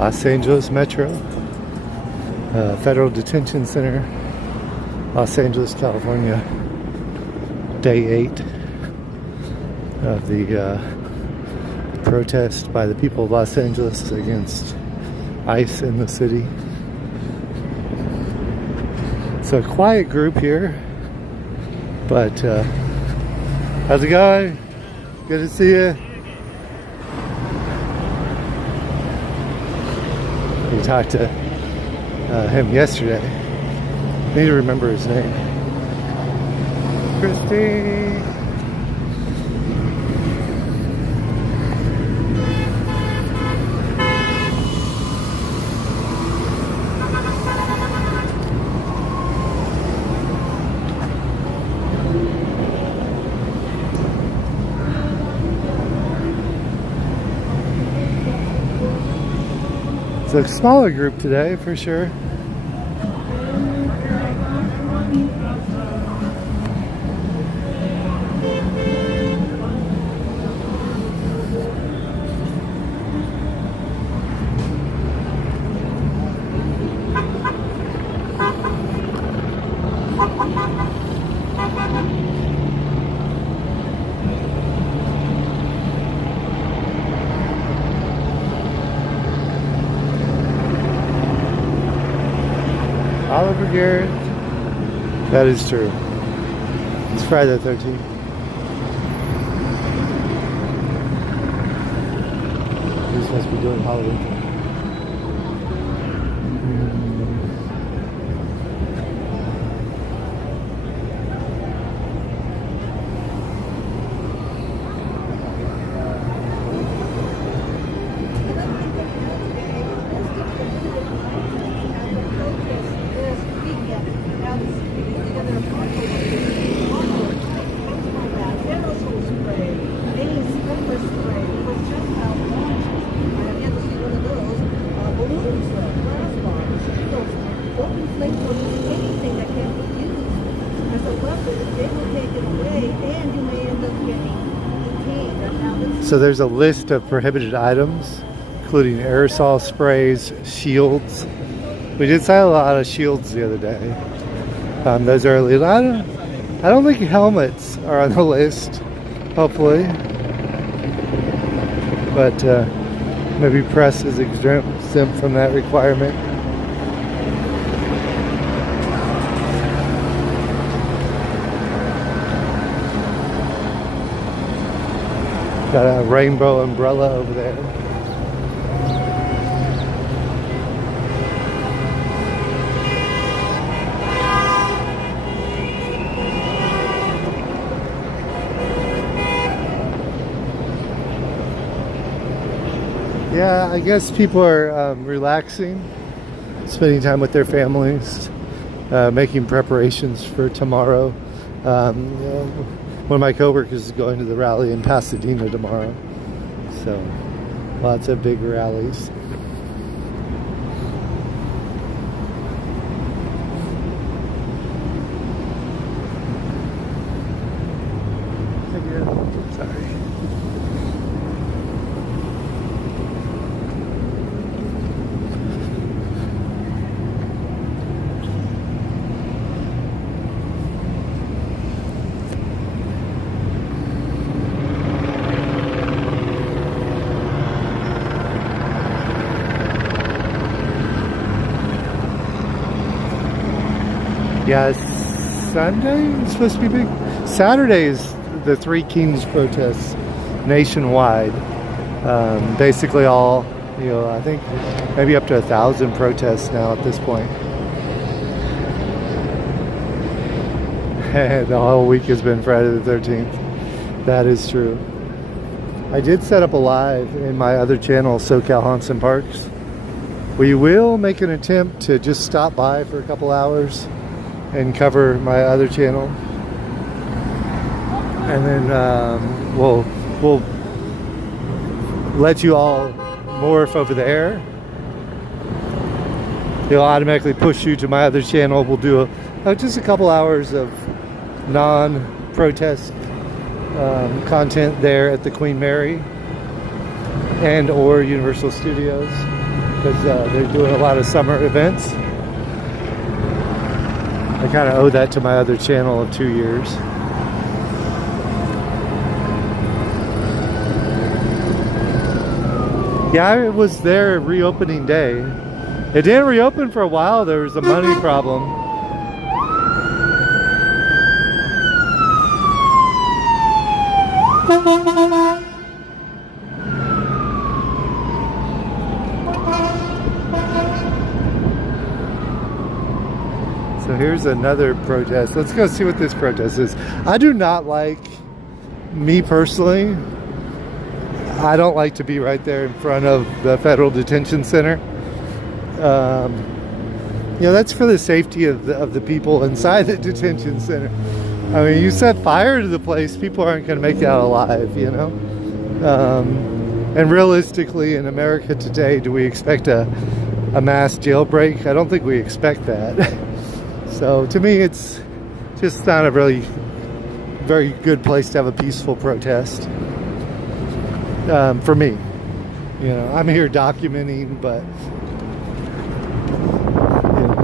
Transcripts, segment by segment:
Los Angeles Metro, Federal Detention Center, Los Angeles, California. Day 8 of the protest by the people of Los Angeles against ICE in the city. It's a quiet group here, but how's it going? Good to see you. We talked to him yesterday. I need to remember his name. Christy. It's a smaller group today, for sure. Oliver Garrett. That is true. It's Friday the 13th. He's supposed to be doing Halloween. So there's a list of prohibited items, including aerosol sprays, shields. We did sell a lot of shields the other day. Those are illegal. I don't think helmets are on the list, hopefully. But maybe press is exempt from that requirement. Got a rainbow umbrella over there. Yeah, I guess people are relaxing, spending time with their families, making preparations for tomorrow. One of my coworkers is going to the rally in Pasadena tomorrow, so lots of big rallies. Sorry. Yeah, Sunday is supposed to be big. Saturday is the Three Kings protests nationwide. Basically all, I think maybe up to 1,000 protests now at this point. The whole week has been Friday the 13th. That is true. I did set up a live in my other channel, SoCal Haunts and Parks. We will make an attempt to just stop by for a couple hours and cover my other channel, and then we'll let you all morph over there. It'll automatically push you to my other channel. We'll do just a couple hours of non-protest content there at the Queen Mary and or Universal Studios. because they're doing a lot of summer events. I kind of owe that to my other channel of 2 years. Yeah, I was there reopening day. It didn't reopen for a while. There was a money problem. So here's another protest. Let's go see what this protest is. I do not like, me personally, I don't like to be right there in front of the federal detention center. You know, that's for the safety of the people inside the detention center. I mean, you set fire to the place, people aren't going to make it out alive, you know? And realistically, in America today, do we expect a mass jailbreak? I don't think we expect that. So to me, it's just not a really very good place to have a peaceful protest. For me, you know, I'm here documenting, but you know,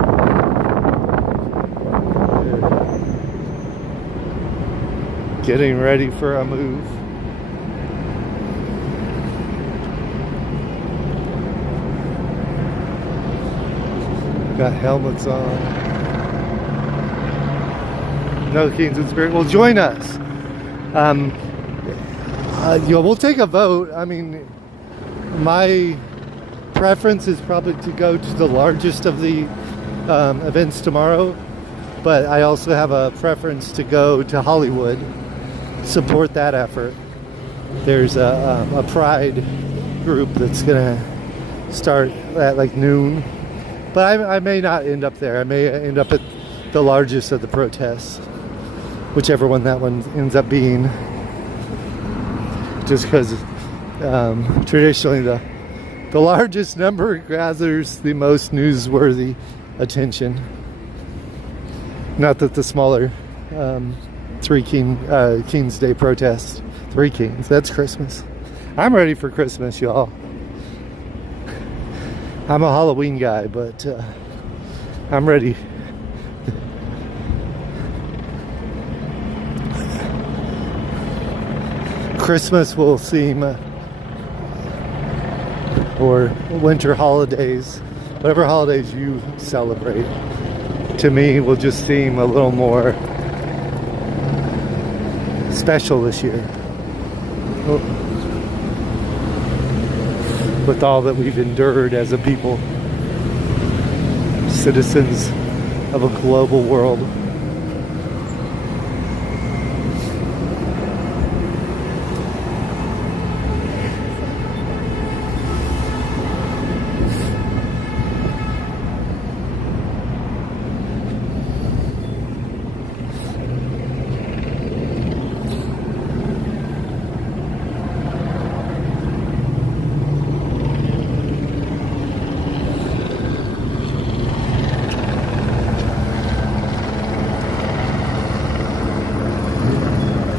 getting ready for a move. Got helmets on. No Kings in Spirit will join us. You know, we'll take a vote. I mean, my preference is probably to go to the largest of the events tomorrow, but I also have a preference to go to Hollywood, support that effort. There's a pride group that's gonna start at like noon, but I may not end up there. I may end up at the largest of the protests, whichever one that one ends up being. Just because traditionally the largest number gathers the most newsworthy attention. Not that the smaller Kings Day protest, Three Kings, that's Christmas. I'm ready for Christmas, y'all. I'm a Halloween guy, but I'm ready. Christmas will seem, or winter holidays, whatever holidays you celebrate, to me will just seem a little more special this year. With all that we've endured as a people, citizens of a global world.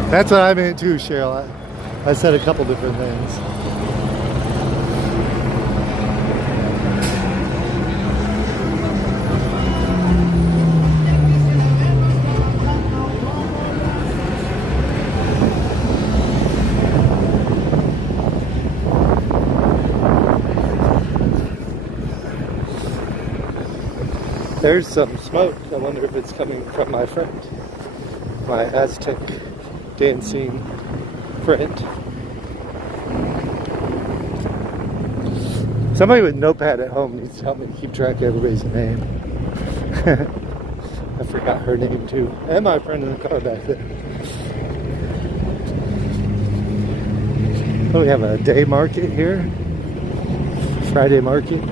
That's what I meant too, Cheryl. I said a couple different things. There's some smoke. I wonder if it's coming from my friend, my Aztec dancing friend. Somebody with a notepad at home needs to help me keep track of everybody's name. I forgot her name too. And my friend in the car back there. Oh, we have a day market here. Friday market.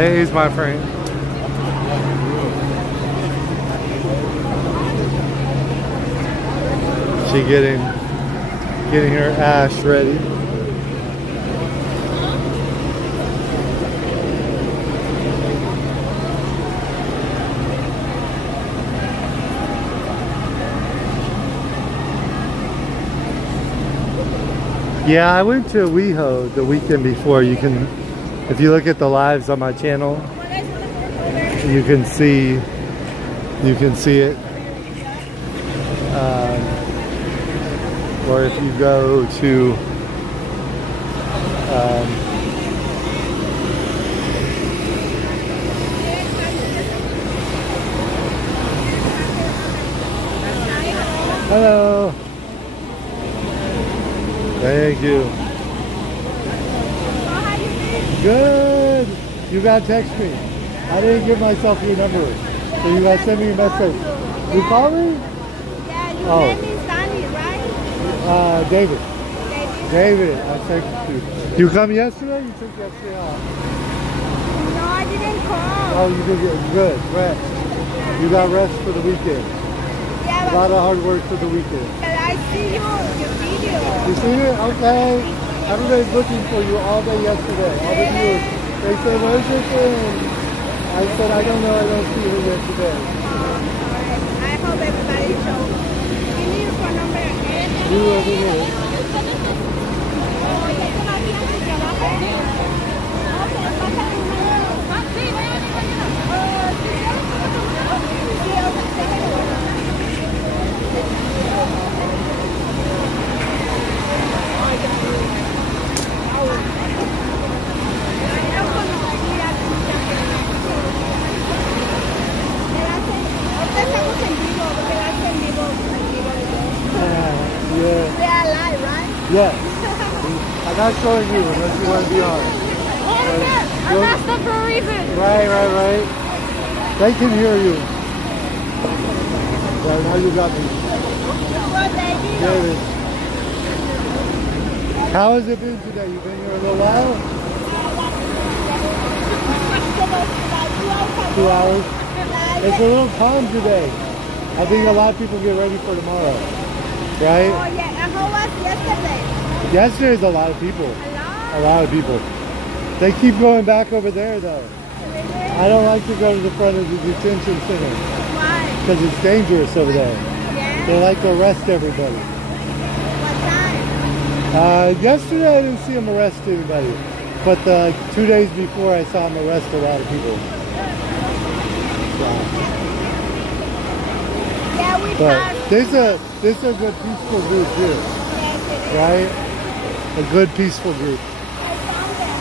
He's my friend. She getting her ash ready. Yeah, I went to WeHo the weekend before. You can, if you look at the lives on my channel, you can see it. Or if you go to hello. Thank you. Good. You gotta text me. I didn't give myself your number, so you gotta send me a message. You call me? Yeah, your name is Danny, right? David. David, I texted you. You come yesterday? You took yesterday off. No, I didn't call. Oh, you did good. Rest. You got rest for the weekend. Yeah, A lot of hard work for the weekend. but I see your video. You seen it? Okay. Everybody's looking for you all day yesterday. All the viewers. They say, where's your friend? I said, I don't know. I don't see her yet today. I hope everybody shows. Give me your phone number again. You over here. Yeah. They are live, right? Yes. I'm not showing you unless you want to be on. I'm masked up for a reason. Right. They can hear you. Right, now you got me. What they do? David. How has it been today? You've been here a little while? 2 hours? It's a little calm today. I think a lot of people get ready for tomorrow. Right? Oh yeah, and how was yesterday? Yesterday's a lot of people. A lot of people. They keep going back over there though. I don't like to go to the front of the detention center. Why? Because it's dangerous over there. Yeah. They like to arrest everybody. What time? Yesterday I didn't see them arrest anybody. But 2 days before I saw them arrest a lot of people. Yeah, we But passed. this is a good peaceful group here. Yes, it is. Right? A good peaceful group. I found them.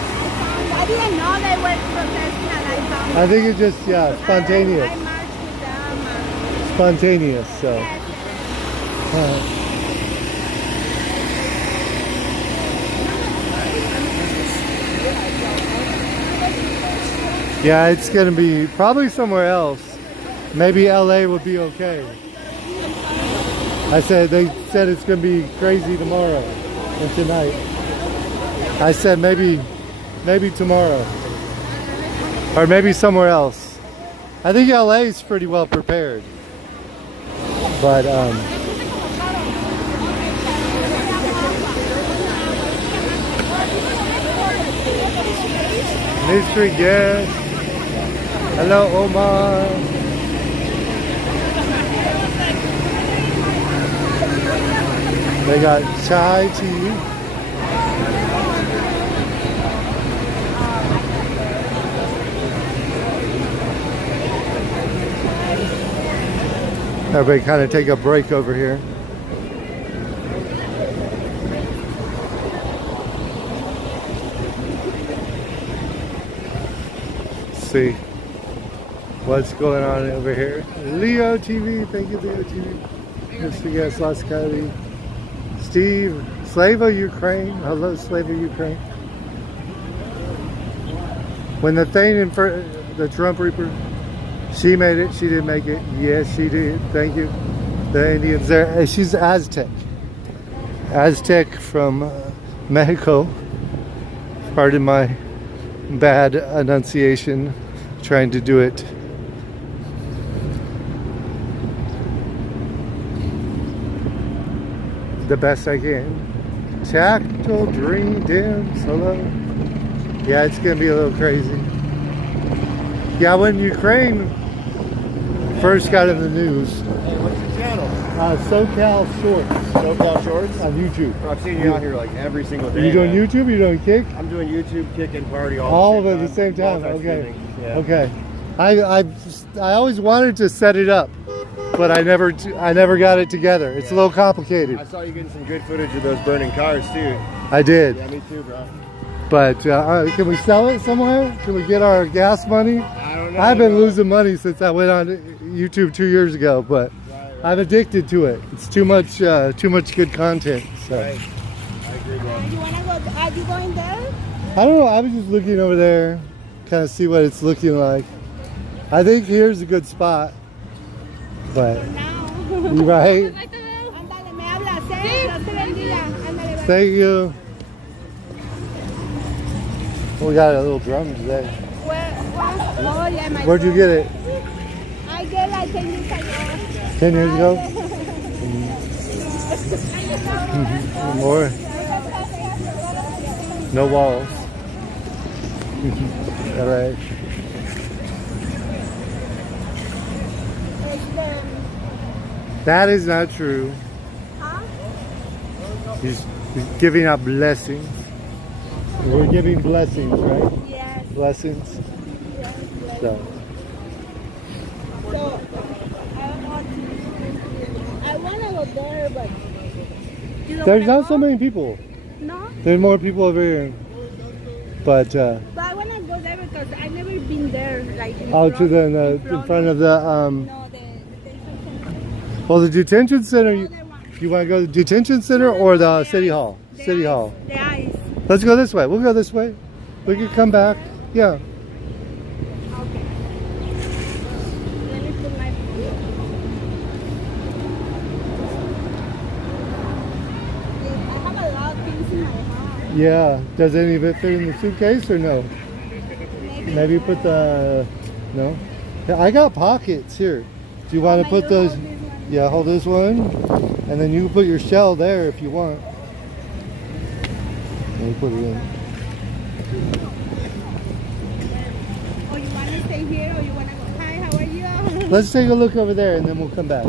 I didn't know they were protesting and I found them. I think it's just, spontaneous. I marched with them. Spontaneous, so. Yes. Yeah, it's going to be probably somewhere else. Maybe LA would be okay. They said it's going to be crazy tomorrow and tonight. I said maybe tomorrow. Or maybe somewhere else. I think LA is pretty well prepared. But, mystery guest. Hello, Omar. They got chai tea. Everybody kind of take a break over here. See what's going on over here. Leo TV, thank you, Leo TV. Mr. Guest, Las Cali. Steve, Slave of Ukraine. Hello, Slave of Ukraine. When the thing in front, the Trump Reaper, she made it, she didn't make it. Yes, she did. Thank you. The Indians there. She's Aztec. Aztec from Mexico. Pardon my bad enunciation, trying to do it the best I can. Tactile dream dance, hello. Yeah, it's gonna be a little crazy. Yeah, when Ukraine first got in the news. Hey, what's your channel? SoCal Shorts SoCal Shorts? on YouTube. I've seen you out here like every single day. Are you doing man. YouTube? Are you doing Kick? I'm doing YouTube, Kick, and Party All of it at the same time. Okay. Multi-streaming. Yeah. Okay. I always wanted to set it up, but I never got it together. It's a little complicated. I saw you getting some good footage of those burning cars too. I did. Yeah, me too, bro. But can we sell it somewhere? Can we get our gas money? I don't know. I've been bro. losing money since I went on YouTube 2 years ago, but Right. I'm addicted to it. It's too much good content. So. Right. I agree, bro. You wanna go? Are you going there? I don't know. I was just looking over there, kind of see what it's looking like. I think here's a good spot, but Now. you're right. Ándale, me hablas, Dios te bendiga. Ándale, bye. Thank you. We got a little drum today. Oh, yeah, my Where'd you get it? I get like 10 years ago. 10 years ago? More. No walls. All right. That is not true. Huh? He's giving out blessings. We're giving blessings, right? Yes. Blessings. Yes. So. So, I want to go there, but you don't There's wanna not so go? many people. No? There's more people over here. But But I want to go there because I've never been there. Like in out to front- in front of the No, the detention center. well, the detention center. No, there one. You want to go to the detention center or the city hall? The City ice- hall. The ice. Let's go this way. We'll go this way. We can come back. Yeah. Okay. Let me put my phone. I have a lot of things in my house. Yeah. Does any of it fit in the suitcase or no? Maybe. Put the no. Yeah, I got pockets here. Do you want to put those? Yeah, hold this one, and then you can put your shell there if you want. Let me put it in. Oh, you want to stay here or you want to go? Hi, how are you? Let's take a look over there, and then we'll come back.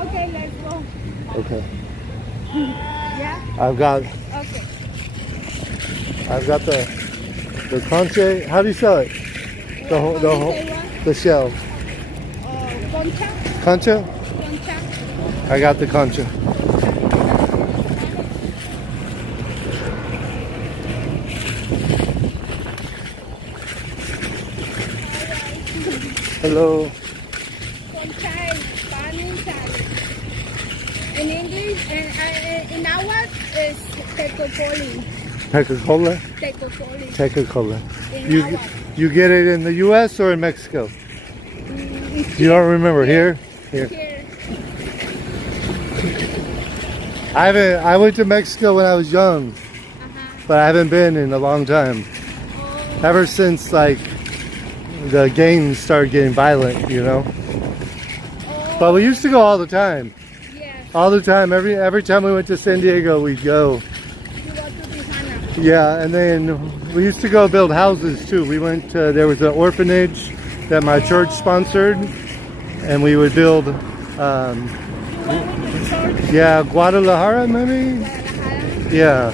Okay, let's go. Okay. Yeah? I've got Okay. the conche. How do you sell it? The shell. Concha? Concha? Concha? I got the concha. Hello. Concha is Spanish and in English and in ours is tecopoli. Coca-Cola? Tecopoli. Coca-Cola. In You ours. you get it in the U.S. or in Mexico? You don't remember here? Here. Here. I went to Mexico when I was young, but I haven't been in a long time. Oh, Ever since like the gangs started getting violent, you know. But we used to go all the time. yes. All the time. Every time we went to San Diego, we'd go. You go to Tijuana. Yeah, and then we used to go build houses too. We went to, there was an orphanage that my church sponsored, and we would build, You went with the church. yeah, Guadalajara maybe? Guadalajara. Yeah.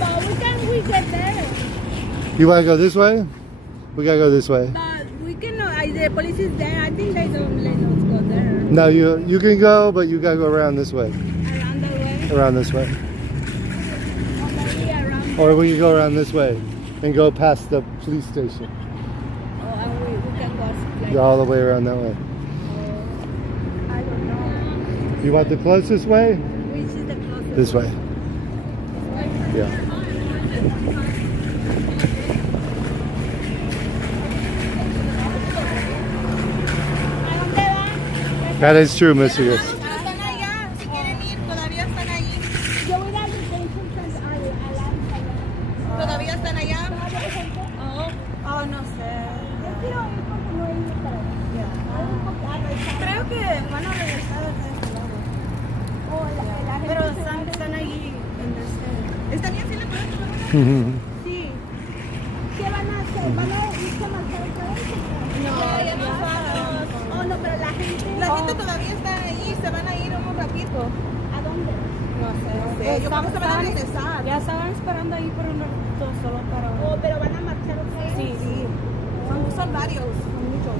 But we get there. You want to go this way? We gotta go this way. But we cannot. The police is there. I think they don't let us go there. No, you can go, but you gotta go around this way. Around the way. Around this way. Or maybe around. Or we can go around this way and go past the police station. Oh, and we can go like. Go all the way around that way. I don't know. You want the closest way? Which is the closest? This way. Yeah. ¿A dónde va? That is true, Monsieur. Están allá, si quieren ir, todavía están ahí. Yo voy a Detention ¿Todavía están allá? Oh, no sé. Yo quiero ir porque no he ido para allá. Creo que van a regresar a este lado. Pero están ahí. ¿Está bien si le pueden tomar? Sí. ¿Qué van a hacer? ¿Van a irse a marchar otra vez? No, ya no vamos. Oh, no, pero la gente todavía está ahí. Se van a ir un ratito. ¿A dónde? No sé. Yo creo que se van a regresar. Ya estaban esperando ahí por un ratito solo para... Oh, pero van a marchar otra vez. Sí. Son varios, son muchos.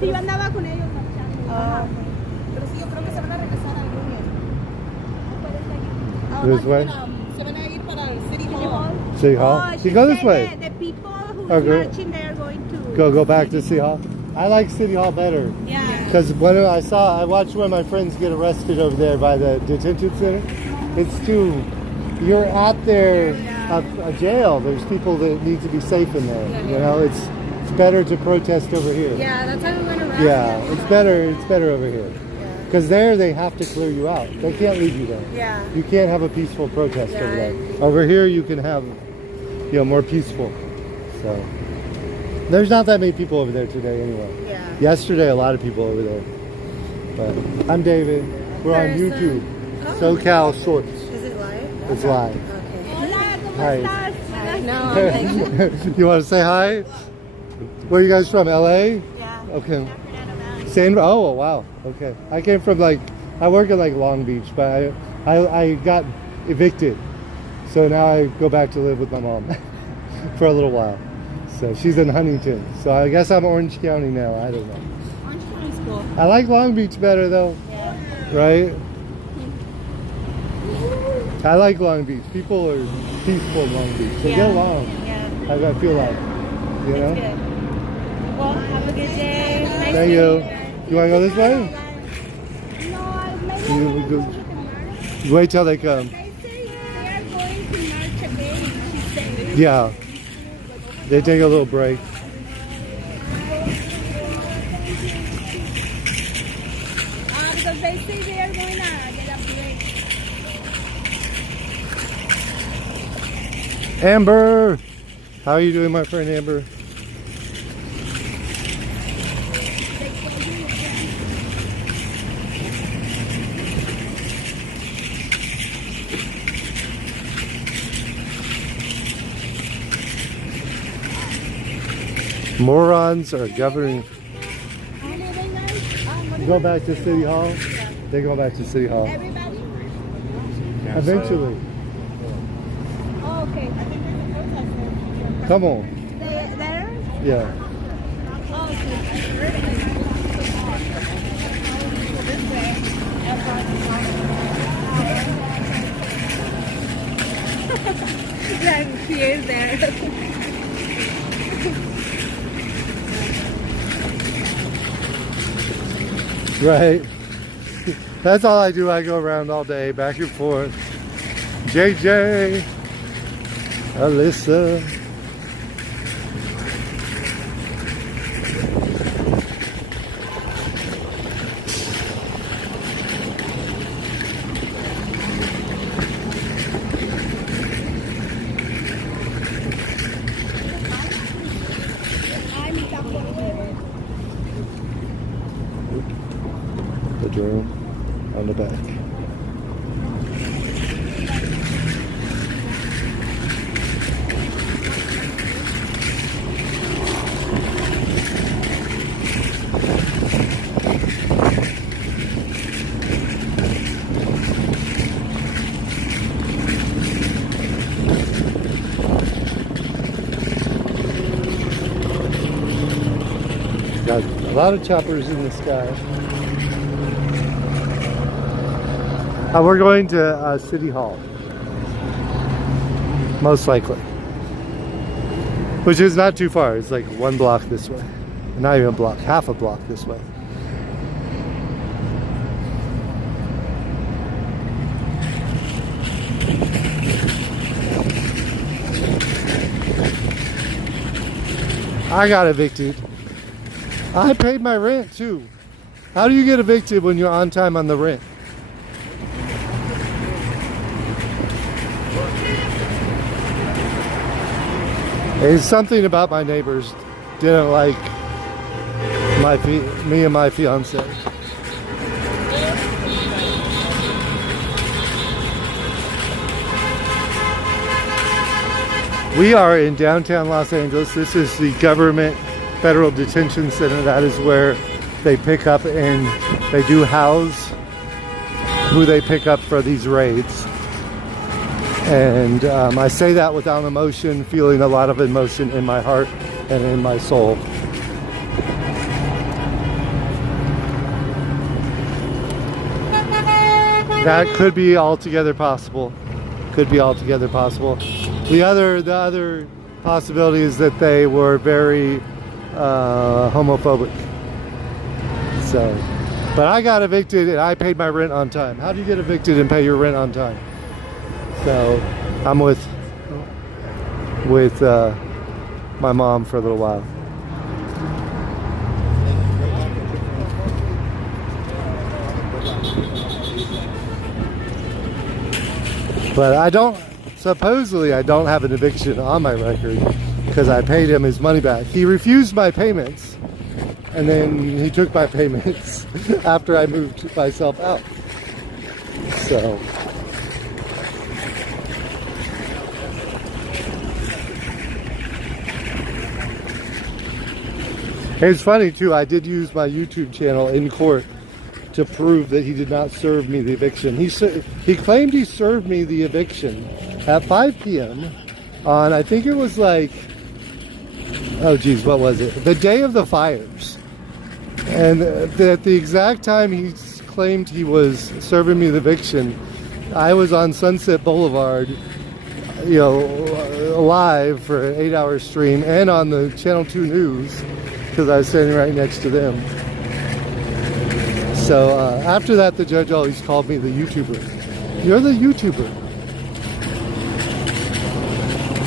Sí, yo andaba con ellos marchando. Pero sí, yo creo que se van a regresar al Union. This way? Se van a ir para el City Hall. City Hall? You go this way. The people who Okay. marching, they are going to... Go back to City Hall. I like City Hall better. Yeah. Because when I watched one of my friends get arrested over there by the detention center. It's too... You're at a jail. There's people that need to be safe in there. You know, it's better to protest over here. Yeah, that's how we went around. Yeah, it's better over here. Because there they have to clear you out. They can't leave you there. Yeah. You can't have a peaceful protest over there. Over here you can have, more peaceful. So there's not that many people over there today anyway. Yeah. Yesterday a lot of people over there. But I'm David. We're on YouTube. SoCal Shorts. Is it live? It's live. Okay. Hola, ¿cómo Hi. estás? No, You want to say hi? Where are you guys from? LA? Yeah. Okay. Oh wow. Okay. I came from I work in Long Beach, but I got evicted, so now I go back to live with my mom for a little while. So she's in Huntington. So I guess I'm Orange County now. I don't know. Orange County's cool. I like Long Beach better though. Yeah. Right? I like Long Beach. People are peaceful in Long Beach. They get along. Yeah. I feel like, It's good. Well, have a good day. Nice Thank you. You want to go this way? No, You wait till they come. they say they are going to march again, she said. Yeah. They take a little break. Because they say they are going to get a break. Amber! How are you doing, my friend Amber? Morons are governing. Go back to City Hall. They go back to City Hall. Everybody? Eventually. Oh, okay. I think there's a protest there. Come on. There? Yeah. Oh, okay. Like, he is there. Right. That's all I do. I go around all day, back and forth. JJ, Alyssa. The drone on the back. Got a lot of choppers in the sky. We're going to City Hall, most likely, which is not too far. It's like 1 block this way, not even a block, half a block this way. I got evicted. I paid my rent too. How do you get evicted when you're on time on the rent? It's something about my neighbors didn't like me and my fiance. We are in downtown Los Angeles. This is the government federal detention center. That is where they pick up and they do house who they pick up for these raids. And I say that without emotion, feeling a lot of emotion in my heart and in my soul. That could be altogether possible. Could be altogether possible. The other possibility is that they were very homophobic. So, but I got evicted and I paid my rent on time. How do you get evicted and pay your rent on time? So, I'm with my mom for a little while. But supposedly I don't have an eviction on my record because I paid him his money back. He refused my payments and then he took my payments after I moved myself out. So. It's funny too, I did use my YouTube channel in court to prove that he did not serve me the eviction. He claimed he served me the eviction at 5 p.m. on, I think it was like, oh geez, what was it? The day of the fires. And at the exact time he claimed he was serving me the eviction, I was on Sunset Boulevard, you know, live for an 8-hour stream and on the Channel 2 News because I was standing right next to them. So after that, the judge always called me the YouTuber. You're the YouTuber.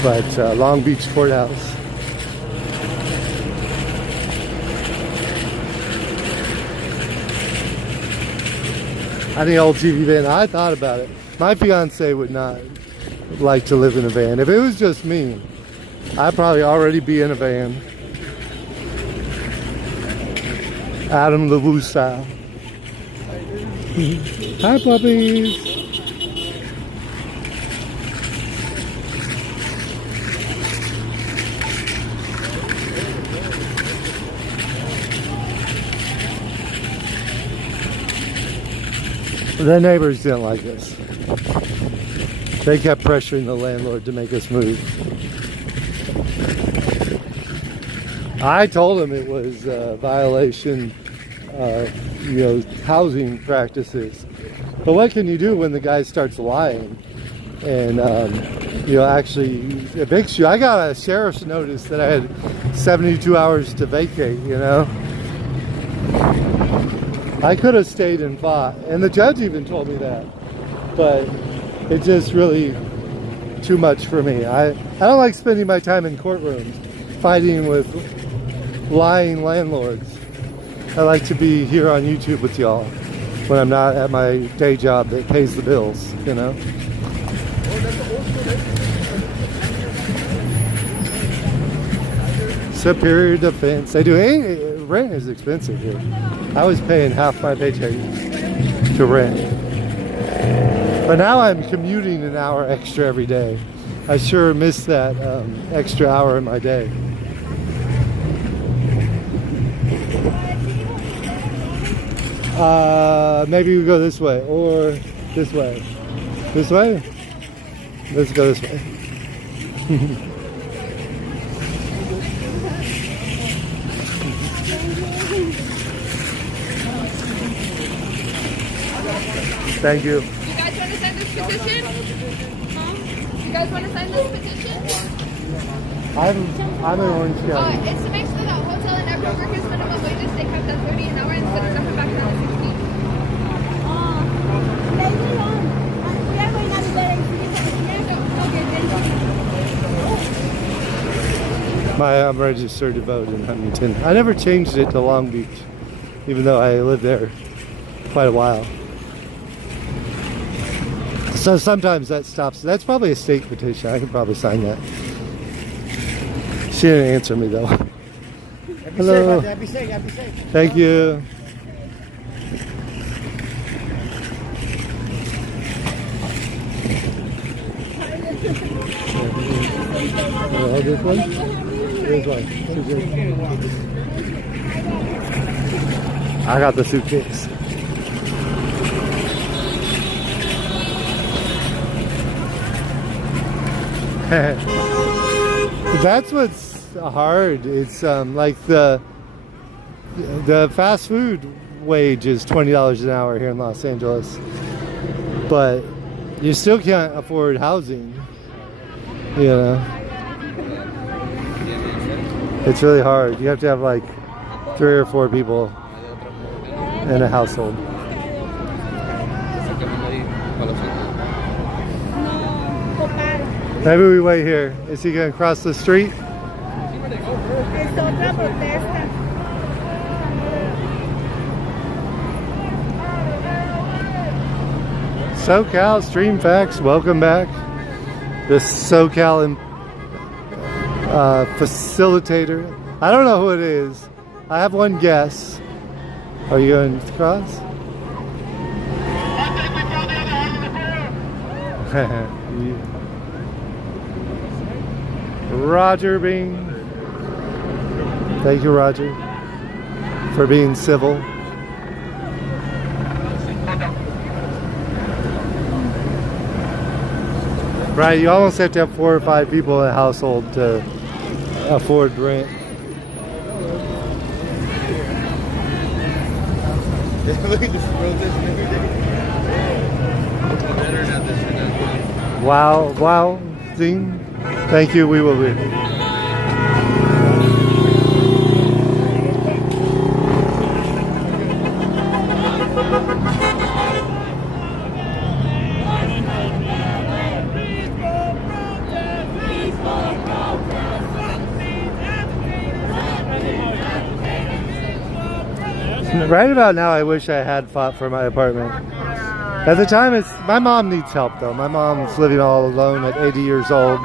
But Long Beach Courthouse. Any old TV van, I thought about it. My fiance would not like to live in a van. If it was just me, I'd probably already be in a van. Adam LaVue style. Hi puppies. The neighbors didn't like us. They kept pressuring the landlord to make us move. I told him it was a violation of, you know, housing practices. But what can you do when the guy starts lying and, you know, actually evicts you? I got a sheriff's notice that I had 72 hours to vacate, you know. I could have stayed and fought, and the judge even told me that. But it's just really too much for me. I don't like spending my time in courtrooms fighting with lying landlords. I like to be here on YouTube with y'all when I'm not at my day job that pays the bills, you know. Superior Defense. They do. Hey, rent is expensive here. I was paying half my paycheck to rent. But now I'm commuting an hour extra every day. I sure miss that extra hour in my day. Maybe we go this way or this way. This way? Let's go this way. Thank you. You guys want to sign this petition? You guys want to sign this petition? I'm in Orange County. It's to make sure that hotel and every workers minimum wages stay kept at 30 an hour instead of jumping back down to 60. I'm registered to vote in Huntington. I never changed it to Long Beach. even though I lived there quite a while. So sometimes that stops. That's probably a state petition. I could probably sign that. She didn't answer me though. Hello. Be safe. Be safe. Thank you. This one? This one. I got the suitcase. That's what's hard. It's like the fast food wage is $20 an hour here in Los Angeles, but you still can't afford housing. You know, it's really hard. You have to have like 3 or 4 people in a household. Maybe we wait here. Is he gonna cross the street? SoCal Stream Facts, welcome back. This SoCal facilitator. I don't know who it is. I have one guess. Are you going to cross? Roger Bing. Thank you, Roger, for being civil. Right, you almost have to have 4 or 5 people in a household to afford rent. Look at this protest every day. Wow, Zing. Thank you, we will be. Right about now, I wish I had fought for my apartment. At the time, my mom needs help though. My mom's living all alone at 80 years old.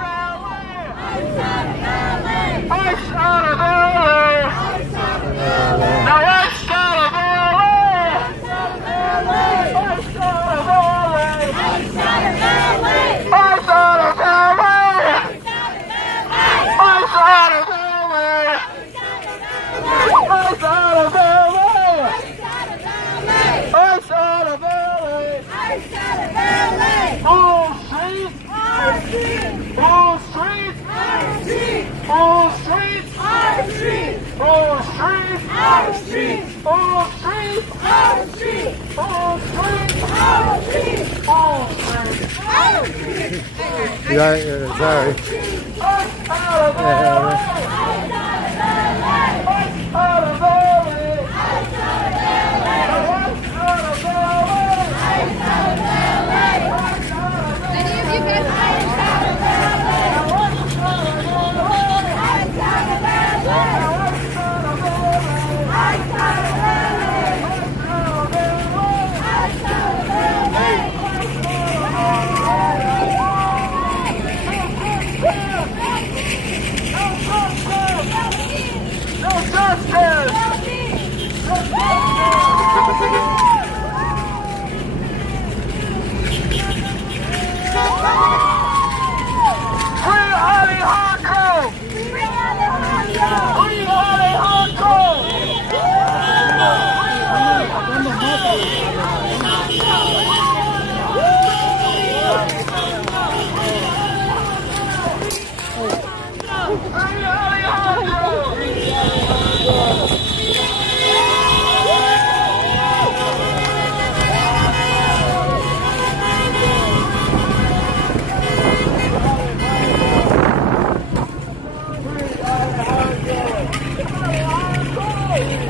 Sorry.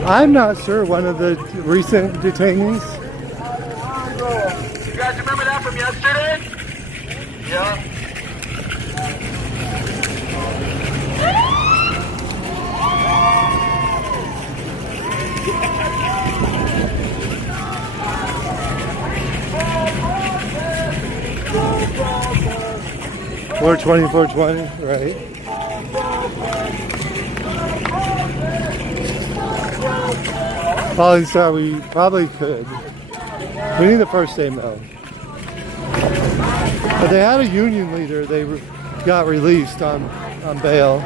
I'm not sure, one of the recent detainees. You guys remember that from yesterday? Yeah. 420, 420, right? Polly Star, we probably could. We need the first name though. But they had a union leader. They got released on bail.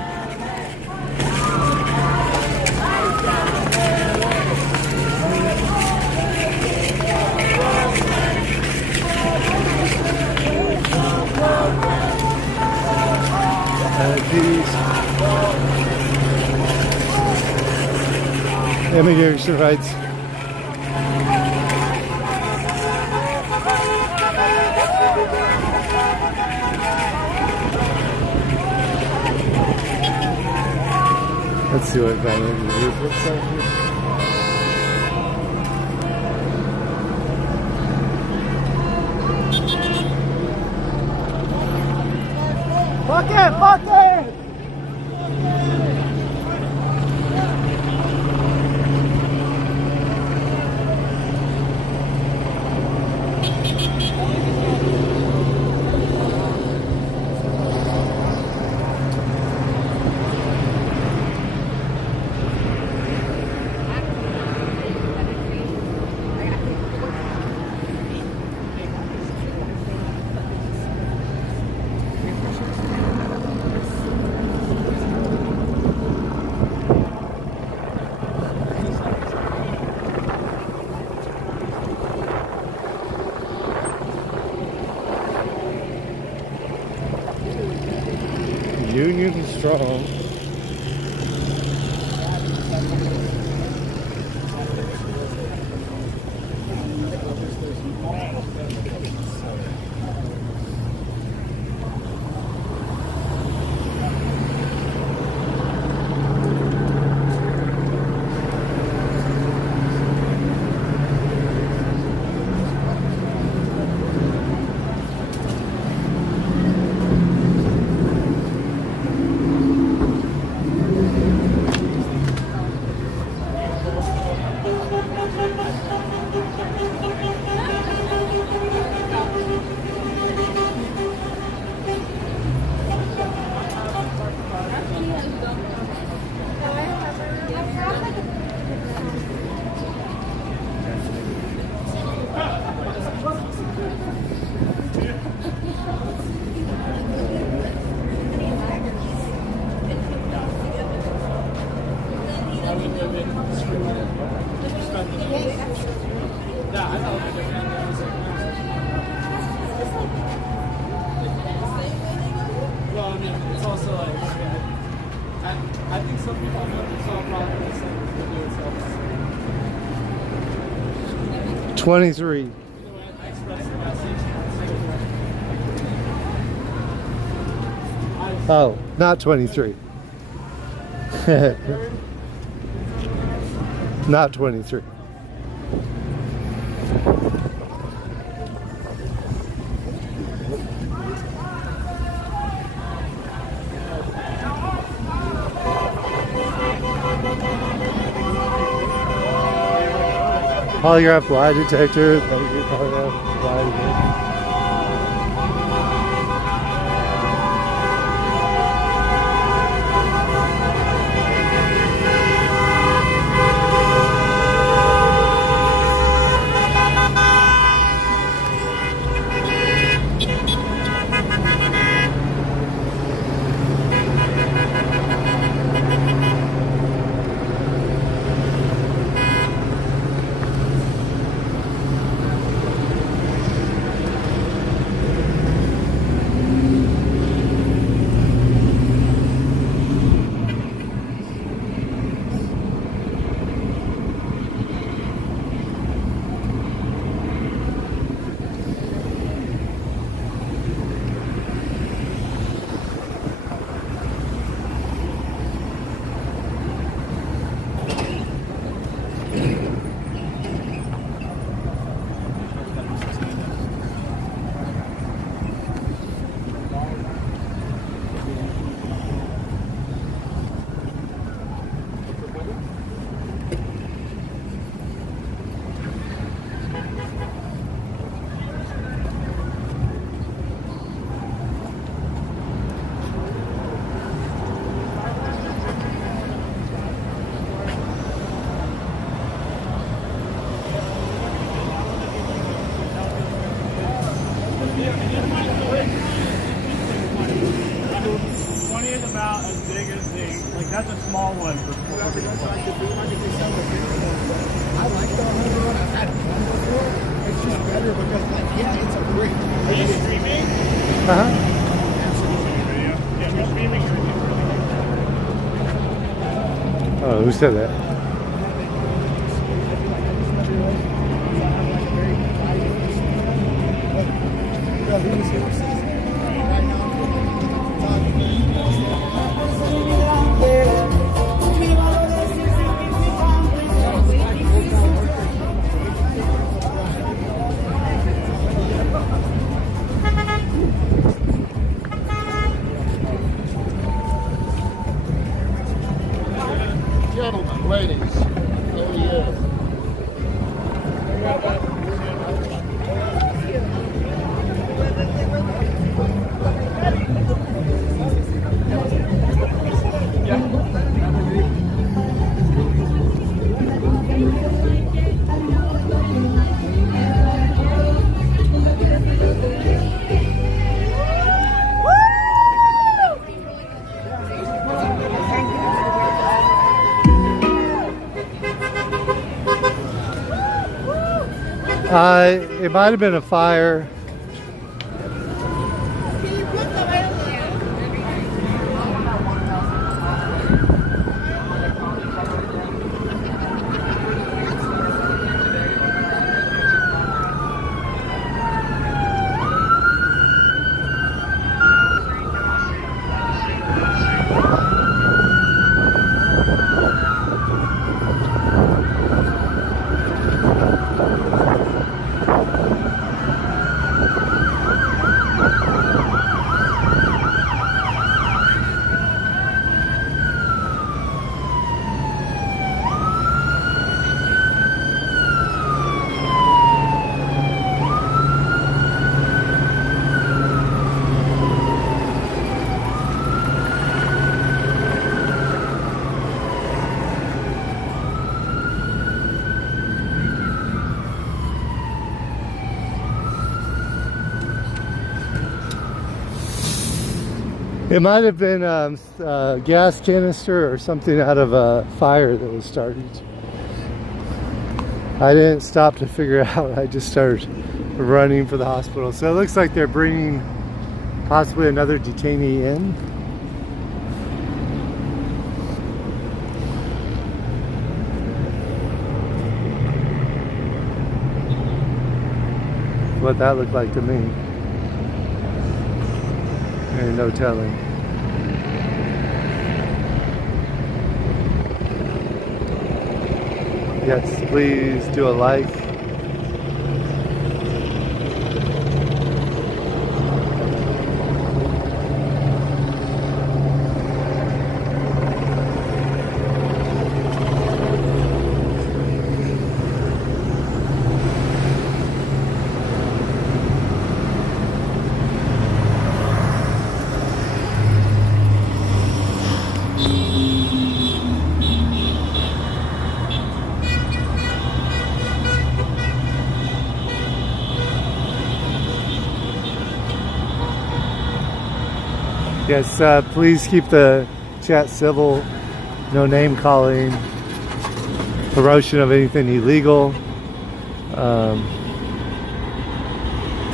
Immigration rights. Let's see what kind of reviews looks like here. Fuck it! Fuck it! Union is strong. It's also like, I think some people don't solve problems and do it 23. Either way, I express the message. Oh, not 23. Not 23. Polygraph lie detector. Thank you, polygraph lie detector. just better because, like, yeah, it's a great. Are you streaming? Uh-huh. Yeah, we're streaming. Oh, who said that? Gentlemen, ladies, here he is. It might have been a fire. It might have been a gas canister or something out of a fire that was started. I didn't stop to figure out. I just started running for the hospital. So it looks like they're bringing possibly another detainee in. What that looked like to me. Ain't no telling. Yes, please do a like. Yes, please keep the chat civil, no name calling, promotion of anything illegal.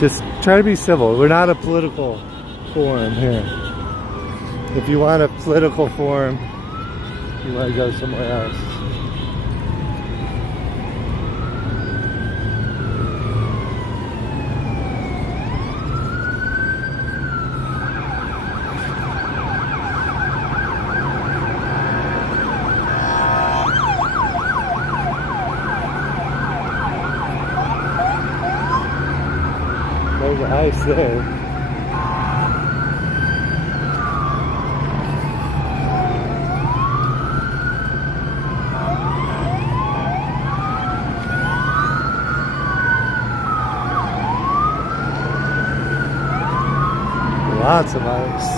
Just try to be civil. We're not a political forum here. If you want a political forum, you want to go somewhere else. There's the ice there. Lots of ice.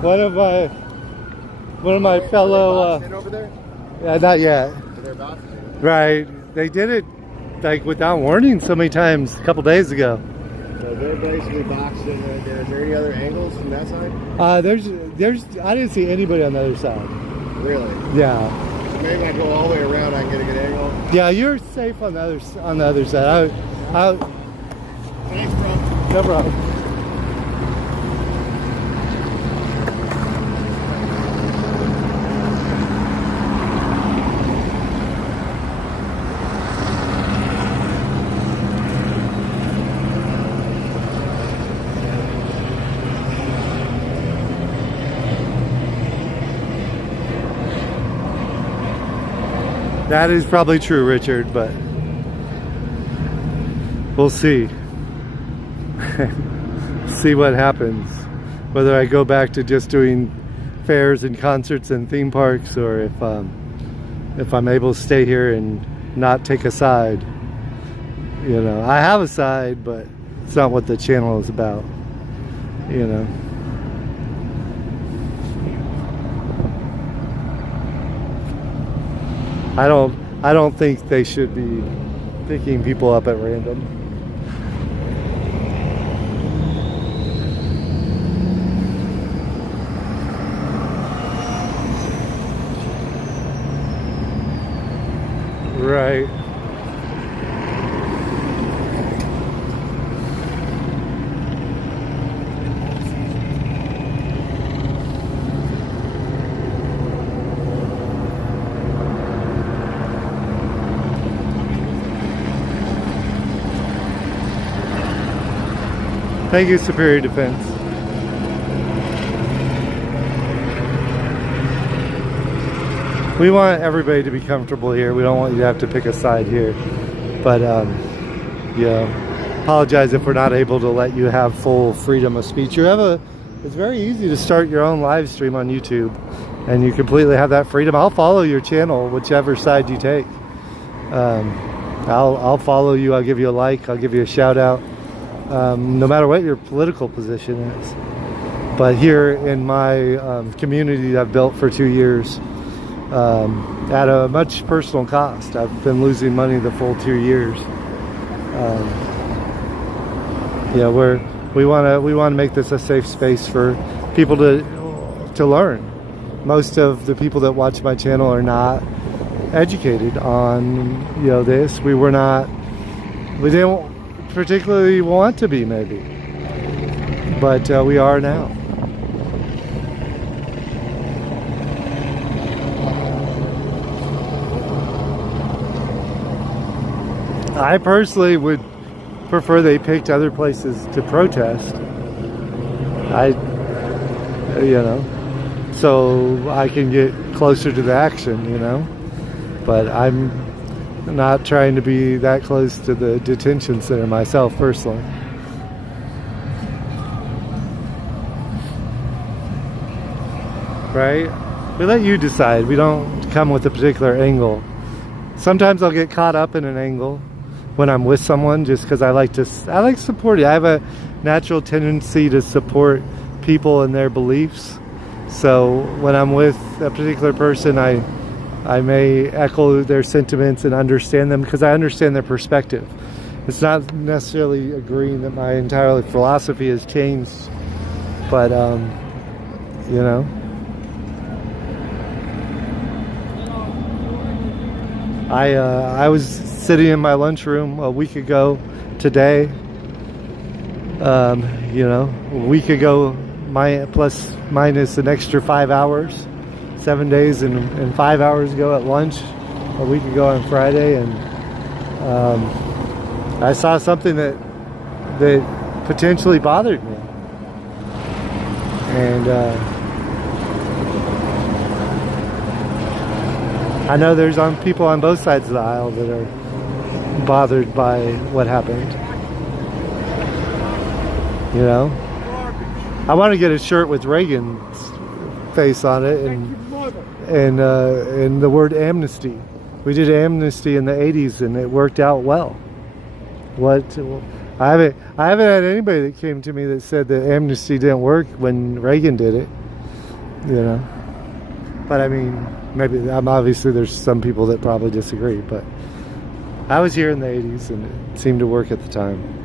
One of my fellow. In over there? Yeah, not yet. They're boxing. Right. They did it like without warning so many times a couple days ago. So they're basically boxing right there. Is there any other angles from that side? There's I didn't see anybody on the other side. Really? Yeah. So maybe I go all the way around, I can get a good angle. Yeah, you're safe on the other side. Thanks, bro. No problem. That is probably true, Richard, but we'll see. See what happens. Whether I go back to just doing fairs and concerts and theme parks, or if I'm able to stay here and not take a side. You know, I have a side, but it's not what the channel is about. You know. I don't think they should be picking people up at random. Right. Thank you, Superior Defense. We want everybody to be comfortable here. We don't want you to have to pick a side here. But, apologize if we're not able to let you have full freedom of speech. It's very easy to start your own live stream on YouTube, and you completely have that freedom. I'll follow your channel, whichever side you take. I'll follow you. I'll give you a like. I'll give you a shout out. No matter what your political position is. But here in my community I've built for 2 years, at a much personal cost. I've been losing money the full 2 years. We want to make this a safe space for people to learn. Most of the people that watch my channel are not educated on this. We didn't particularly want to be, maybe, but we are now. I personally would prefer they picked other places to protest. So I can get closer to the action, but I'm not trying to be that close to the detention center myself personally. Right? We let you decide. We don't come with a particular angle. Sometimes I'll get caught up in an angle when I'm with someone just because I like supporting. I have a natural tendency to support people and their beliefs. So when I'm with a particular person, I may echo their sentiments and understand them because I understand their perspective. It's not necessarily agreeing that my entire philosophy has changed, but I was sitting in my lunchroom a week ago today. A week ago, plus minus an extra 5 hours. 7 days and 5 hours ago at lunch a week ago on Friday, and I saw something that potentially bothered me, and I know there's people on both sides of the aisle that are bothered by what happened. I want to get a shirt with Reagan's face on it and the word amnesty. We did amnesty in the 80s and it worked out well. I haven't had anybody that came to me that said that amnesty didn't work when Reagan did it. you know. But I mean, maybe obviously there's some people that probably disagree, but I was here in the 80s and it seemed to work at the time.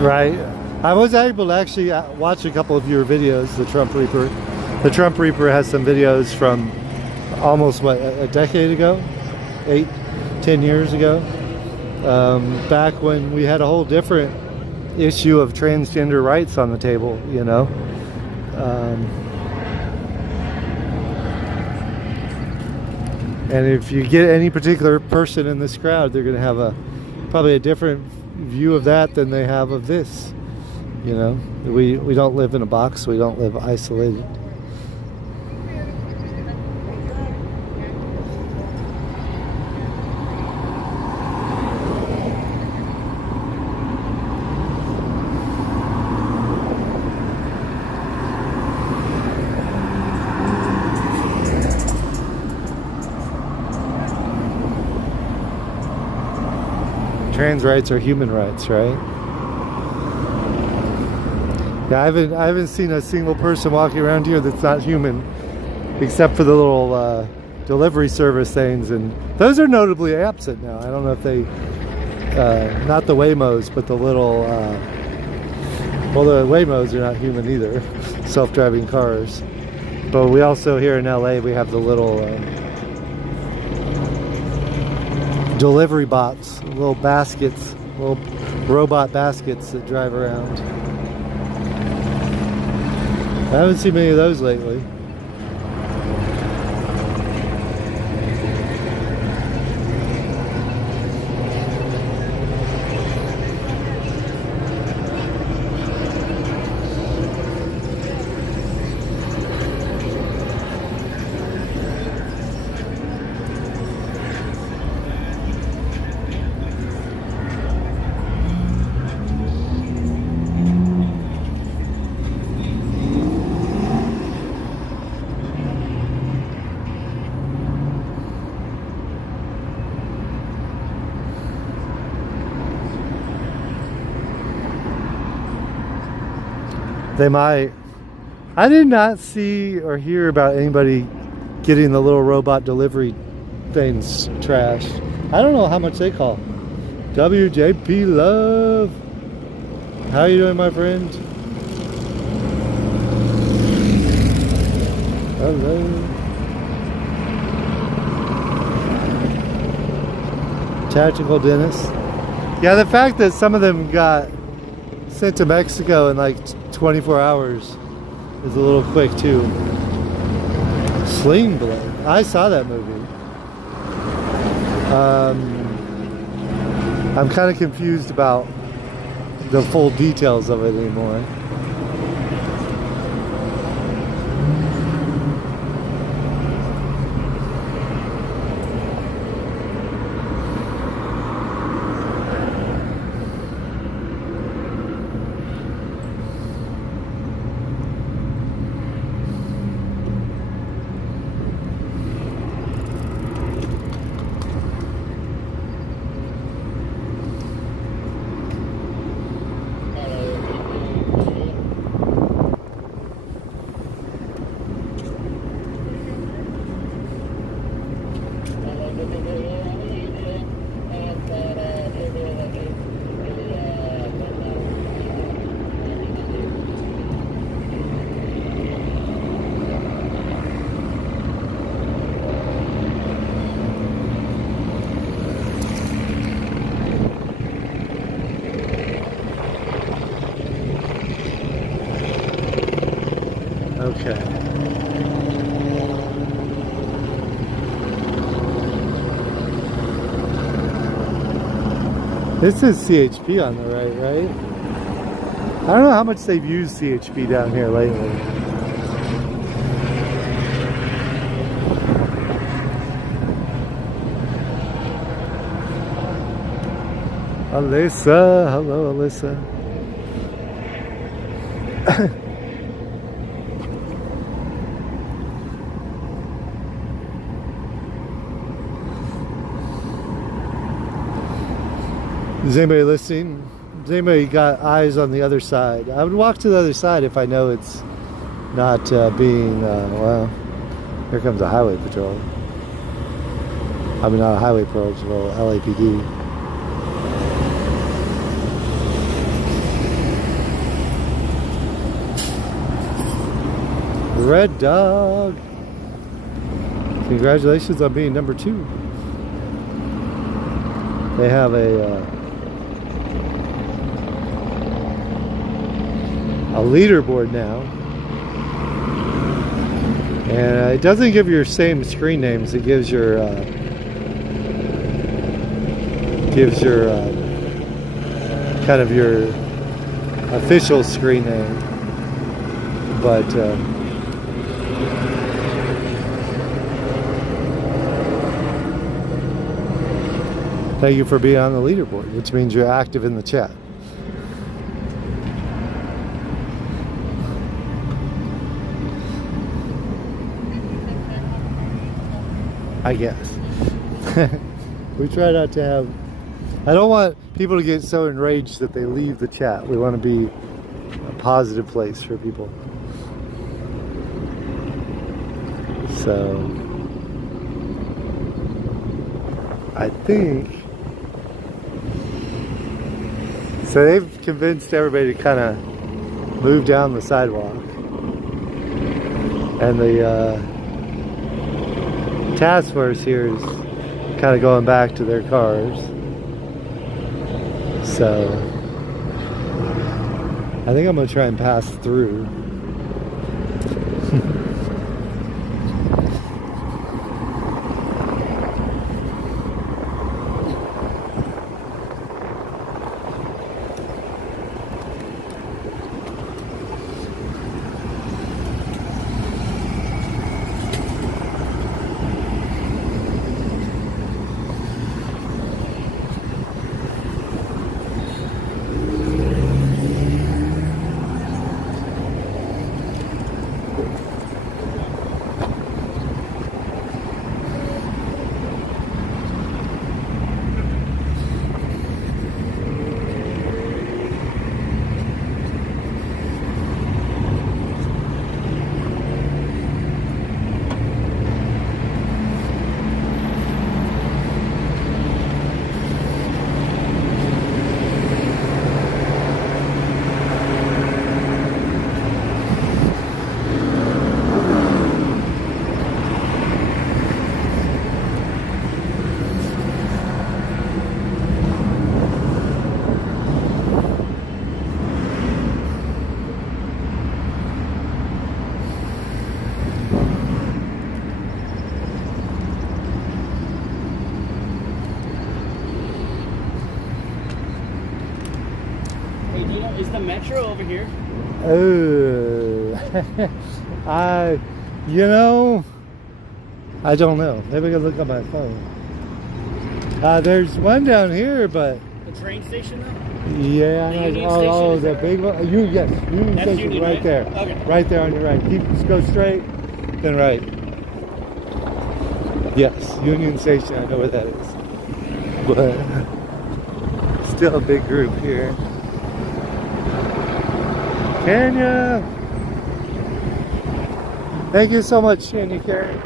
Right. I was able to actually watch a couple of your videos, the Trump Reaper. The Trump Reaper has some videos from almost, what, a decade ago? 10 years ago? Back when we had a whole different issue of transgender rights on the table, you know? And if you get any particular person in this crowd, they're going to have probably a different view of that than they have of this. You know, we don't live in a box. We don't live isolated. Trans rights are human rights, right? Yeah, I haven't seen a single person walking around here that's not human, except for the little delivery service things, and those are notably absent now. I don't know if they, not the Waymos, but the little, well, the Waymos are not human either, self-driving cars. But we also here in LA, we have the little delivery bots, little baskets, little robot baskets that drive around. I haven't seen many of those lately. They might. I did not see or hear about anybody getting the little robot delivery things trashed. I don't know how much they call. WJP Love. How you doing, my friend? Hello. Tactical dentist. Yeah, the fact that some of them got sent to Mexico in like 24 hours is a little quick too. Sling Blade. I saw that movie. I'm kind of confused about the full details of it anymore. Okay. This is CHP on the right? I don't know how much they've used CHP down here lately. Alyssa, hello Alyssa. Is anybody listening? Has anybody got eyes on the other side? I would walk to the other side if I know it's not being, well, here comes a highway patrol. I mean, not a highway patrol, LAPD. Red Dog. Congratulations on being number 2. They have a leaderboard now, and it doesn't give your same screen names. It gives your kind of your official screen name, but thank you for being on the leaderboard, which means you're active in the chat. I guess. We try not to have... I don't want people to get so enraged that they leave the chat. We want to be a positive place for people. So... I think... So they've convinced everybody to kind of move down the sidewalk. And the task force here is kind of going back to their cars. So I think I'm going to try and pass through. Is the metro over here? Oh, I don't know. Maybe I can look on my phone. There's one down here, but The train station though? yeah, The Union oh, Station is the there? big one. Union That's Station Union, right right? there. Okay. Right there on your right. Just go straight, then right. Yes, Union Station. I know where that is. But still a big group here. Tanya! Thank you so much, Tanya Karen.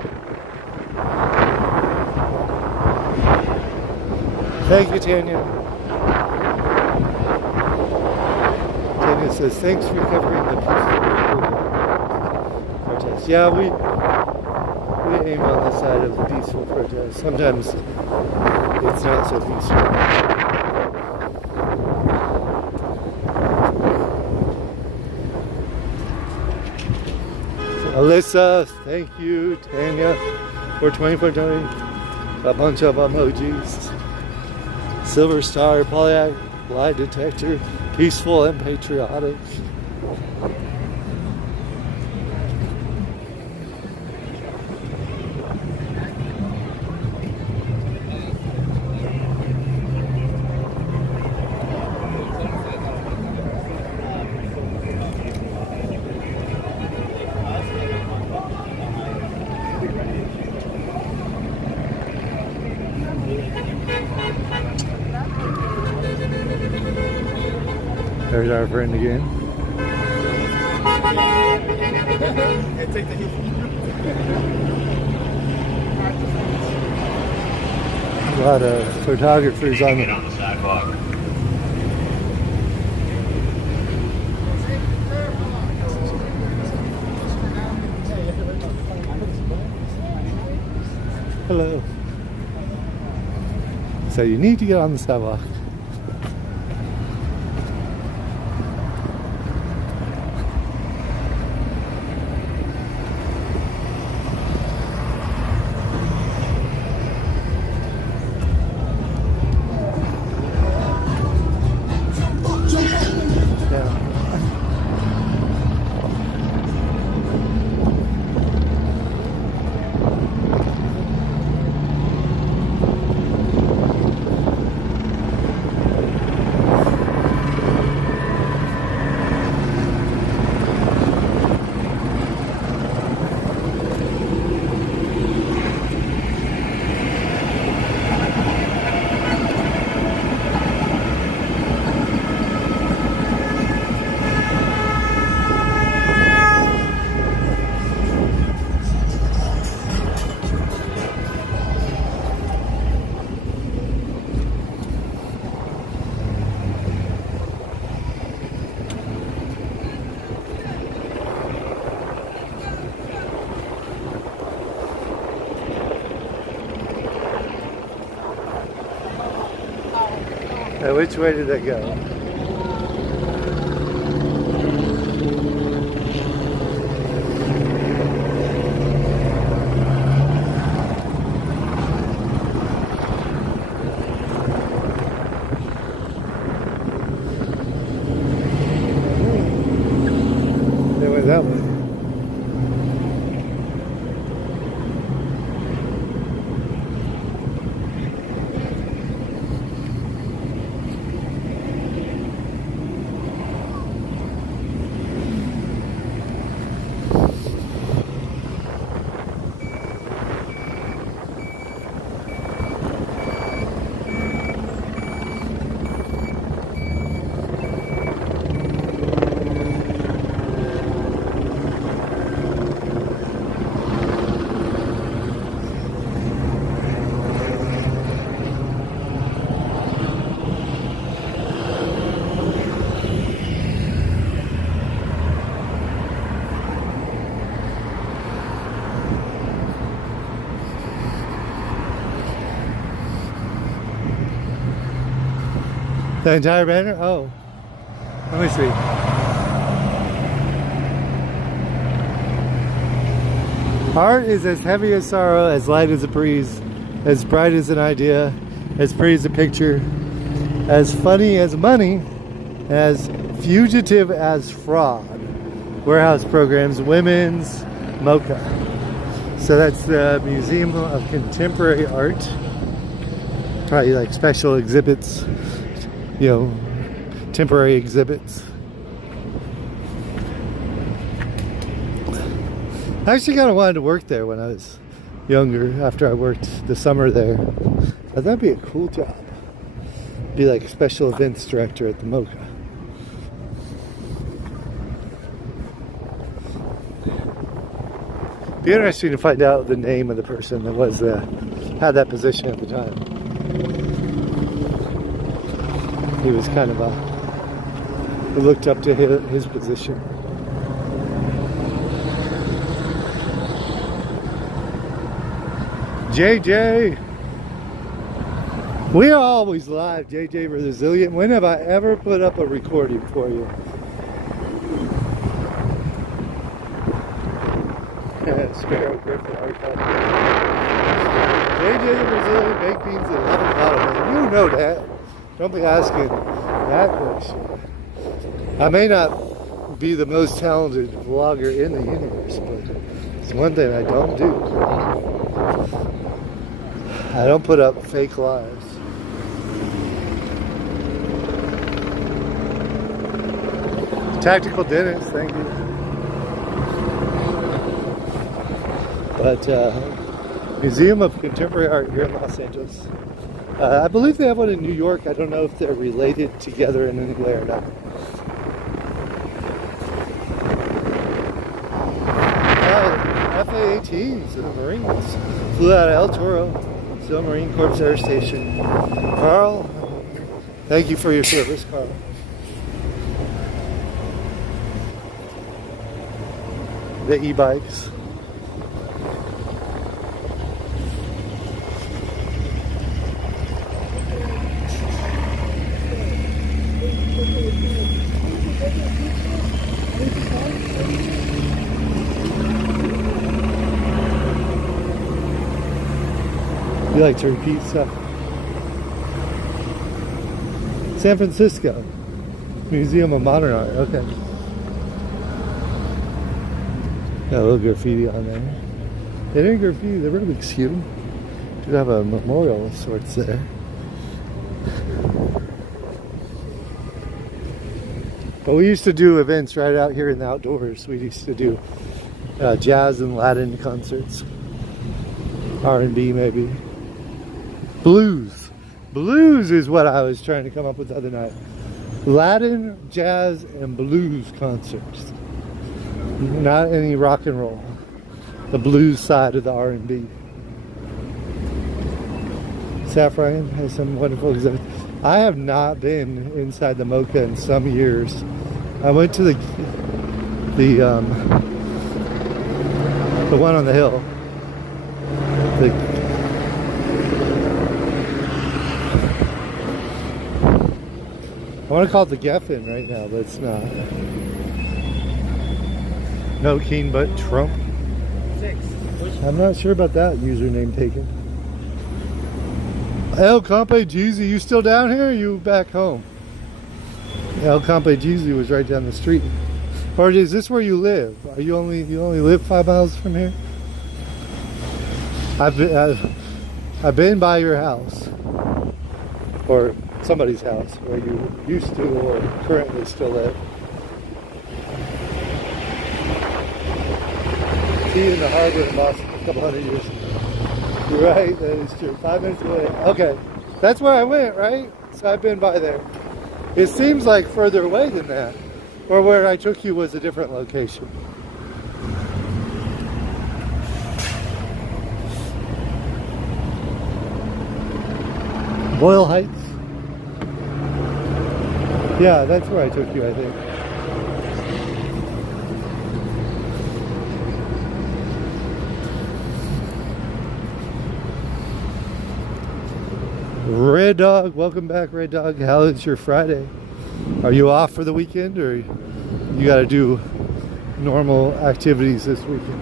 Thank you, Tanya. Tanya says, thanks for covering the peaceful protest. Yeah, we aim on the side of the peaceful protest. Sometimes it's not so peaceful. Alyssa, thank you. Tanya, for 24 doing a bunch of emojis. Silver Star, Polyak, Lie Detector, Peaceful and Patriotic. There's our friend again. Take the heat. A lot of photographers on the sidewalk. Hello. So you need to get on the sidewalk. Now, which way did they go? They went that way. The entire banner? Oh. Let me see. Art is as heavy as sorrow, as light as a breeze, as bright as an idea, as pretty as a picture, as funny as money, as fugitive as fraud. Warehouse programs, women's mocha. So that's the Museum of Contemporary Art. Probably like special exhibits. You know, temporary exhibits. I actually kind of wanted to work there when I was younger, after I worked the summer there. I thought that'd be a cool job. Be like special events director at the Mocha. Be interesting to find out the name of the person that was had that position at the time. He was kind of who looked up to his position. JJ, we are always live. JJ Resilient. When have I ever put up a recording for you? Sparrow Griffin archive. JJ the Resilient baked beans at 11 o'clock. You know that. Don't be asking that question. I may not be the most talented vlogger in the universe, but it's one thing I don't do. I don't put up fake lives. Tactical dentist, thank you. But Museum of Contemporary Art here in Los Angeles. I believe they have one in New York. I don't know if they're related together in any way or not. FA-18s, the Marines. Flew out of El Toro, still Marine Corps Air Station. Carl, thank you for your service, Carl. The e-bikes. You like to repeat stuff. San Francisco, Museum of Modern Art. Okay. Got a little graffiti on there. They didn't graffiti, they were really cute. Could have a memorial of sorts there. But we used to do events right out here in the outdoors. We used to do jazz and Latin concerts. R&B maybe. Blues. Blues is what I was trying to come up with the other night. Latin, jazz, and blues concerts. Not any rock and roll. The blues side of the R&B. Saffron has some wonderful exhibits. I have not been inside the Mocha in some years. I went to the one on the hill. I want to call it the Geffen right now, but it's not. No King but Trump. I'm not sure about that username taken. El Campe Jeezy, you still down here or are you back home? El Campe Jeezy was right down the street. Or is this where you live? Are you only live 5 miles from here? I've been by your house. Or somebody's house where you used to or currently still live. See in the harbor in Boston a couple hundred years ago. You're right, that is true. 5 minutes away. Okay, that's where I went, right? So I've been by there. It seems like further away than that. Or where I took you was a different location. Boyle Heights. Yeah, that's where I took you, I think. Red Dog, welcome back, Red Dog. How is your Friday? Are you off for the weekend or you got to do normal activities this weekend?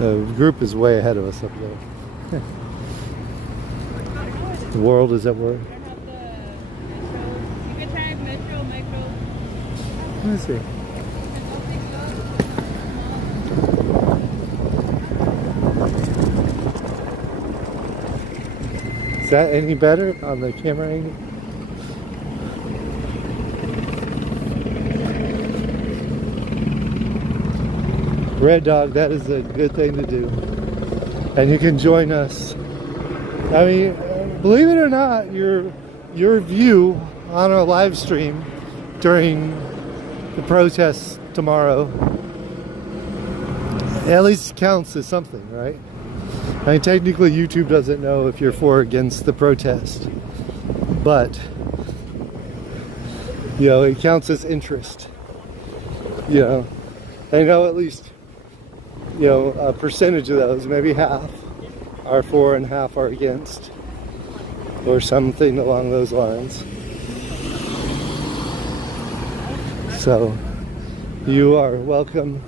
The group is way ahead of us up there. The world is at work. You can try Metro. Let me see. Is that any better on the camera angle? Red Dog, that is a good thing to do. And you can join us. I mean, believe it or not, your view on a live stream during the protests tomorrow at least counts as something, right? I mean, technically YouTube doesn't know if you're for or against the protest, but you know, it counts as interest. You know, I know at least, you know, a percentage of those, maybe half, are for and half are against, or something along those lines. So you are welcome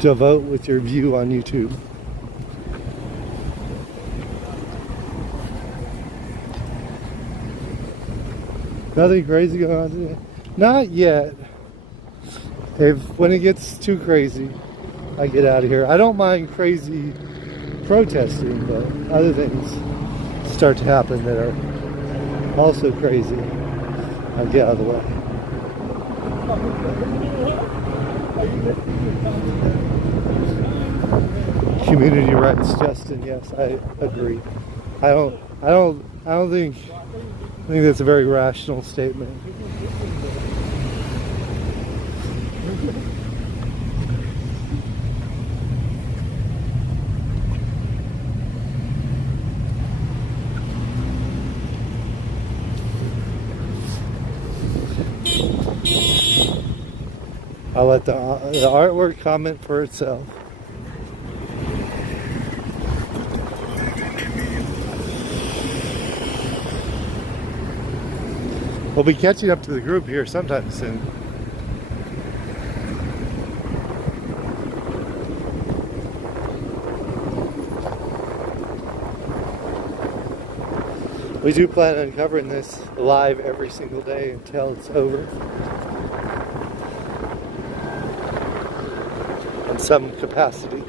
to vote with your view on YouTube. Nothing crazy going on today? Not yet. When it gets too crazy, I get out of here. I don't mind crazy protesting, but other things start to happen that are also crazy. I get out of the way. Community rights, Justin. Yes, I agree. I don't think that's a very rational statement. I'll let the artwork comment for itself. We'll be catching up to the group here sometime soon. We do plan on covering this live every single day until it's over. In some capacity.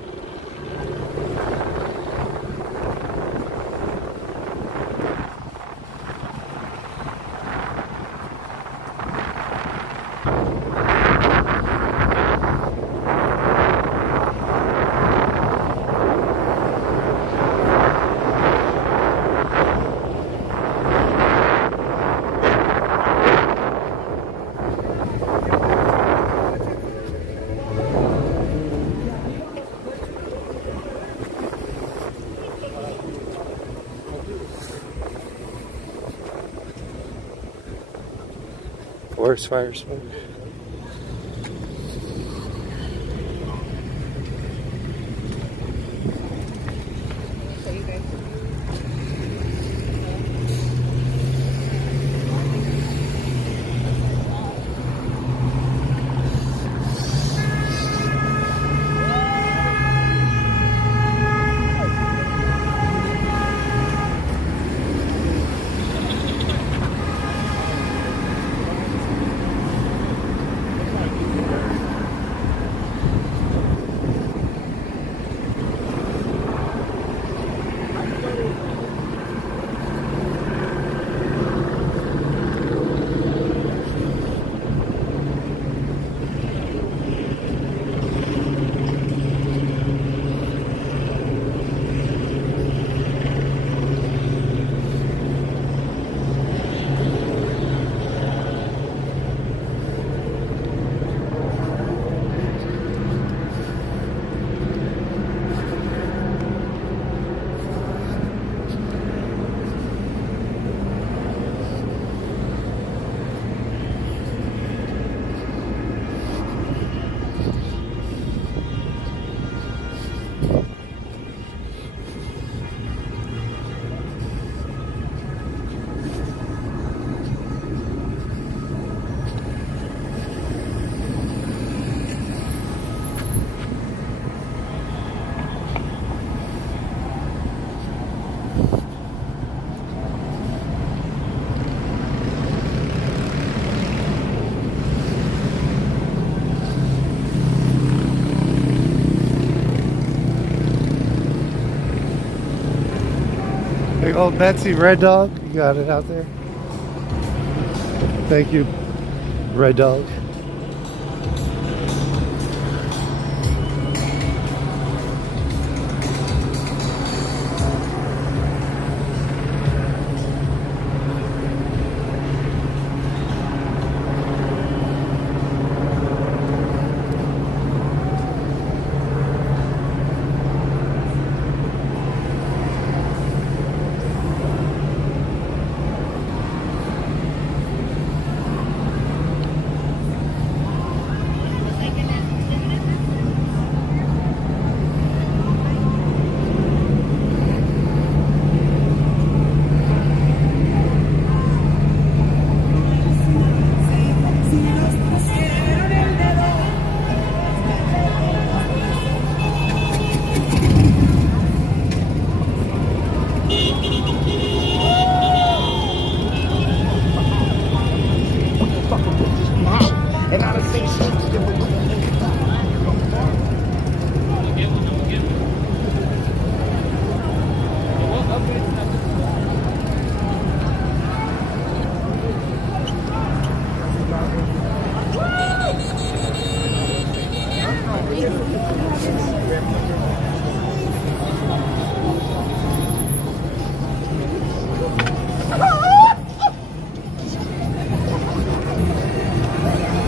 Worst fire smoke. Big old Betsy Red Dog, you got it out there. Thank you, Red Dog.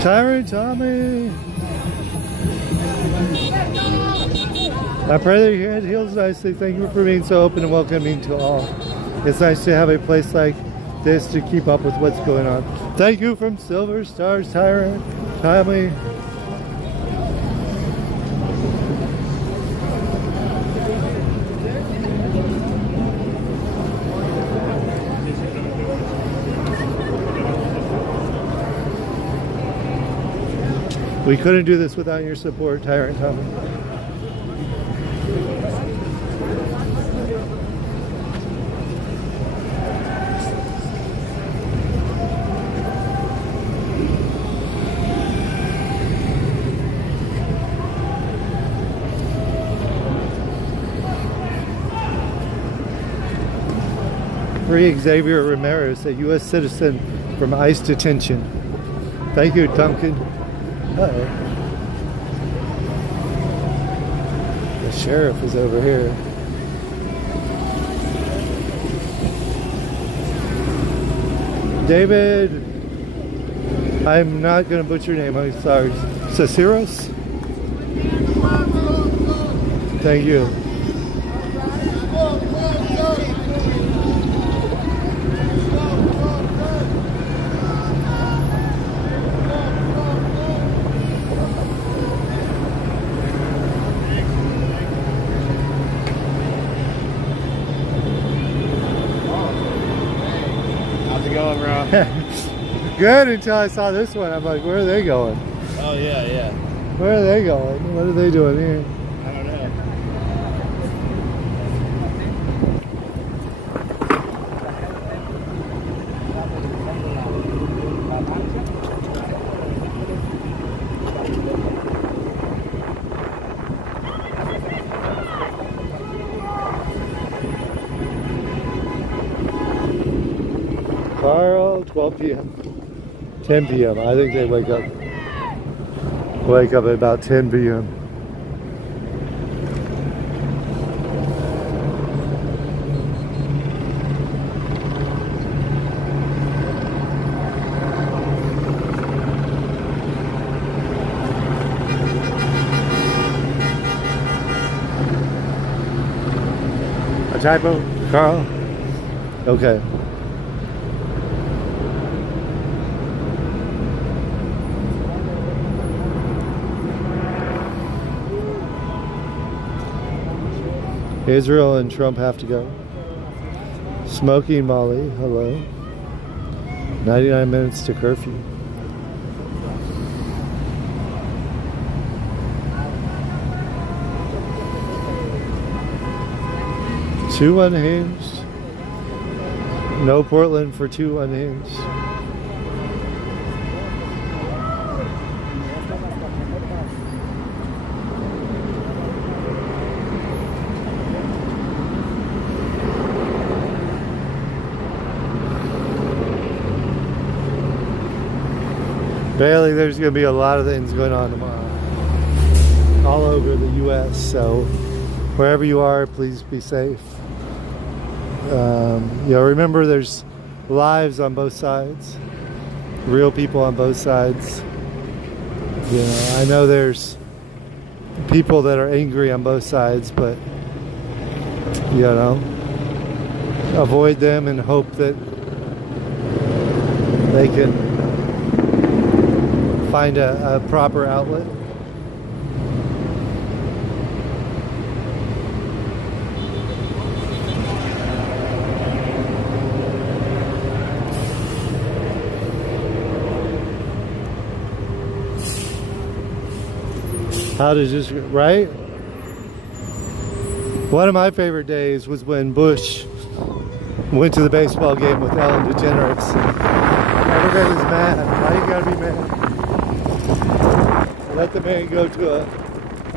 Tyrant Tommy. I pray that your head heals nicely. Thank you for being so open and welcoming to all. It's nice to have a place like this to keep up with what's going on. Thank you from Silver Stars, Tyrant Tommy. We couldn't do this without your support, Tyrant Tommy. Free Xavier Ramirez, a U.S. citizen from ICE detention. Thank you, Duncan. Uh-oh. The sheriff is over here. David, I'm not going to butcher your name, I'm sorry. Ciciros? Thank you. Good until I saw this one. I'm like, where are they going? Oh, yeah, yeah. Where are they going? What are they doing here? I don't know. Carl, 12 p.m. 10 p.m. I think they wake up at about 10 p.m. A typo, Carl? Okay. Israel and Trump have to go. Smoking Molly, hello. 99 minutes to curfew. Two unhinged. No Portland for two unhinged. Bailey, there's going to be a lot of things going on tomorrow. All over the U.S., so wherever you are, please be safe. Remember there's lives on both sides. Real people on both sides. I know there's people that are angry on both sides, but avoid them and hope that they can find a proper outlet. How does this, right? One of my favorite days was when Bush went to the baseball game with Ellen DeGeneres. Everybody was mad. Why you gotta be mad? Let the man go to a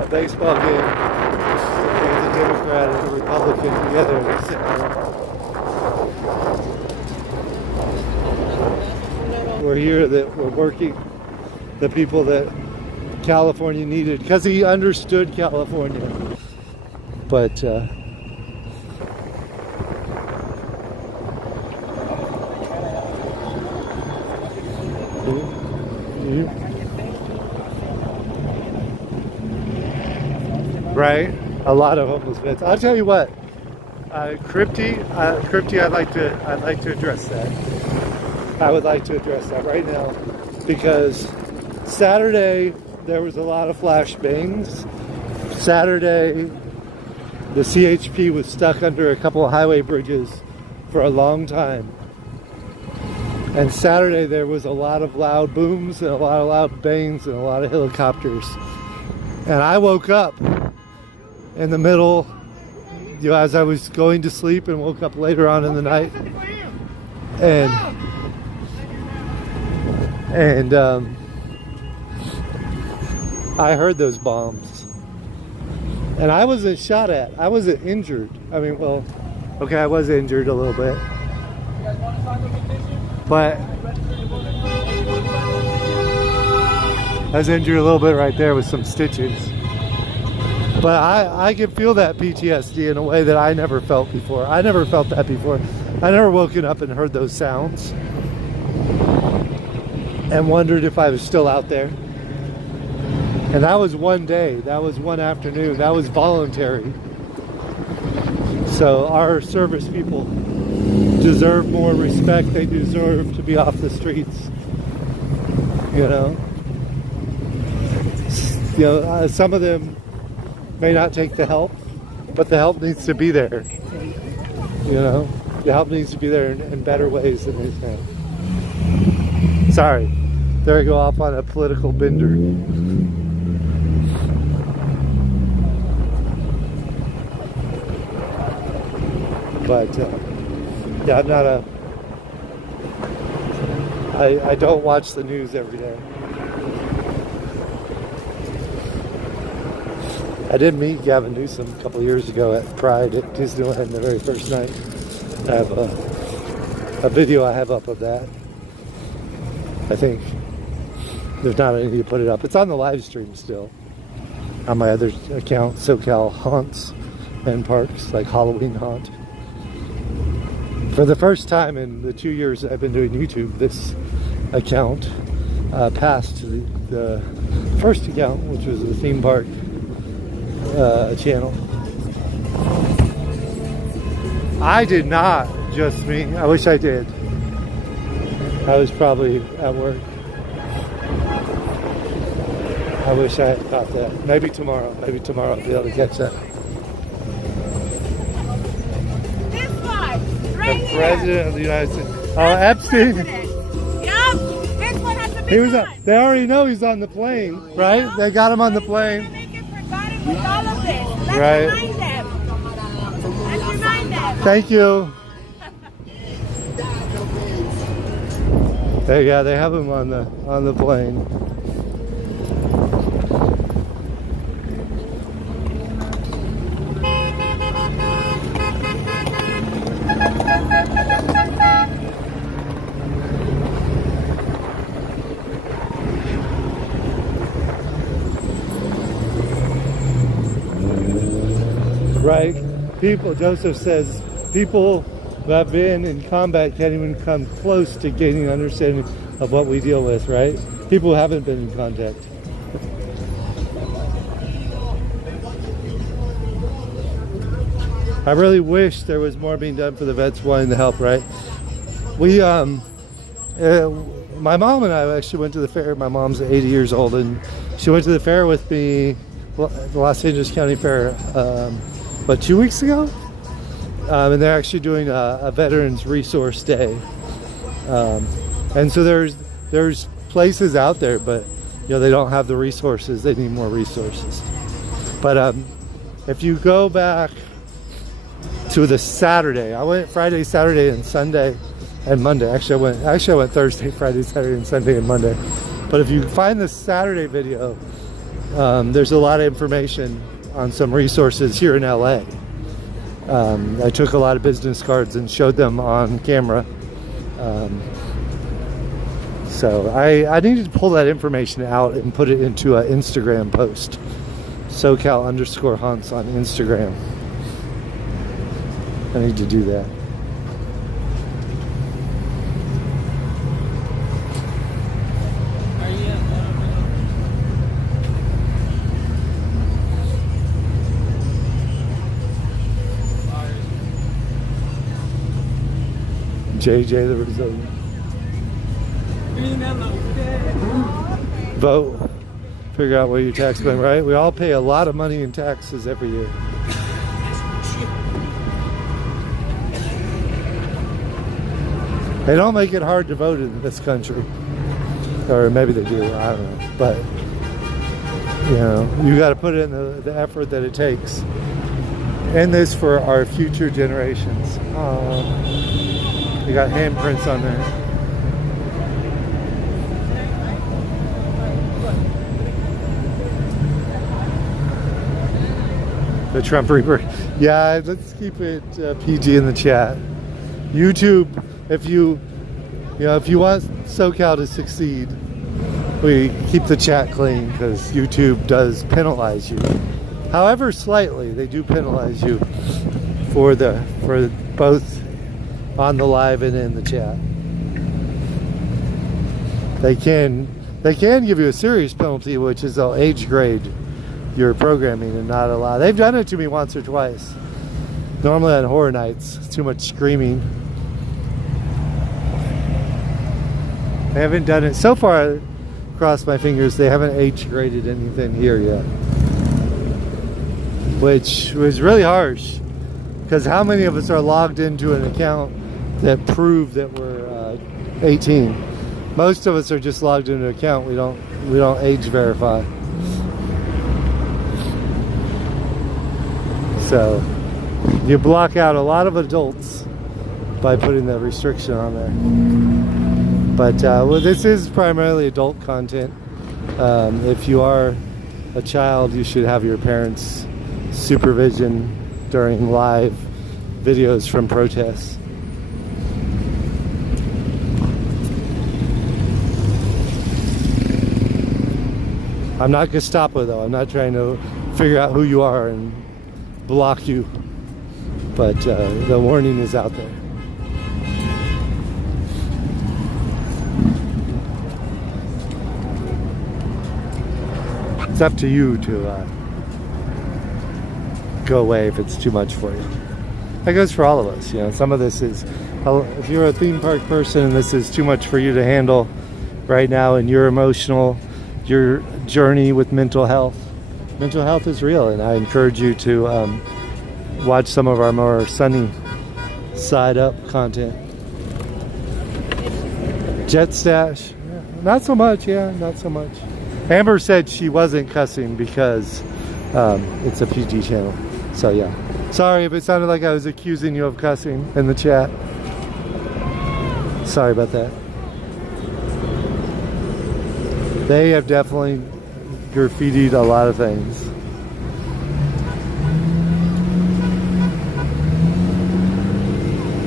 baseball game with a Democrat and a Republican together. We're here that we're working the people that California needed, because he understood California. But you right? A lot of homeless vets. I'll tell you what, Crypty, I'd like to address that. I would like to address that right now because Saturday there was a lot of flashbangs. Saturday, the CHP was stuck under a couple of highway bridges for a long time. And Saturday there was a lot of loud booms and a lot of loud bangs and a lot of helicopters. And I woke up in the middle, you know, as I was going to sleep, and woke up later on in the night. And I heard those bombs. And I wasn't shot at. I wasn't injured. I mean, well, okay, I was injured a little bit. But I was injured a little bit right there with some stitches. But I can feel that PTSD in a way that I never felt before. I never felt that before. I never woken up and heard those sounds and wondered if I was still out there. And that was one day, that was one afternoon, that was voluntary. So our service people deserve more respect. They deserve to be off the streets, you know. Some of them may not take the help, but the help needs to be there, you know. The help needs to be there in better ways than this now. Sorry, there I go off on a political bender. But yeah, I'm not I don't watch the news every day. I did meet Gavin Newsom a couple years ago at Pride at Disneyland the very first night. I have a video I have up of that. I think there's not any to put it up. It's on the live stream still on my other account, SoCal Haunts and Parks, like Halloween Haunt. For the first time in the 2 years I've been doing YouTube, this account passed the first account, which was the theme park channel. I did not, just me. I wish I did. I was probably at work. I wish I had caught that. Maybe tomorrow I'll be able to catch that. This one, right The here. President of the United States. Epstein. Yup. This one has to be He was. done. They already know he's on the plane, right? They got him on the plane. Make it forgotten with all of this. Let's Right. remind them. Let's remind them. Thank you. Yeah, they have him on the plane. Right? People, Joseph says, people who have been in combat can't even come close to gaining understanding of what we deal with, right? People who haven't been in contact. I really wish there was more being done for the vets wanting to help, right? We, my mom and I actually went to the fair. My mom's 80 years old, and she went to the fair with me, the Los Angeles County Fair, 2 weeks ago? And they're actually doing a Veterans Resource Day. And so there's places out there, but you know, they don't have the resources. They need more resources. But if you go back to the Saturday, I went Friday, Saturday, and Sunday, and Monday. Actually, I went Thursday, Friday, Saturday, and Sunday, and Monday. But if you find the Saturday video, there's a lot of information on some resources here in LA. I took a lot of business cards and showed them on camera. So I needed to pull that information out and put it into an Instagram post. SoCal_Haunts on Instagram. I need to do that. JJ the Brazilian. Vote. Figure out where your tax went, right? We all pay a lot of money in taxes every year. They don't make it hard to vote in this country. Or maybe they do, I don't know. But, you know, you got to put in the effort that it takes. And this for our future generations. You got handprints on there. The Trump Reaper. Yeah, let's keep it PG in the chat. YouTube, if you want SoCal to succeed, we keep the chat clean because YouTube does penalize you. However, slightly, they do penalize you for both on the live and in the chat. They can give you a serious penalty, which is they'll age grade your programming and not allow. They've done it to me once or twice. Normally on horror nights, it's too much screaming. They haven't done it so far. Cross my fingers, they haven't age graded anything here yet, which was really harsh because how many of us are logged into an account that prove that we're 18? Most of us are just logged into an account. We don't age verify. So you block out a lot of adults by putting that restriction on there. But well, this is primarily adult content. If you are a child, you should have your parents' supervision during live videos from protests. I'm not Gestapo though. I'm not trying to figure out who you are and block you. But the warning is out there. It's up to you to go away if it's too much for you. That goes for all of us. You know, some of this is, if you're a theme park person and this is too much for you to handle right now in your your journey with mental health. Mental health is real, and I encourage you to watch some of our more sunny side up content. Jet Stash, yeah, not so much. Yeah, not so much. Amber said she wasn't cussing because it's a PG channel. So yeah. Sorry if it sounded like I was accusing you of cussing in the chat. Sorry about that. They have definitely graffitied a lot of things.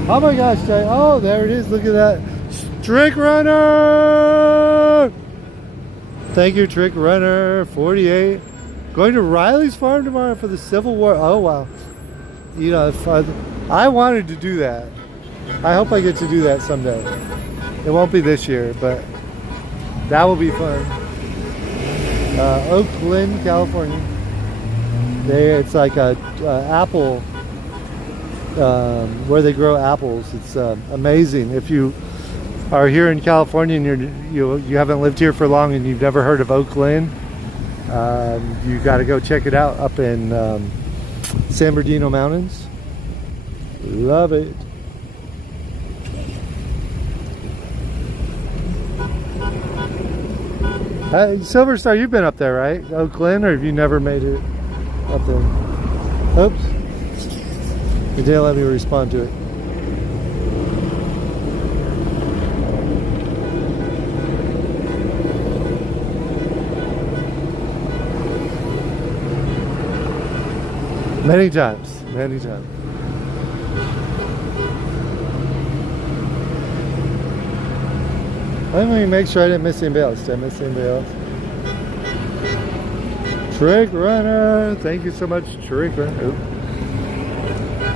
Oh my gosh, oh there it is, look at that. Trick Runner! Thank you, Trick Runner 48. Going to Riley's farm tomorrow for the Civil War. Oh wow. You know, if I wanted to do that. I hope I get to do that someday. It won't be this year, but that will be fun. Oakland, California. It's like a apple, where they grow apples. It's amazing. If you are here in California and you haven't lived here for long and you've never heard of Oakland, you got to go check it out up in San Bernardino Mountains. Love it. Silver Star, you've been up there, right? Oakland, or have you never made it up there? Oops. It didn't let me respond to it. Many times, many times. Let me make sure I didn't miss anybody else. Did I miss anybody else? Trick Runner. Thank you so much, Trick Runner. Oop.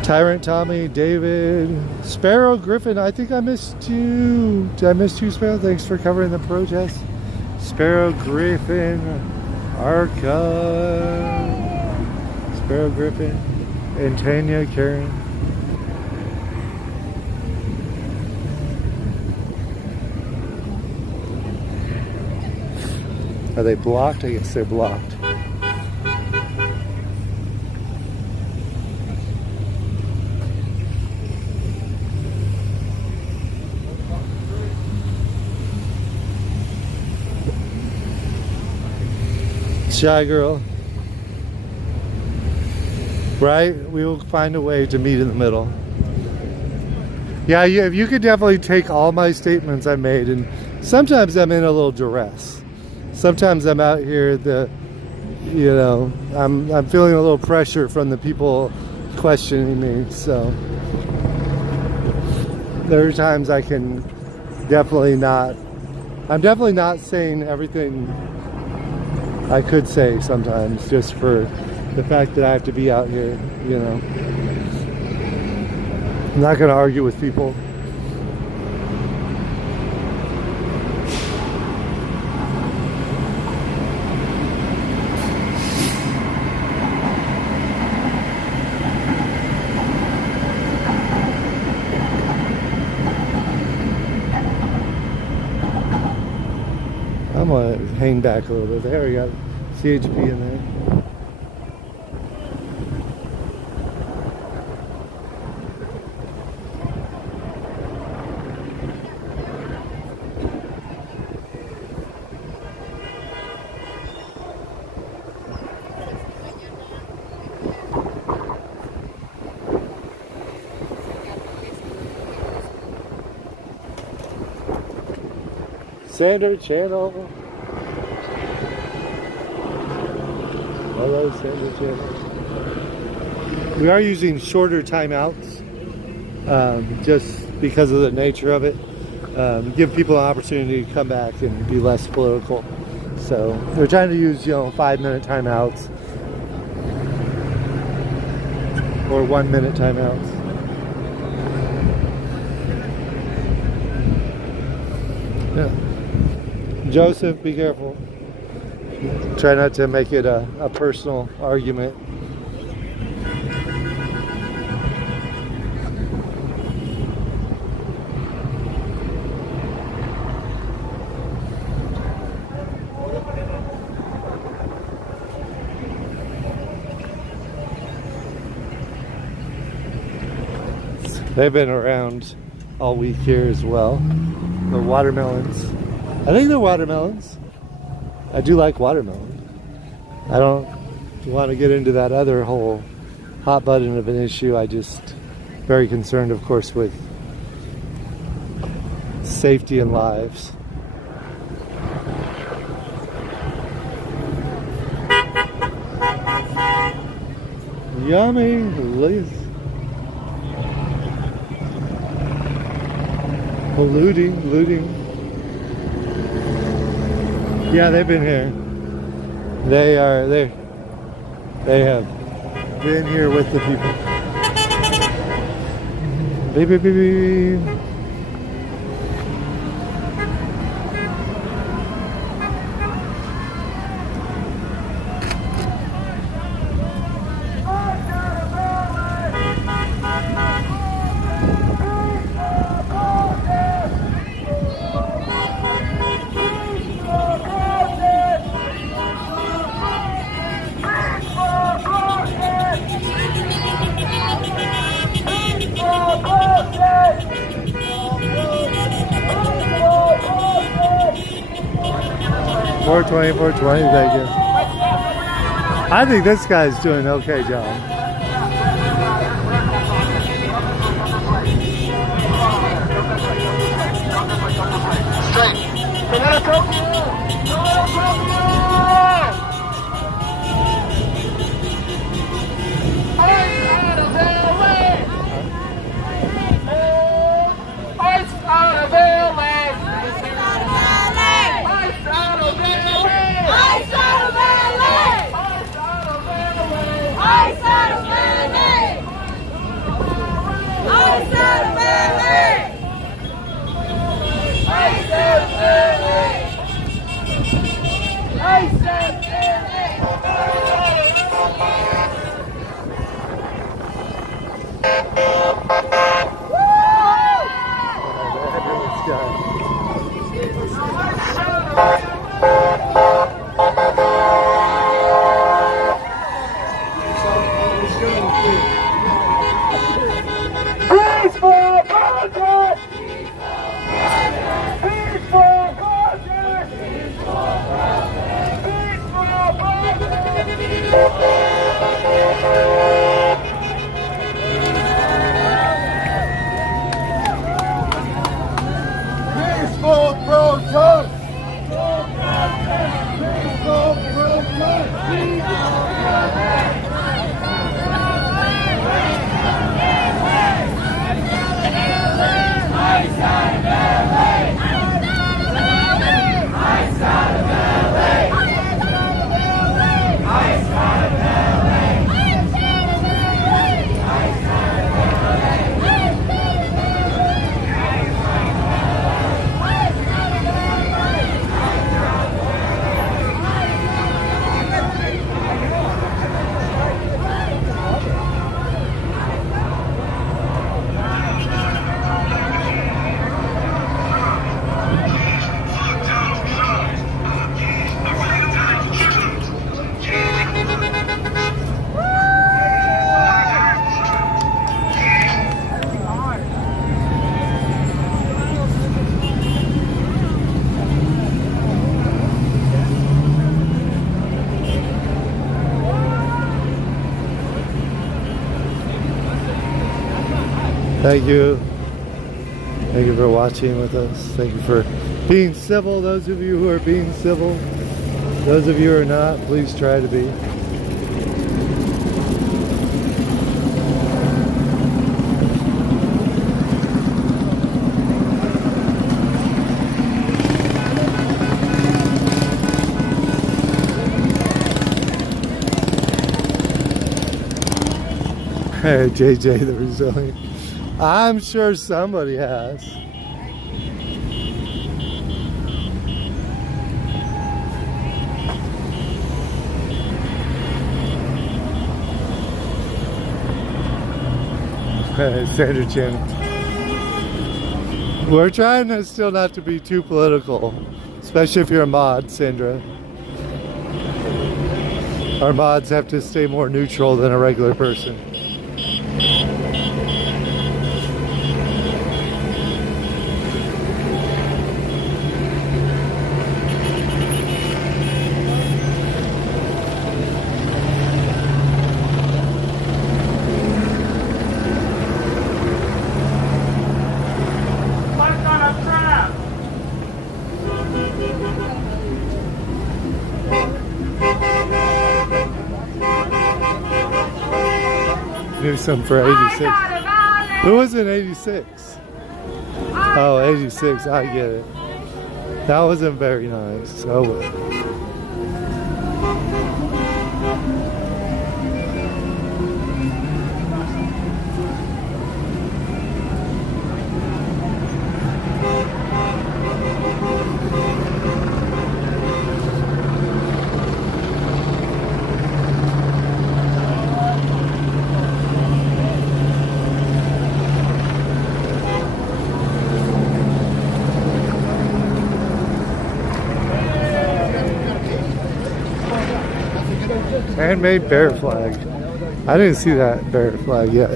Tyrant Tommy, David, Sparrow Griffin. I think I missed you. Did I miss you, Sparrow? Thanks for covering the protest. Sparrow Griffin, Arca, Sparrow Griffin, and Tanya Karen. Are they blocked? I guess they're blocked. Shy girl. Right? We will find a way to meet in the middle. Yeah, if you could definitely take all my statements I made, and sometimes I'm in a little duress. Sometimes I'm out here, I'm feeling a little pressure from the people questioning me. So there are times I can I'm definitely not saying everything I could say sometimes, just for the fact that I have to be out here, I'm not going to argue with people. I'm going to hang back a little bit. There we got CHP in there. Sander Channel. Hello, Sander Channel. We are using shorter timeouts, just because of the nature of it. Give people an opportunity to come back and be less political. So we're trying to use, 5-minute timeouts or 1-minute timeouts. Yeah. Joseph, be careful. Try not to make it a personal argument. They've been around all week here as well. The watermelons. I think they're watermelons. I do like watermelon. I don't want to get into that other whole hot button of an issue. I just very concerned, of course, with safety and lives. Yummy, Liz. Oh, looting. Yeah, they've been here. They have been here with the people. Beep. $420, thank you. I think this guy's doing an okay job. Peaceful protest! Peaceful protest! Peaceful Peaceful protest! Peaceful Thank you. Thank you for watching with us. Thank you for being civil. Those of you who are being civil. Those of you who are not, please try to be. Hey, JJ the Resilient. I'm sure somebody has. Hey, Sandra Chan. We're trying to still not to be too political, especially if you're a mod, Sandra. Our mods have to stay more neutral than a regular person. Do some for 86. Who was in 86? Oh, 86, I get it. That wasn't very nice. Oh well. Handmade bear flag. I didn't see that bear flag yet.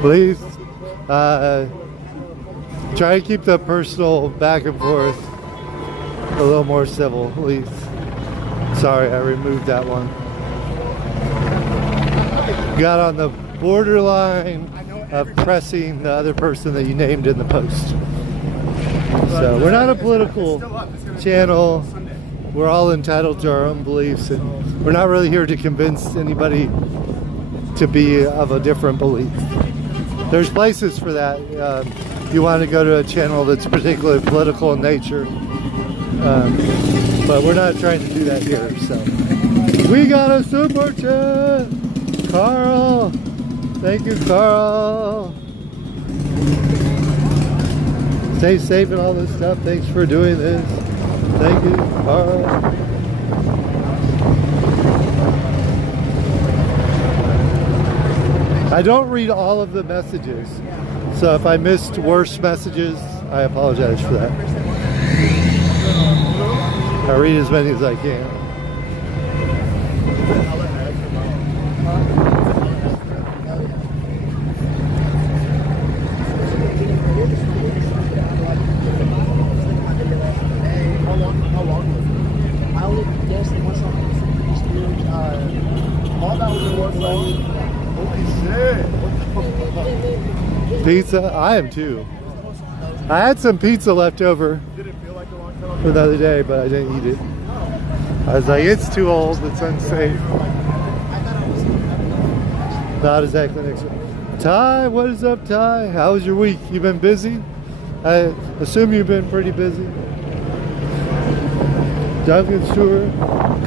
Please try to keep the personal back and forth a little more civil, please. Sorry, I removed that one. Got on the borderline of pressing the other person that you named in the post. So we're not a political channel. We're all entitled to our own beliefs, and we're not really here to convince anybody to be of a different belief. There's places for that. You want to go to a channel that's particularly political in nature, but we're not trying to do that here. So we got a super chat. Carl, thank you, Carl. Stay safe and all this stuff. Thanks for doing this. Thank you, Carl. I don't read all of the messages, so if I missed worse messages, I apologize for that. I read as many as I can. Pizza? I am too. I had some pizza left over for the other day, but I didn't eat it. I was like, it's too old, it's unsafe. Not exactly next week. Ty, what is up, Ty? How was your week? You been busy? I assume you've been pretty busy. Duncan Stewart.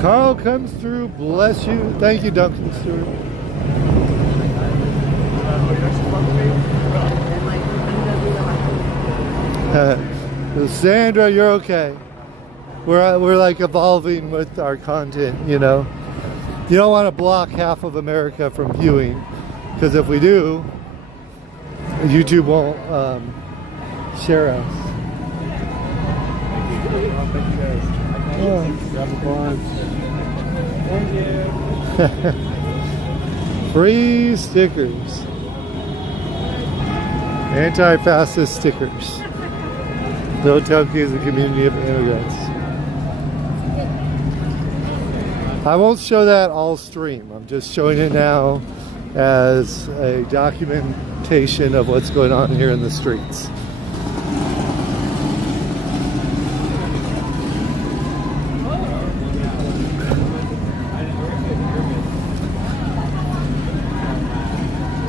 Carl comes through, bless you. Thank you, Duncan Stewart. Sandra, you're okay. We're like evolving with our content, you know. You don't want to block half of America from viewing, because if we do, YouTube won't share us. Free stickers. Anti-fascist stickers. No Turkey is a community of immigrants. I won't show that all stream. I'm just showing it now as a documentation of what's going on here in the streets.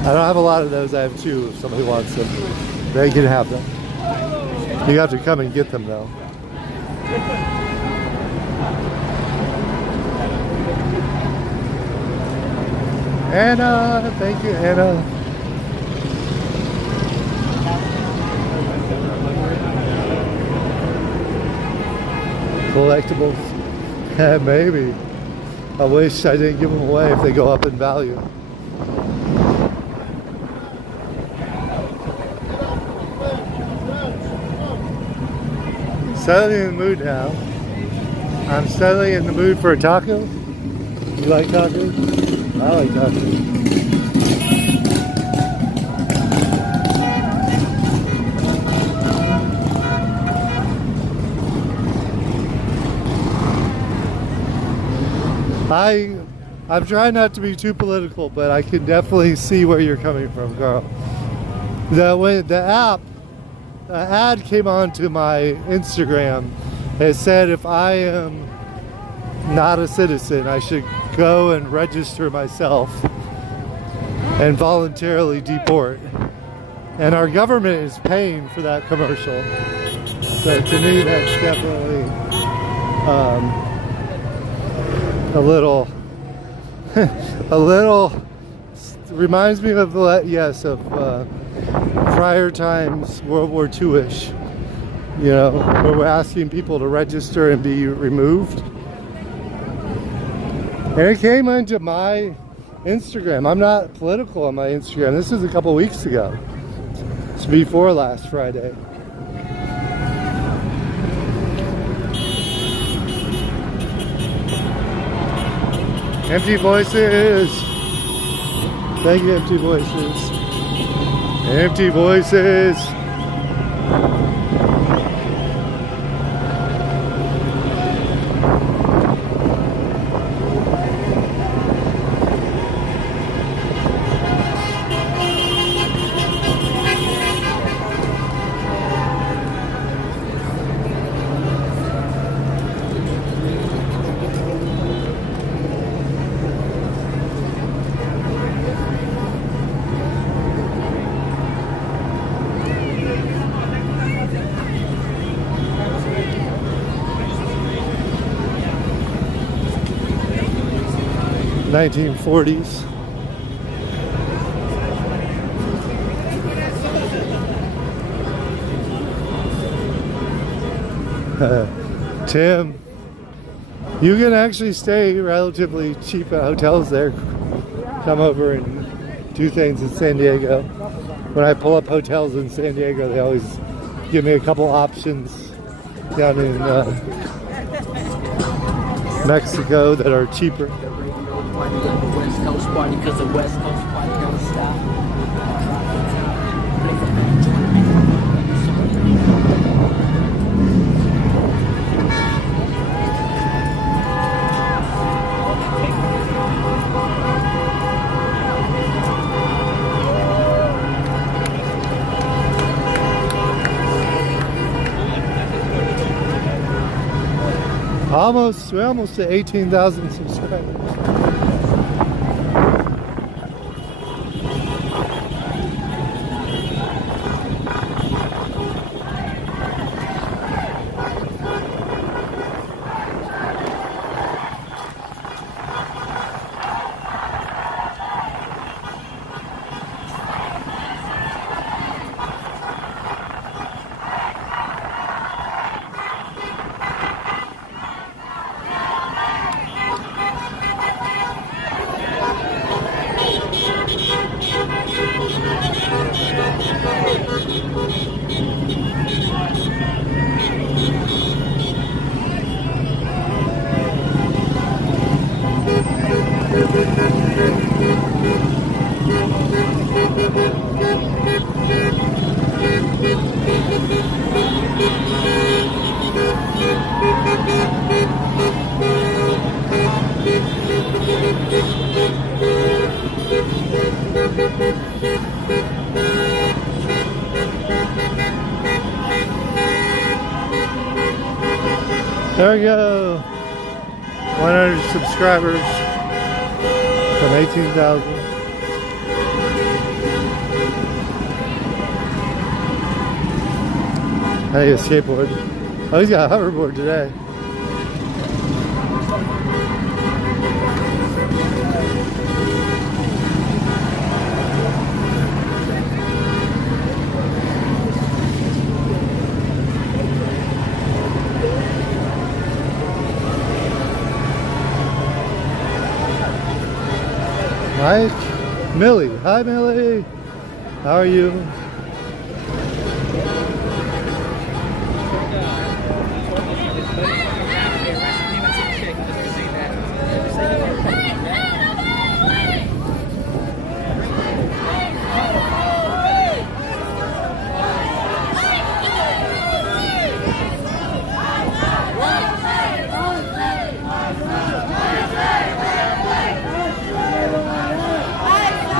I don't have a lot of those. I have two. If somebody wants them, they can have them. You have to come and get them, though. Anna, thank you, Anna. Collectibles? Maybe. I wish I didn't give them away if they go up in value. Suddenly in the mood now. I'm suddenly in the mood for a taco. You like tacos? I like tacos. I'm trying not to be too political, but I can definitely see where you're coming from, Carl. The ad came onto my Instagram. It said if I am not a citizen, I should go and register myself and voluntarily deport. And our government is paying for that commercial. So to me, that's definitely a little reminds me of prior times, World War II-ish, you know, where we're asking people to register and be removed. And it came onto my Instagram. I'm not political on my Instagram. This is a couple weeks ago. It's before last Friday. Empty Voices. Thank you, Empty Voices. Empty Voices. (1940s). Tim, you can actually stay relatively cheap at hotels there. Come over and do things in San Diego. When I pull up hotels in San Diego, they always give me a couple options down in Mexico that are cheaper. West Coast party, cause the West Coast party don't stop. We're almost to 18,000 subscribers. There we go. 100 subscribers from 18,000. I think a skateboard. Oh, he's got a hoverboard today. Hi, Millie. Hi, Millie. How are you?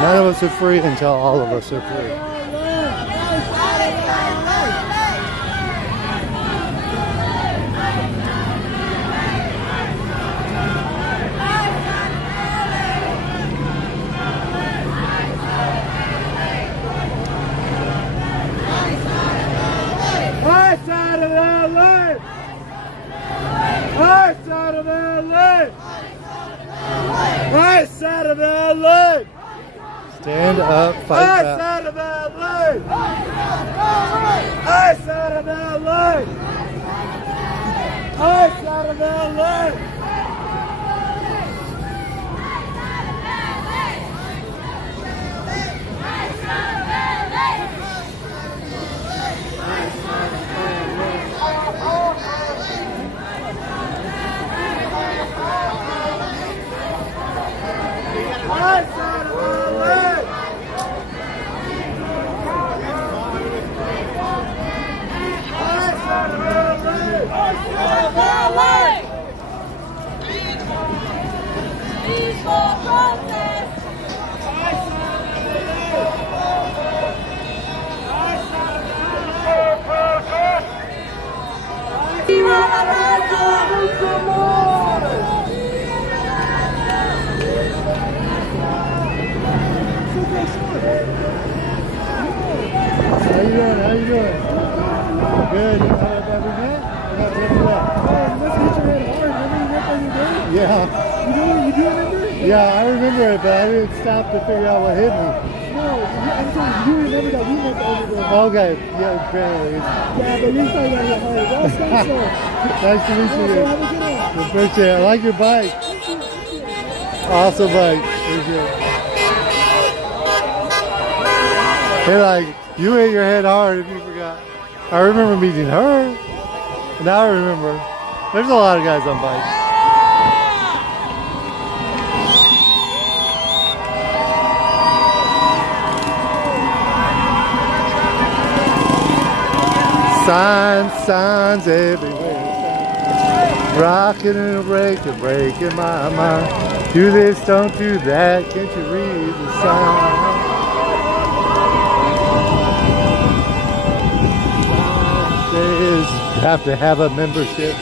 None of us are free until all of us are free. Our side of LA! Our side of LA! Our side of LA! Stand up, fight Our back. side of LA! Our side of LA! Our side of LA! How you doing? How you doing? Good. Have we met? Let's hit your head hard. Remember you worked on your day? Yeah. You know what you do remember? Yeah, I remember it, but I didn't stop to figure out what hit me. No, I'm saying you remember that we met over there. Okay. Yeah, apparently. Yeah, but you're talking about your heart. That's nice though. Nice to meet you. Have a good one. Appreciate it. I like your bike. Awesome bike. Appreciate it. Hey, like, you hit your head hard if you forgot. I remember meeting her. Now I remember. There's a lot of guys on bikes. Signs everywhere. Rocking and breaking my mind. Do this, don't do that. Can't you read the sign? Says you have to have a membership.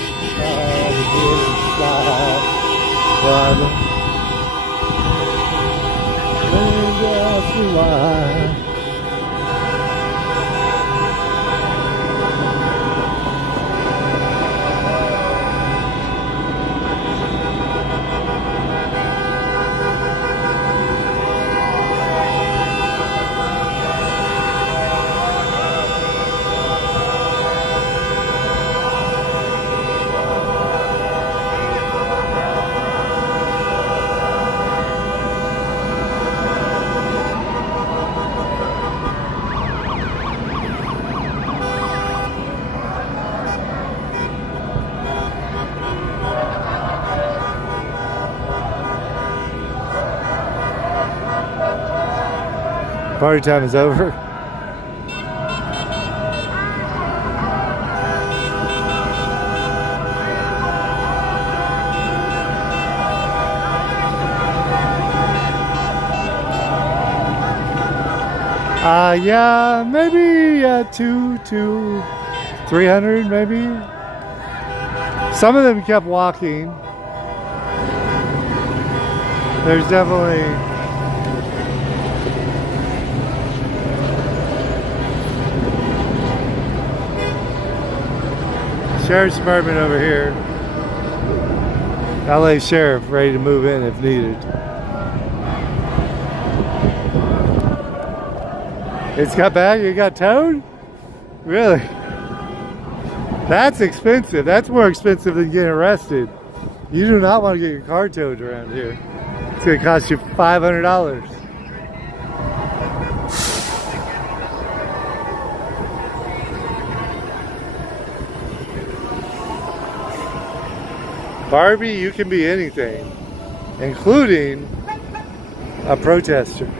Why? Party time is over. Yeah, maybe 300 maybe. Some of them kept walking. There's definitely Sheriff's Department over here. LA Sheriff ready to move in if needed. It's got back? You got towed? Really? That's expensive. That's more expensive than getting arrested. You do not want to get your car towed around here. It's going to cost you $500. Barbie, you can be anything, including a protester.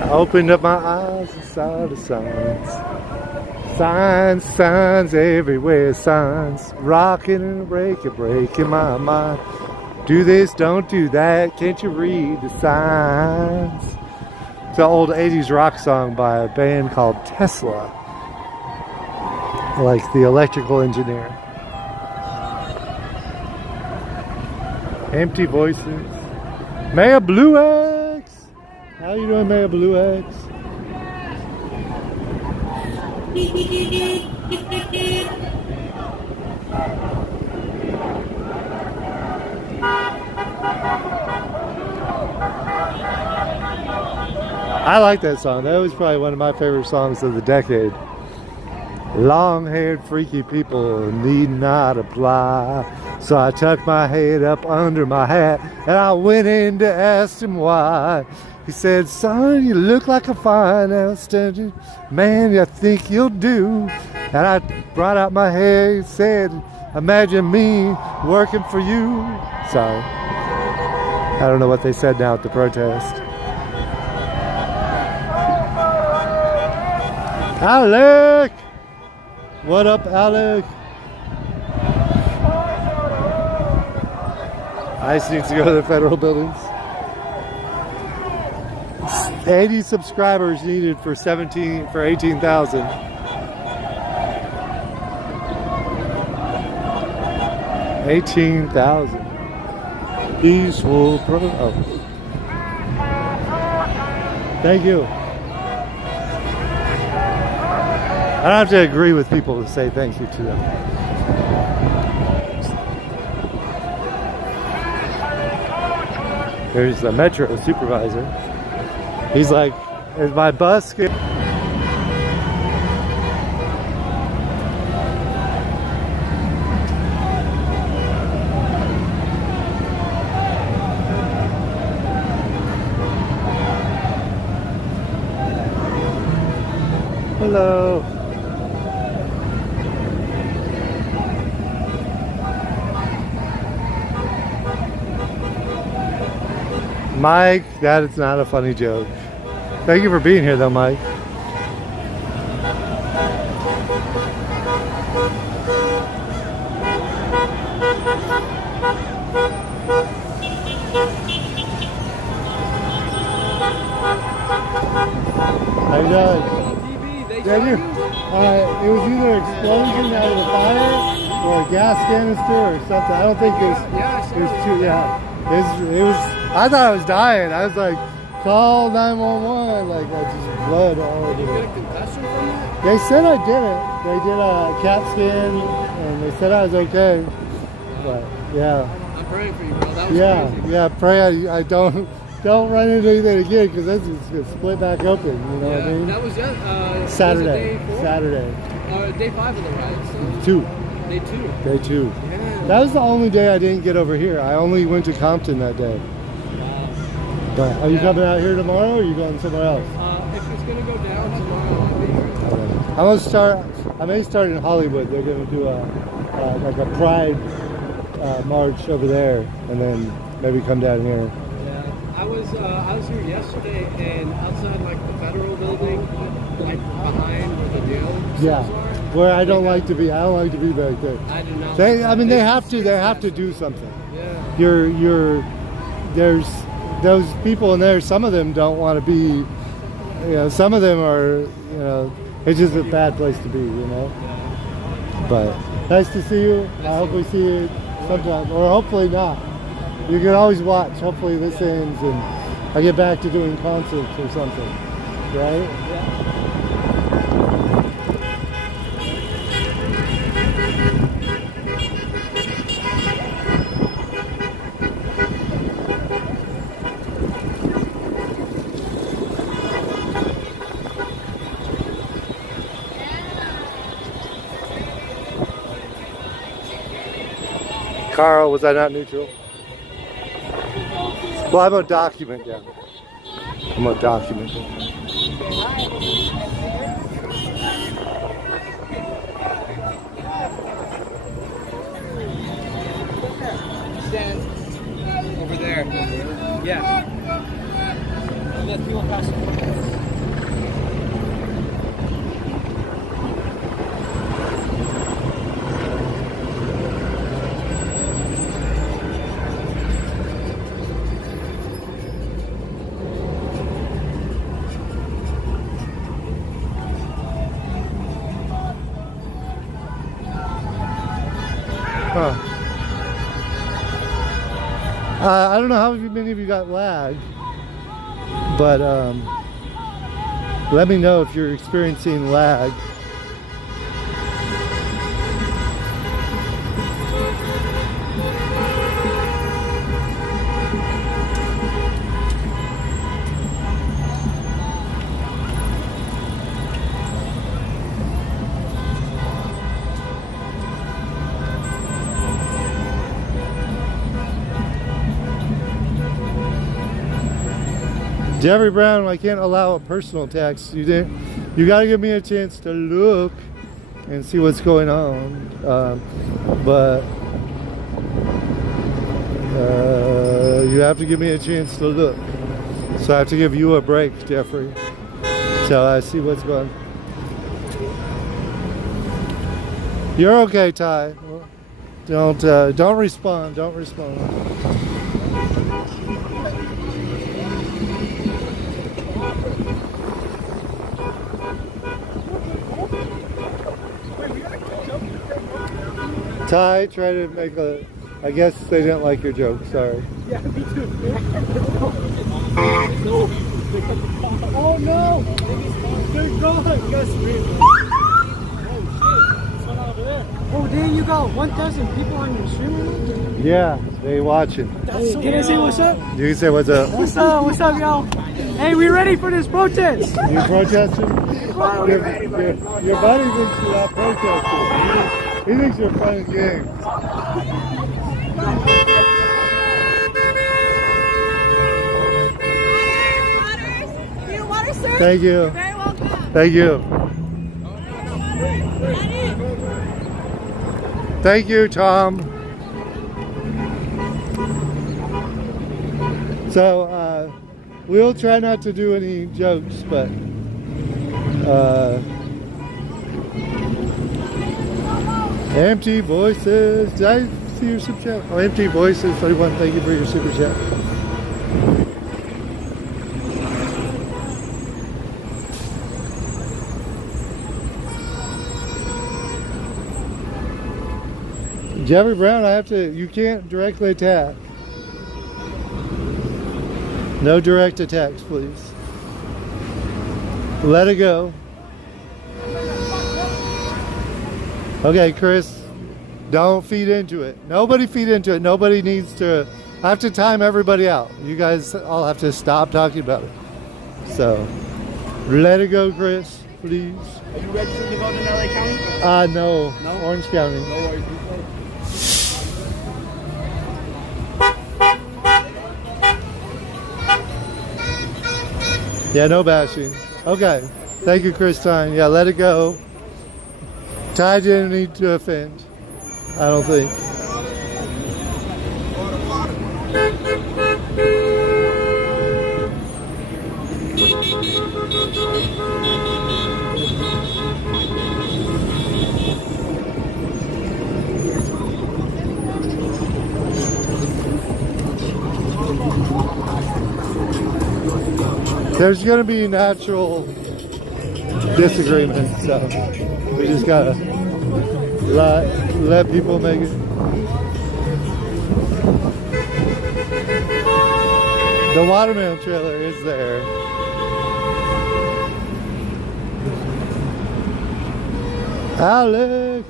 I opened up my eyes and saw the signs. Signs everywhere, signs. Rocking and breaking my mind. Do this, don't do that, can't you read the signs? It's an old 80s rock song by a band called Tesla. Like the electrical engineer. Empty voices. Maya Blue X! How you doing, Maya Blue X? I like that song. That was probably one of my favorite songs of the decade. Long-haired freaky people need not apply. So I tucked my head up under my hat and I went in to ask him why. He said, son, you look like a fine, outstanding man, I think you'll do. And I brought out my hair, he said, imagine me working for you. Sorry. I don't know what they said now at the protest. Alec! What up, Alec? ICE needs to go to the federal buildings. 80 subscribers needed for 18,000. Peaceful pro. Oh. Thank you. I don't have to agree with people to say thank you to them. There's the metro supervisor. He's like, is my bus good? Hello. Mike, that is not a funny joke. Thank you for being here though, Mike. How you doing? Yeah, you. It was either an explosion out of the fire or a gas canister or something. I don't think it was too. Yeah, it was. I thought I was dying. I was like, call 911. Like I just blood all over. Did you get a concussion from that? They said I didn't. They did a CAT scan and they said I was okay. But yeah. I'm praying for you, bro. That was crazy. Yeah. Pray I don't run into anything again because this is gonna split back open. You know what I mean? That was Saturday. Was it Saturday. day 5 of the ride. So. Day 2. Day 2. Yeah. That was the only day I didn't get over here. I only went to Compton that day. But are you coming out here tomorrow or are you going somewhere else? If it's gonna go down tomorrow, I'll be here. I may start in Hollywood. They're gonna do like a pride march over there and then maybe come down here. I was here yesterday and outside like the federal building, like behind where the jail cells are. Where I don't like to be. I don't like to be back there. I do not. They have to do something. Yeah. There's those people in there. Some of them don't want to be. Some of them are. It's just a bad place to be. But nice to see you. I hope we see you sometime, or hopefully not. You can always watch. Hopefully this ends and I get back to doing concerts or something, right? Carl, was I not neutral? Well, I'm a document down there. I'm a document. Stand over there. Yeah. And then people pass. I don't know how many of you got lag, but let me know if you're experiencing lag. Jeffrey Brown, I can't allow a personal text. You got to give me a chance to look and see what's going on. But you have to give me a chance to look. So I have to give you a break, Jeffrey, till I see what's going on. You're okay, Ty. Don't respond. Don't respond. Ty, try to make I guess they didn't like your joke, sorry. Yeah, me too. Oh no! They're gone! You guys scream. Oh shit! What's going on over there? Oh, there you go! 1,000 people on your stream right now? Yeah, they watching. So can I say what's up? You can say what's up. What's up? What's up, y'all? Hey, we ready for this protest? You protesting? Your buddy thinks you're not protesting. He thinks you're fun and games. Water, sir? Thank you. Very welcome. Thank you. Thank you, Tom. So, we'll try not to do any jokes, but Empty Voices. Did I see your super chat? Oh, Empty Voices 31. Thank you for your super chat. Jeffrey Brown, you can't directly attack. No direct attacks, please. Let it go. Okay, Chris, don't feed into it. Nobody feed into it. Nobody needs to. I have to time everybody out. You guys all have to stop talking about it. So, let it go, Chris, please. Are you registered to vote in LA County? No. No? Orange County. No worries. Yeah, no bashing. Okay. Thank you, Chris Stein. Yeah, let it go. Ty didn't need to offend. I don't think. There's going to be natural disagreement, so we just gotta let people make it. The watermelon trailer is there. Alec!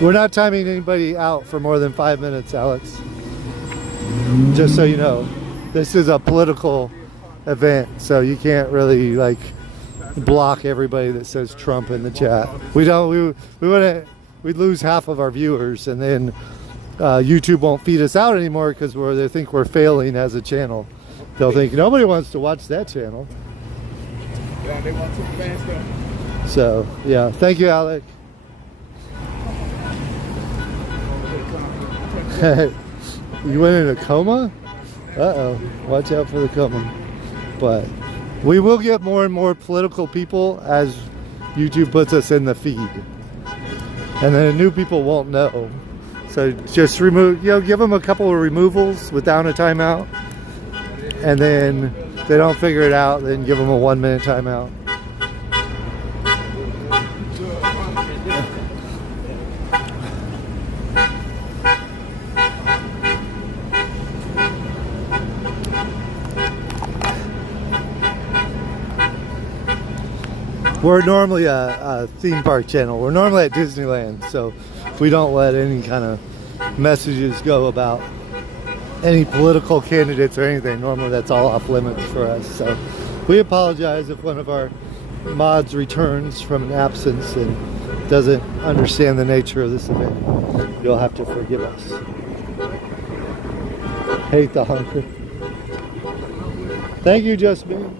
We're not timing anybody out for more than 5 minutes, Alex. Just so you know, this is a political event, so you can't really like block everybody that says Trump in the chat. We wouldn't. We'd lose half of our viewers, and then YouTube won't feed us out anymore because they think we're failing as a channel. They'll think nobody wants to watch that channel. Yeah, they want some fans though. So yeah, thank you, Alec. You went in a coma? Uh-oh. Watch out for the coma. But we will get more and more political people as YouTube puts us in the feed. And then new people won't know. So just give them a couple of removals without a timeout. And then if they don't figure it out, then give them a 1 minute timeout. We're normally a theme park channel. We're normally at Disneyland, so we don't let any kind of messages go about any political candidates or anything. Normally that's all off limits for us. So we apologize if one of our mods returns from an absence and doesn't understand the nature of this event. You'll have to forgive us. Hate the hunker. Thank you, Justine.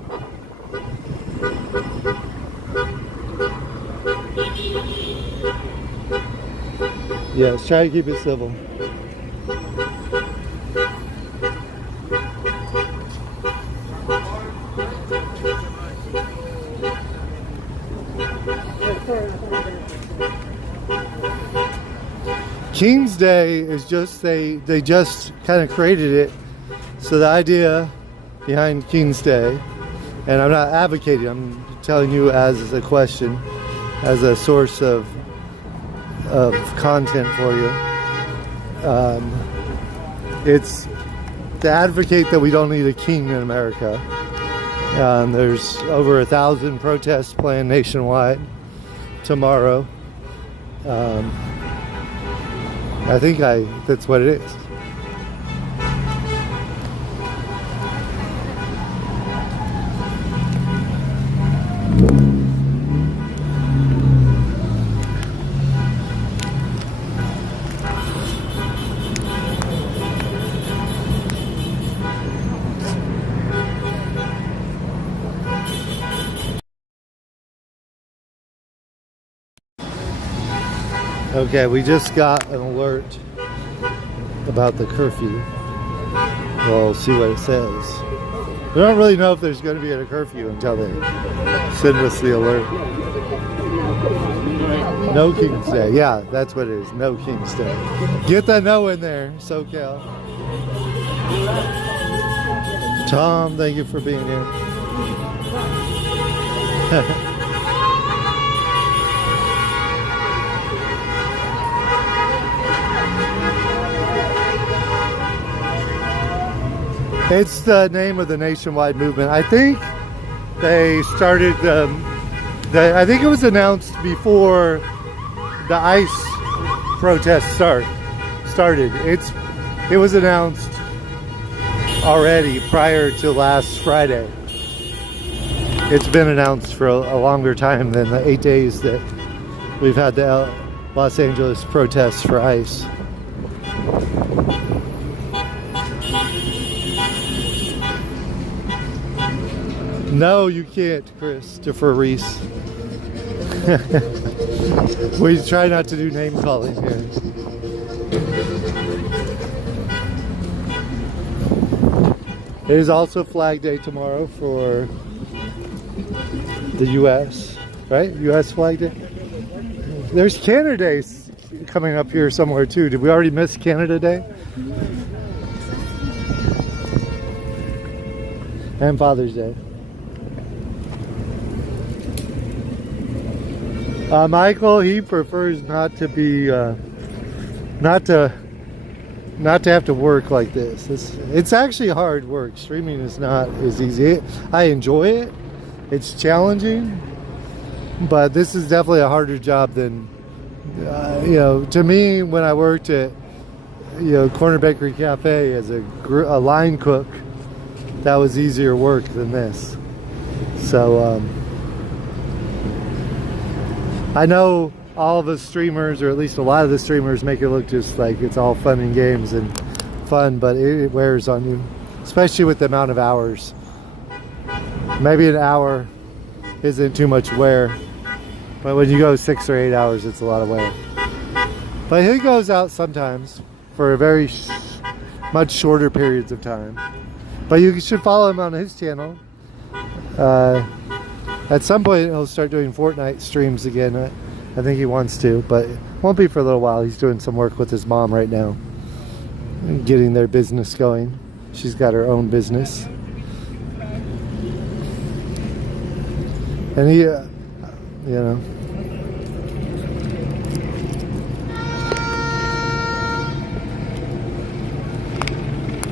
Yes, try to keep it civil. King's Day is just, they just kind of created it. So the idea behind King's Day, and I'm not advocating, I'm telling you as a question, as a source of content for you. It's to advocate that we don't need a king in America. There's over 1,000 protests planned nationwide tomorrow. I think that's what it is. Okay, we just got an alert about the curfew. We'll see what it says. We don't really know if there's going to be a curfew until they send us the alert. No King's Day. Yeah, that's what it is. No King's Day. Get the no in there, SoCal. Tom, thank you for being here. It's the name of the nationwide movement. I think they started, I think it was announced before the ICE protest started. It was announced already prior to last Friday. It's been announced for a longer time than the 8 days that we've had the Los Angeles protests for ICE. No, you can't, Christopher Reese. We try not to do name calling here. It is also Flag Day tomorrow for the U.S., right? U.S. Flag Day. There's Canada Day coming up here somewhere too. Did we already miss Canada Day? And Father's Day. Michael, he prefers not to be, not to have to work like this. It's actually hard work. Streaming is not as easy. I enjoy it. It's challenging, but this is definitely a harder job than, to me, when I worked at, Corner Bakery Cafe as a line cook, that was easier work than this. So, I know all of the streamers, or at least a lot of the streamers, make it look just like it's all fun and games and fun, but it wears on you, especially with the amount of hours. Maybe an hour isn't too much wear, but when you go 6 or 8 hours, it's a lot of wear. But he goes out sometimes for very much shorter periods of time. But you should follow him on his channel. At some point, he'll start doing Fortnite streams again. I think he wants to, but it won't be for a little while. He's doing some work with his mom right now, getting their business going. She's got her own business. And he,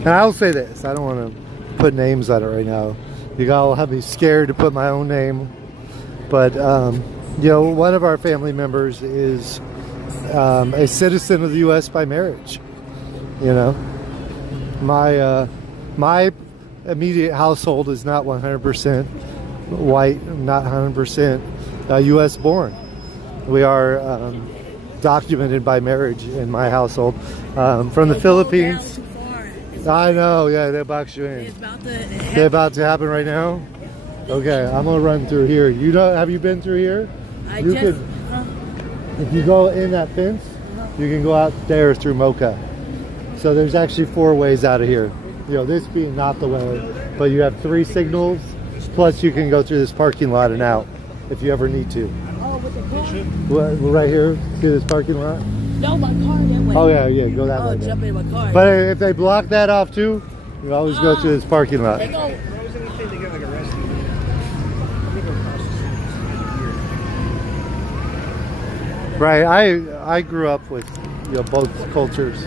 And I'll say this, I don't want to put names on it right now. You all have me scared to put my own name. But, one of our family members is a citizen of the U.S. by marriage. My immediate household is not 100% white, not 100% U.S. born. We are documented by marriage in my household. From the Philippines. I know, yeah, they box you in. They're about to happen right now? Okay, I'm gonna run through here. Have you been through here? If you go in that fence, you can go out there through Mocha. So there's actually 4 ways out of here. This being not the way, but you have 3 signals, plus you can go through this parking lot and out if you ever need to. Oh, with the car? Right here, see this parking lot? No, my car that way. Oh yeah, go that way. Oh, jump in my car. But if they block that off too, you always go through this parking lot. They go. Right, I grew up with both cultures.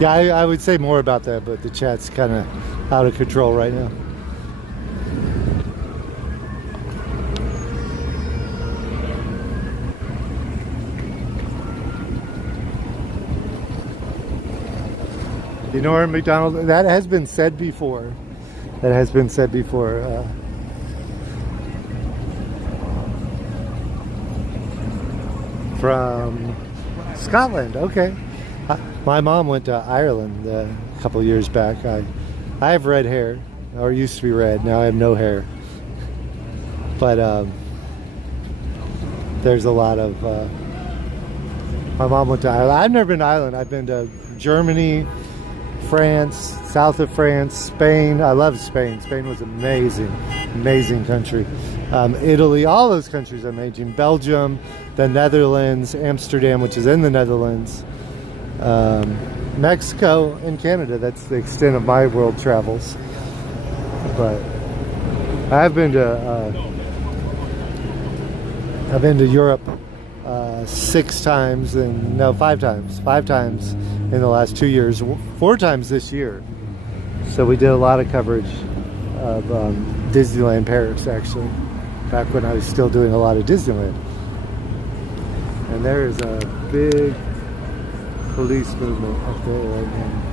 Yeah, I would say more about that, but the chat's kind of out of control right now. You know where McDonald's? That has been said before. That has been said before. From Scotland. Okay. My mom went to Ireland a couple years back. I have red hair, or used to be red. Now I have no hair. But there's a lot of. My mom went to Ireland. I've never been to Ireland. I've been to Germany, France, south of France, Spain. I love Spain. Spain was amazing, amazing country. Italy, all those countries are amazing. Belgium, the Netherlands, Amsterdam, which is in the Netherlands, Mexico, and Canada. That's the extent of my world travels. But I've been to Europe 6 times and no 5 times in the last 2 years, 4 times this year. So we did a lot of coverage of Disneyland Paris, actually, back when I was still doing a lot of Disneyland. And there is a big police movement up there right now.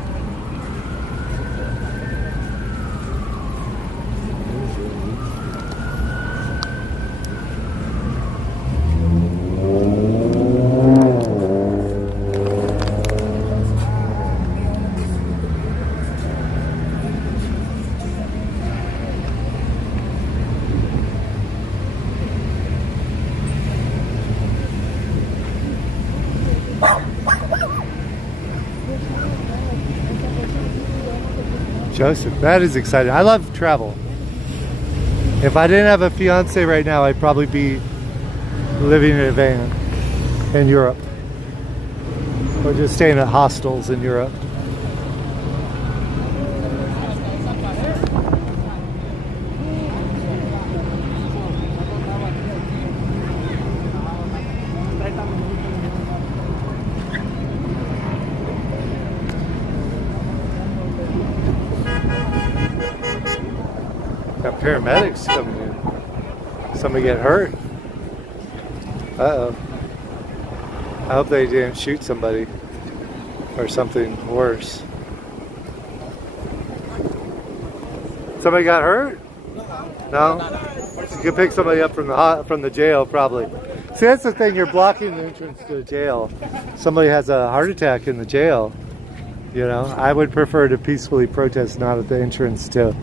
Joseph, that is exciting. I love travel. If I didn't have a fiance right now, I'd probably be living in a van in Europe, or just staying at hostels in Europe. Got paramedics coming in. Somebody get hurt. Uh-oh. I hope they didn't shoot somebody or something worse. Somebody got hurt? No? You can pick somebody up from the jail, probably. See, that's the thing. You're blocking the entrance to the jail. Somebody has a heart attack in the jail. You know, I would prefer to peacefully protest, not at the entrance to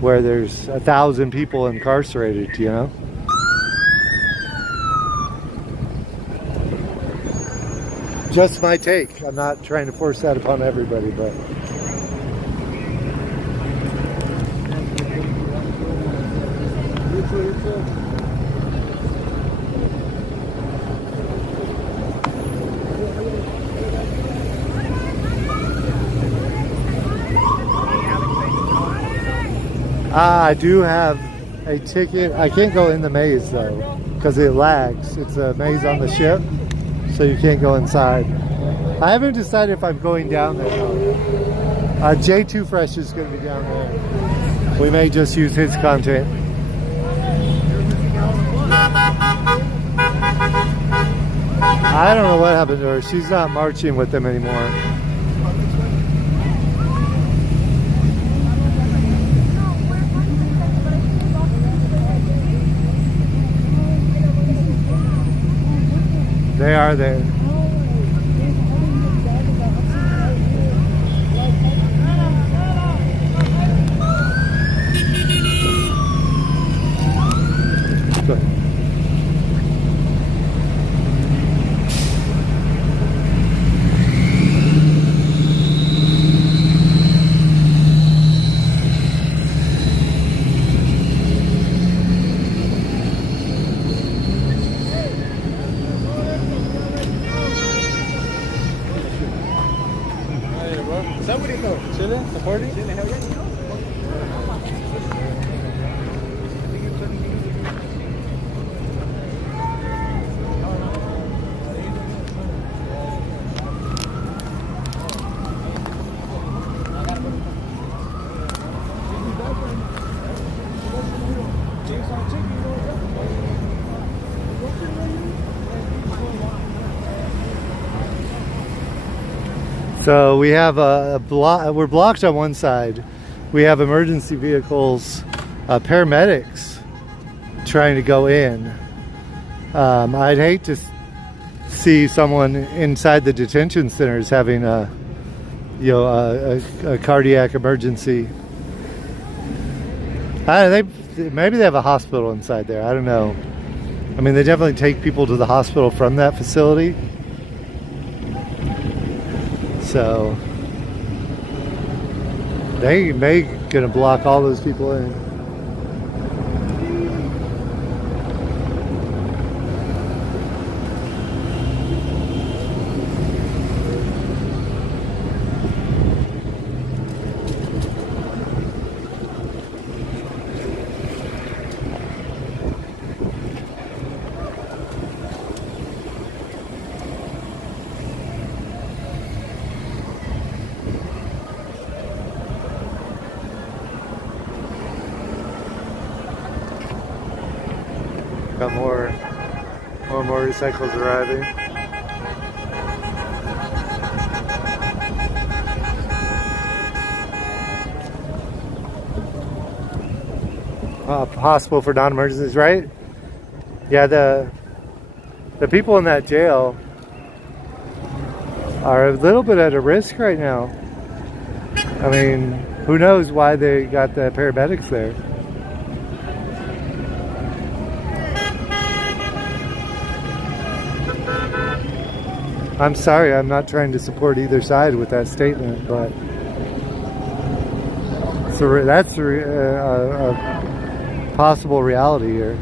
where there's 1,000 people incarcerated, you know? Just my take. I'm not trying to force that upon everybody, but... I do have a ticket. I can't go in the maze though, because it lags. It's a maze on the ship, so you can't go inside. I haven't decided if I'm going down there though. J2 Fresh is going to be down there. We may just use his content. I don't know what happened to her. She's not marching with them anymore. They are there. Good. Somebody go. Chilling? Supporting? Chilling, hell yeah. So we have a block. We're blocked on one side. We have emergency vehicles, paramedics trying to go in. I'd hate to see someone inside the detention centers having a cardiac emergency. Maybe they have a hospital inside there. I don't know. I mean, they definitely take people to the hospital from that facility. So they may gonna block all those people in. Got more motorcycles arriving. Possible for non-emergencies, right? Yeah, the people in that jail are a little bit at a risk right now. I mean, who knows why they got the paramedics there? I'm sorry, I'm not trying to support either side with that statement, but so that's a possible reality here.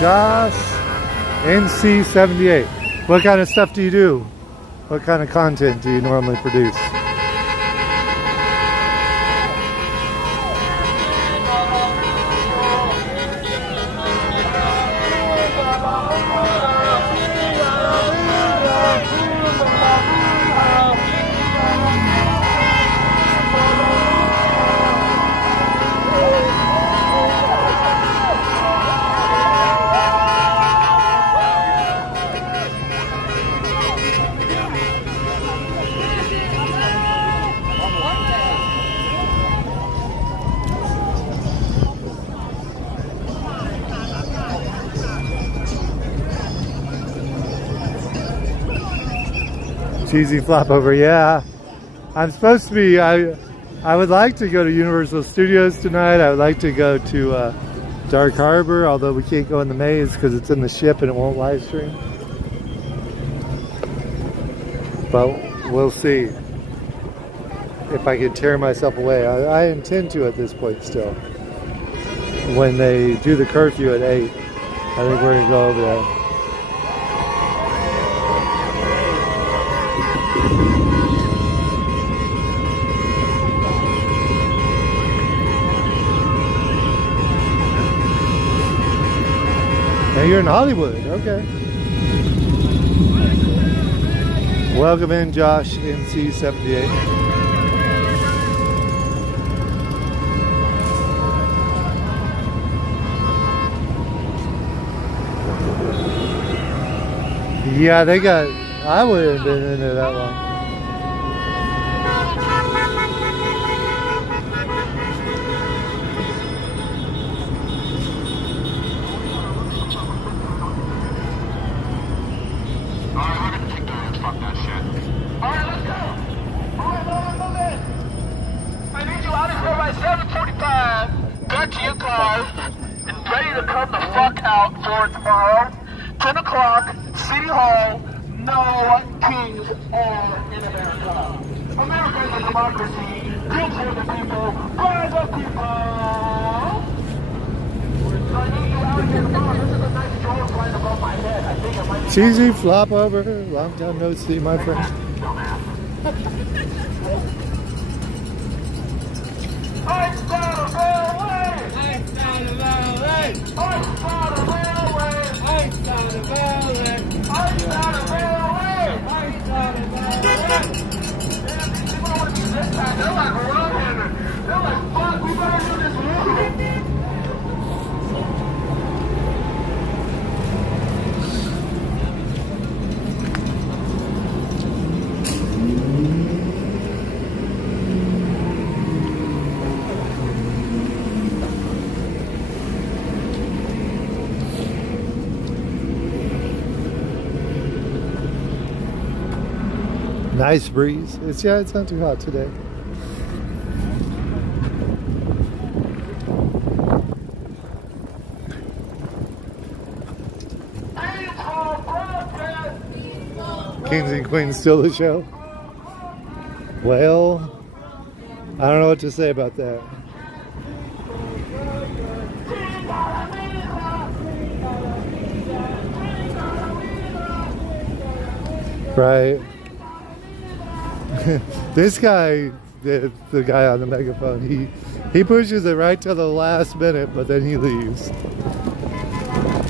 Josh, NC78. What kind of stuff do you do? What kind of content do you normally produce? Cheesy flop over, yeah. I'm supposed to be, I would like to go to Universal Studios tonight. I would like to go to Dark Harbor, although we can't go in the maze because it's in the ship and it won't live stream. But we'll see if I can tear myself away. I intend to at this point still. When they do the curfew at 8, I think we're gonna go over there. Now you're in Hollywood, okay. Welcome in, Josh, NC78. Yeah, they got, I wouldn't have been in there that long. I need you out of here by 7:45. Back to your car. to come the fuck out for tomorrow. 10 o'clock, City Hall, no kings all in America. America is a democracy, built for the people, by the people. So I need you out here tomorrow. This is a nice drone flying above my head. I think it might be... Cheesy, flop over. Long time no see, my friend. I start a railway! I start a railway! I start a railway! I start a railway! I start a railway! I start a railway! Damn, these people want to be this time. They're like, running. They're like, fuck, we better do this movie. Nice breeze. It's not too hot today. Kings and Queens still the show? Well, I don't know what to say about that. Right. This guy, the guy on the megaphone, he pushes it right to the last minute, but then he leaves.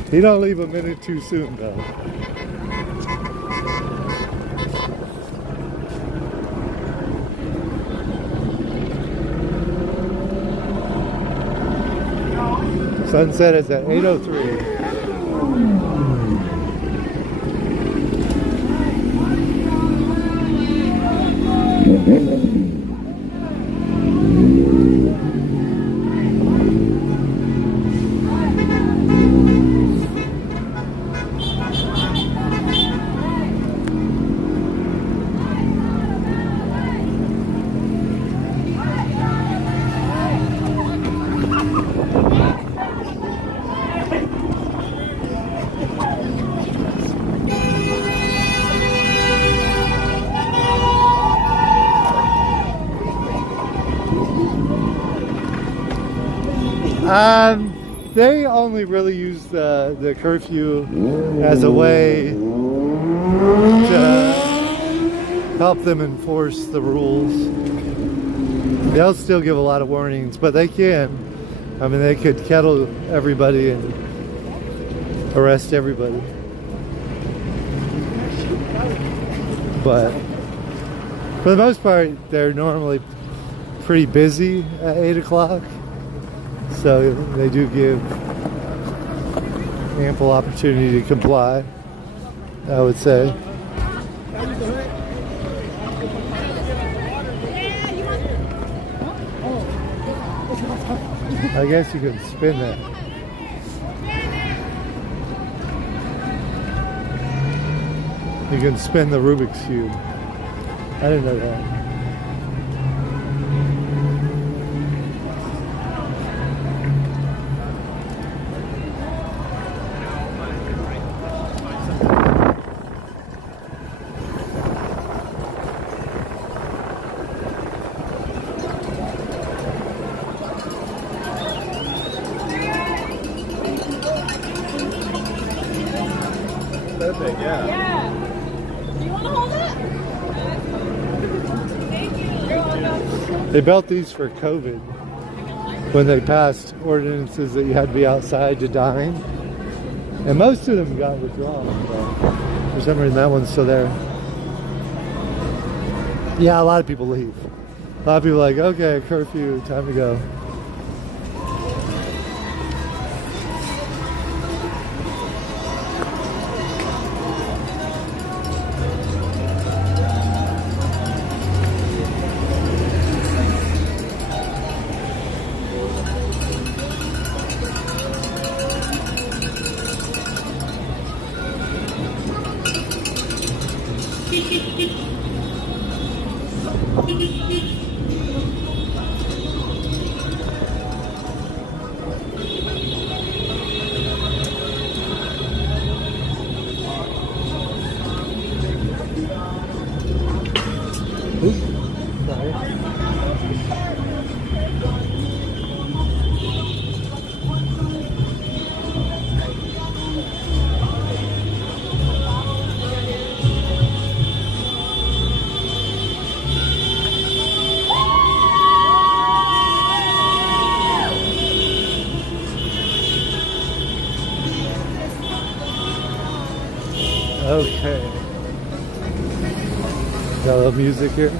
He don't leave a minute too soon, though. Sunset is at 8:03. They only really use the curfew as a way to help them enforce the rules. They'll still give a lot of warnings, but they can. I mean, they could kettle everybody and arrest everybody. But for the most part, they're normally pretty busy at 8 o'clock. So they do give ample opportunity to comply, I would say. I guess you can spin that. You can spin the Rubik's Cube. I didn't know that. Perfect, yeah. Do you want to hold it? Thank you. You're welcome. They built these for COVID when they passed ordinances that you had to be outside to dine. And most of them got withdrawn. But for some reason, that one's still there. Yeah, a lot of people leave. A lot of people are like, okay, curfew, time to go. Okay. Got a little music here.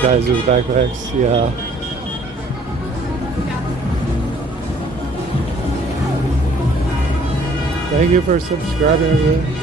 Guys with backpacks, yeah. Thank you for subscribing, everyone.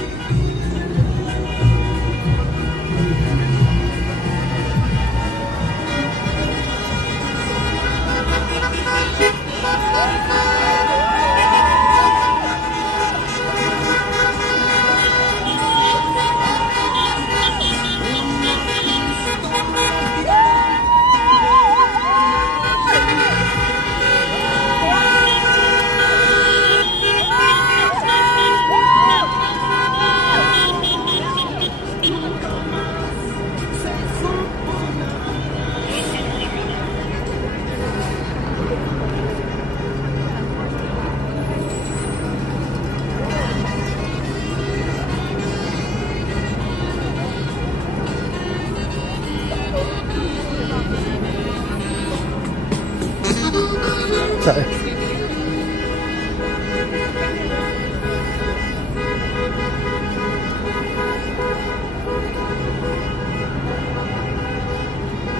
Sorry.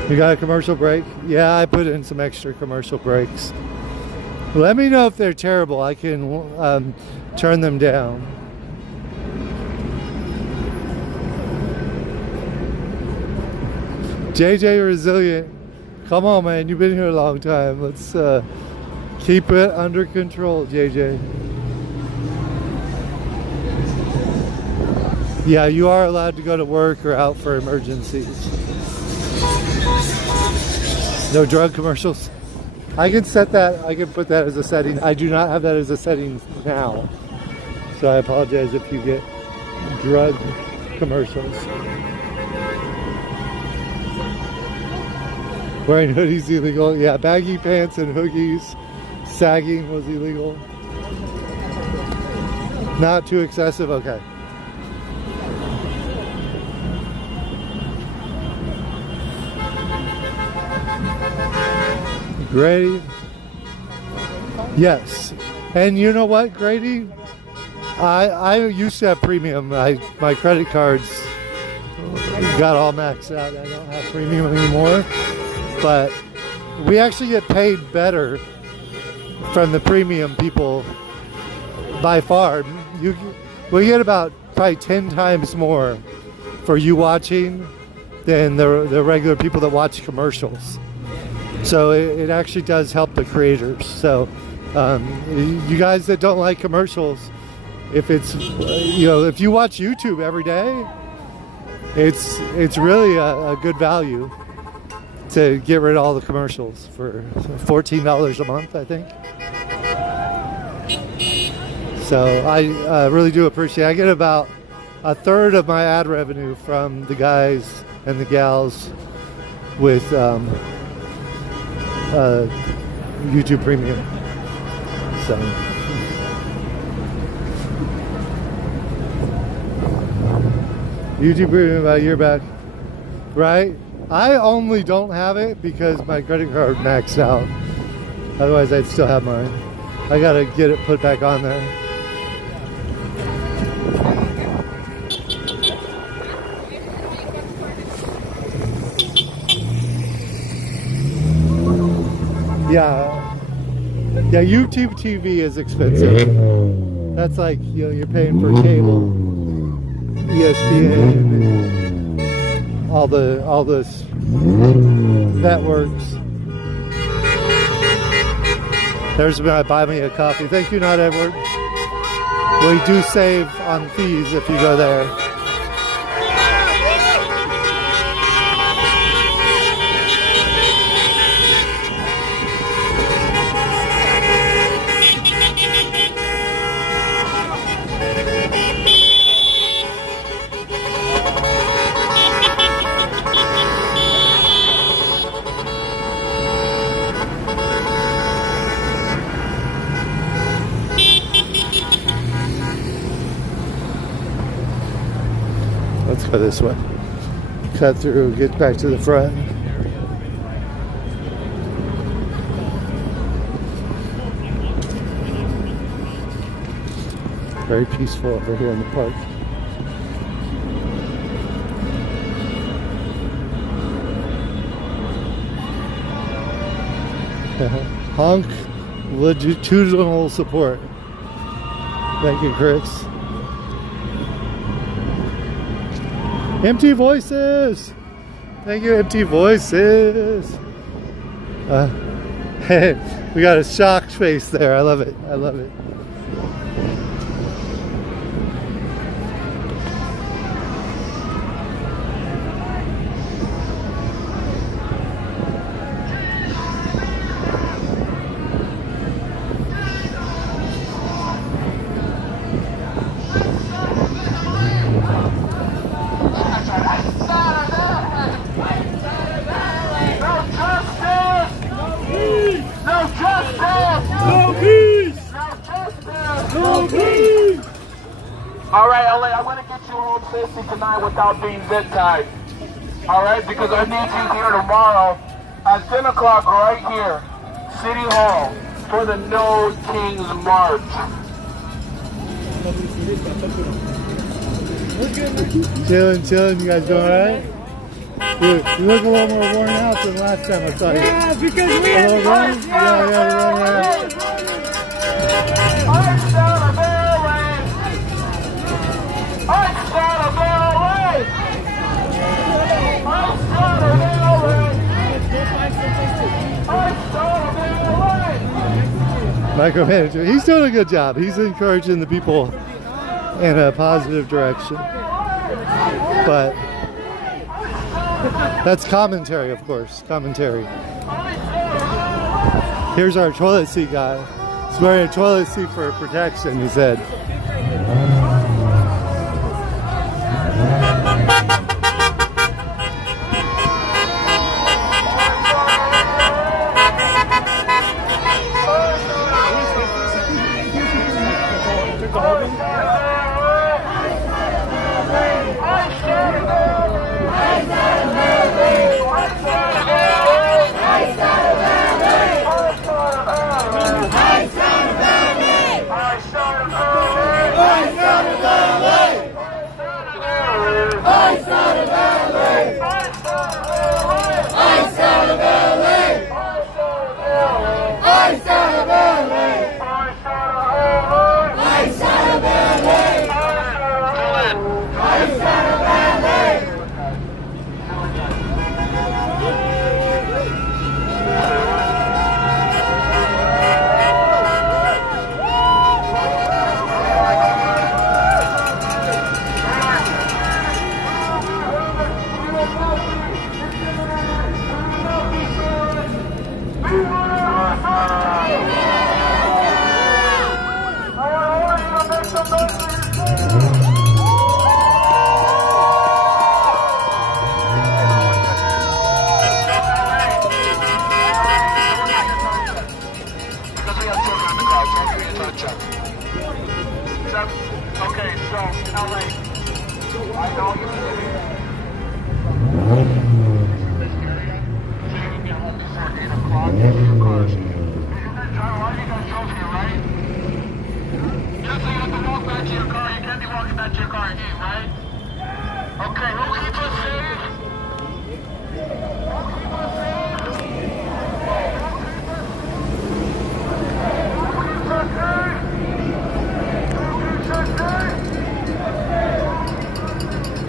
You got a commercial break? Yeah, I put in some extra commercial breaks. Let me know if they're terrible. I can turn them down. JJ Resilient. Come on, man. You've been here a long time. Let's keep it under control, JJ. Yeah, you are allowed to go to work or out for emergencies. No drug commercials. I can set that, I can put that as a setting. I do not have that as a setting now. So I apologize if you get drug commercials. Wearing hoodies illegal. Yeah, baggy pants and hoodies. Sagging was illegal. Not too excessive, okay. Grady. Yes. And you know what, Grady? I used to have premium. My credit cards got all maxed out. I don't have premium anymore. But we actually get paid better from the premium people by far. We get about probably 10 times more for you watching than the regular people that watch commercials. So it actually does help the creators. So you guys that don't like commercials, if it's, you know, if you watch YouTube every day, it's really a good value to get rid of all the commercials for $14 a month, I think. So I really do appreciate it. I get about a third of my ad revenue from the guys and the gals with YouTube Premium. So YouTube Premium about a year back, right? I only don't have it because my credit card maxed out. Otherwise, I'd still have mine. I gotta get it put back on there. Yeah, YouTube TV is expensive. That's like, you know, you're paying for cable, ESPN, all the networks. There's my buy me a coffee. Thank you, Not Edward. We do save on fees if you go there. this way. Cut through, get back to the front. Very peaceful over here in the park. Honk longitudinal support. Thank you, Chris. Empty voices. Thank you, empty voices. Hey, we got a shocked face there. I love it. I love it. Alright, LA, I'm gonna get you home safely tonight without being zip tied. Alright, because I need you here tomorrow at 10 o'clock right here, City Hall, for the No Kings March. Chilling. You guys doing alright? You look a little more worn out than last time I saw you. Yeah, because we A little run? Yeah, run. Micromanager. He's doing a good job. He's encouraging the people in a positive direction. But that's commentary, of course. Commentary. Here's our toilet seat guy. He's wearing a toilet seat for protection, he said. Okay, so LA, I know you live here. This area, so you can get home before 8 o'clock. Get to your cars. You're gonna drive. Why you guys drove here, right? Just so you have to walk back to your car. You can't be walking back to your car again, right? Okay, who keeps us safe?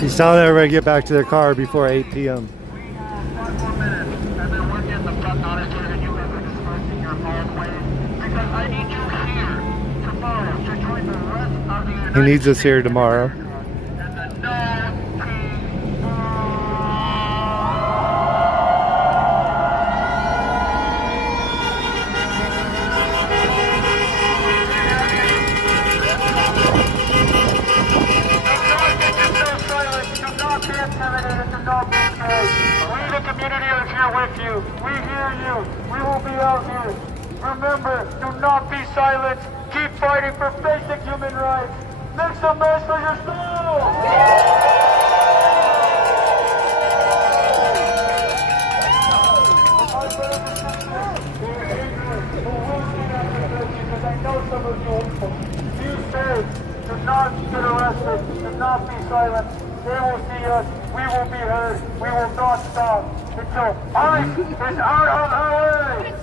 He's telling everybody to get back to their car before 8 p.m. We have 5 more minutes, and then we're getting the front auditor, and you guys are dispersing your own way. Because I need you here tomorrow to join the rest of the United He needs us here tomorrow. and the No Kings We, the community, are here with you. We hear you. We will be out here. Remember, do not be silent. Keep fighting for basic human rights. Make some noise for your soul. not get arrested and not be silent. They will see us. We will be heard. We will not stop until ICE is out of our way.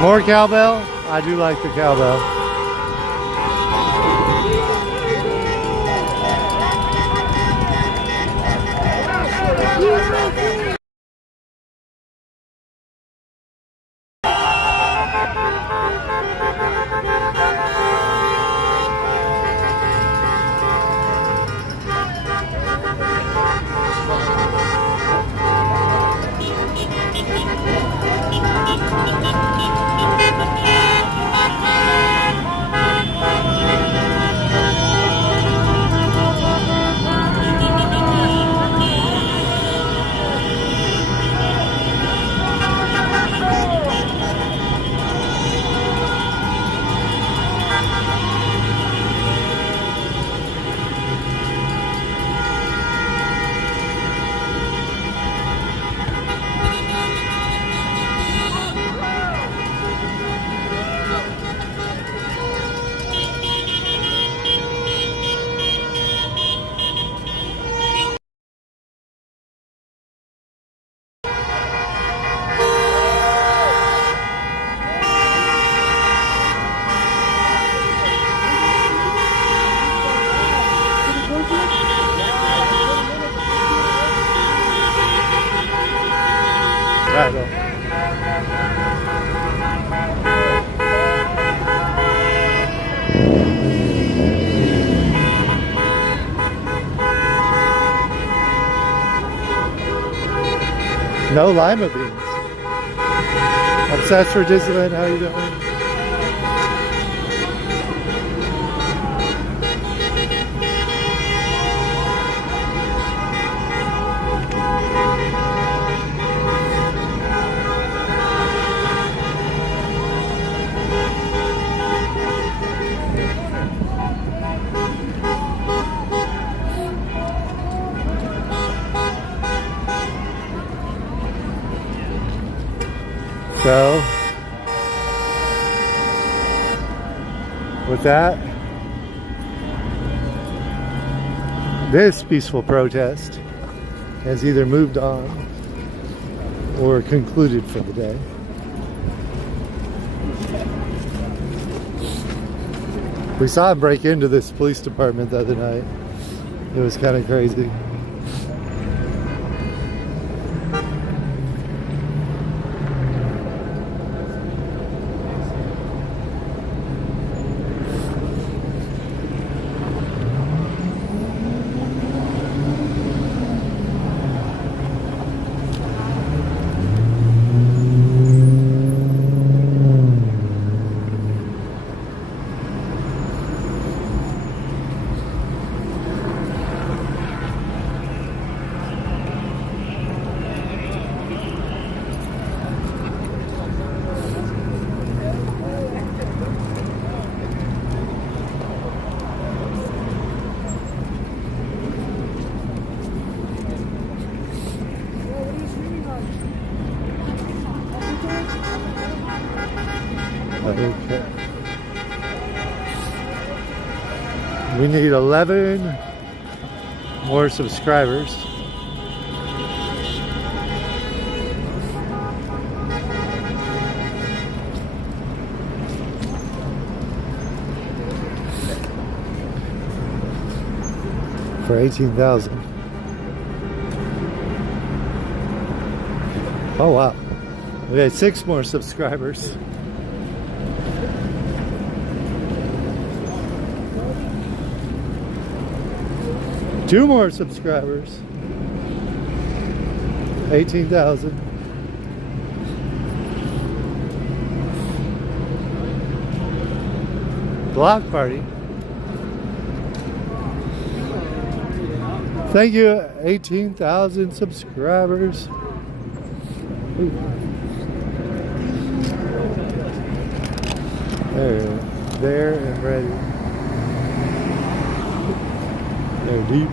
More cowbell? I do like the cowbell. Right on. No lima beans. Obsessed for Disneyland, how you doing? So, with that, this peaceful protest has either moved on or concluded for the day. We saw him break into this police department the other night. It was kind of crazy. Okay. We need 11 more subscribers. For 18,000. Oh wow. We had 6 more subscribers. Two more subscribers. 18,000. Block party. Thank you, 18,000 subscribers. Ooh. There and ready. They're deep.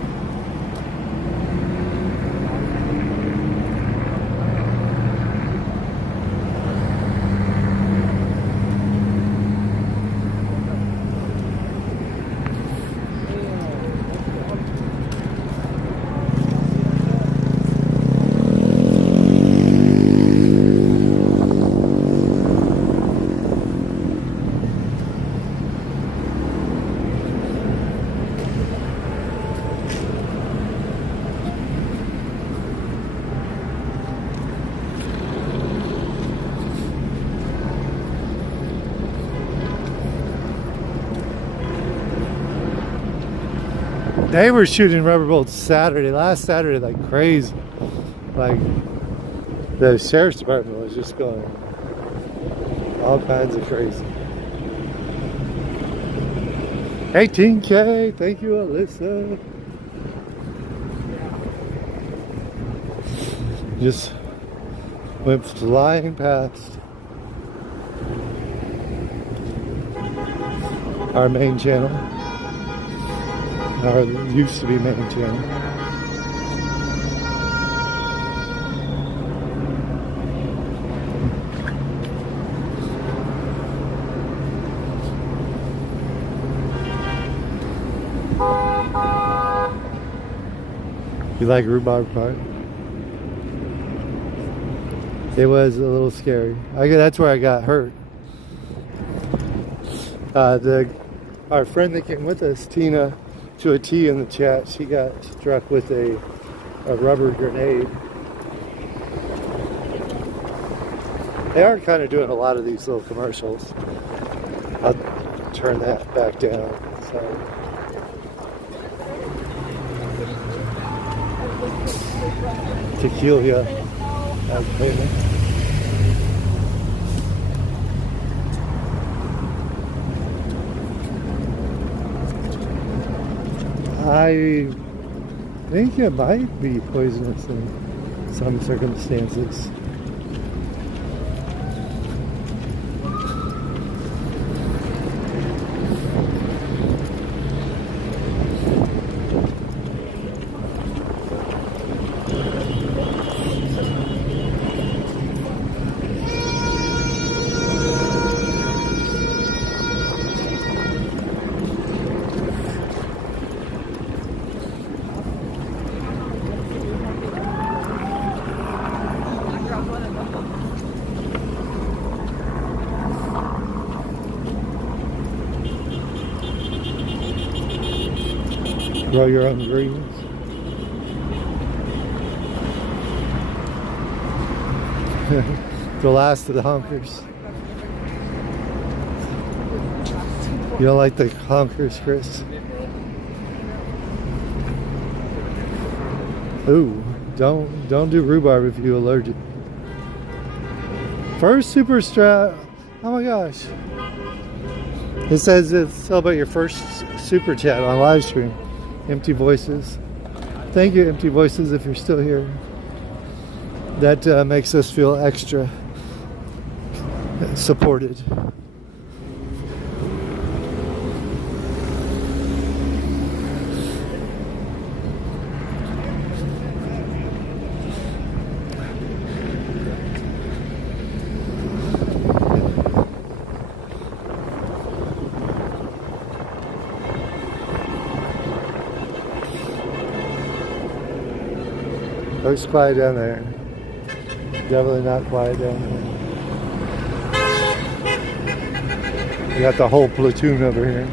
They were shooting rubber bolts last Saturday, like crazy. Like, the sheriff's department was just going all kinds of crazy. 18K, thank you, Alyssa. Just went flying past our main channel. Our used to be main channel. You like rhubarb part? It was a little scary. That's where I got hurt. Our friend that came with us, Tina, to a T in the chat, she got struck with a rubber grenade. They are kind of doing a lot of these little commercials. I'll turn that back down. So. Tequila as payment. I think it might be poisonous in some circumstances. Grow your own greens. The last of the honkers. You don't like the honkers, Chris? Ooh, don't do rhubarb if you're allergic. First super strap. Oh my gosh. It says it's celebrate your first super chat on live stream. Empty Voices. Thank you, Empty Voices, if you're still here. That makes us feel extra supported. Looks quiet down there. Definitely not quiet down there. You got the whole platoon over here.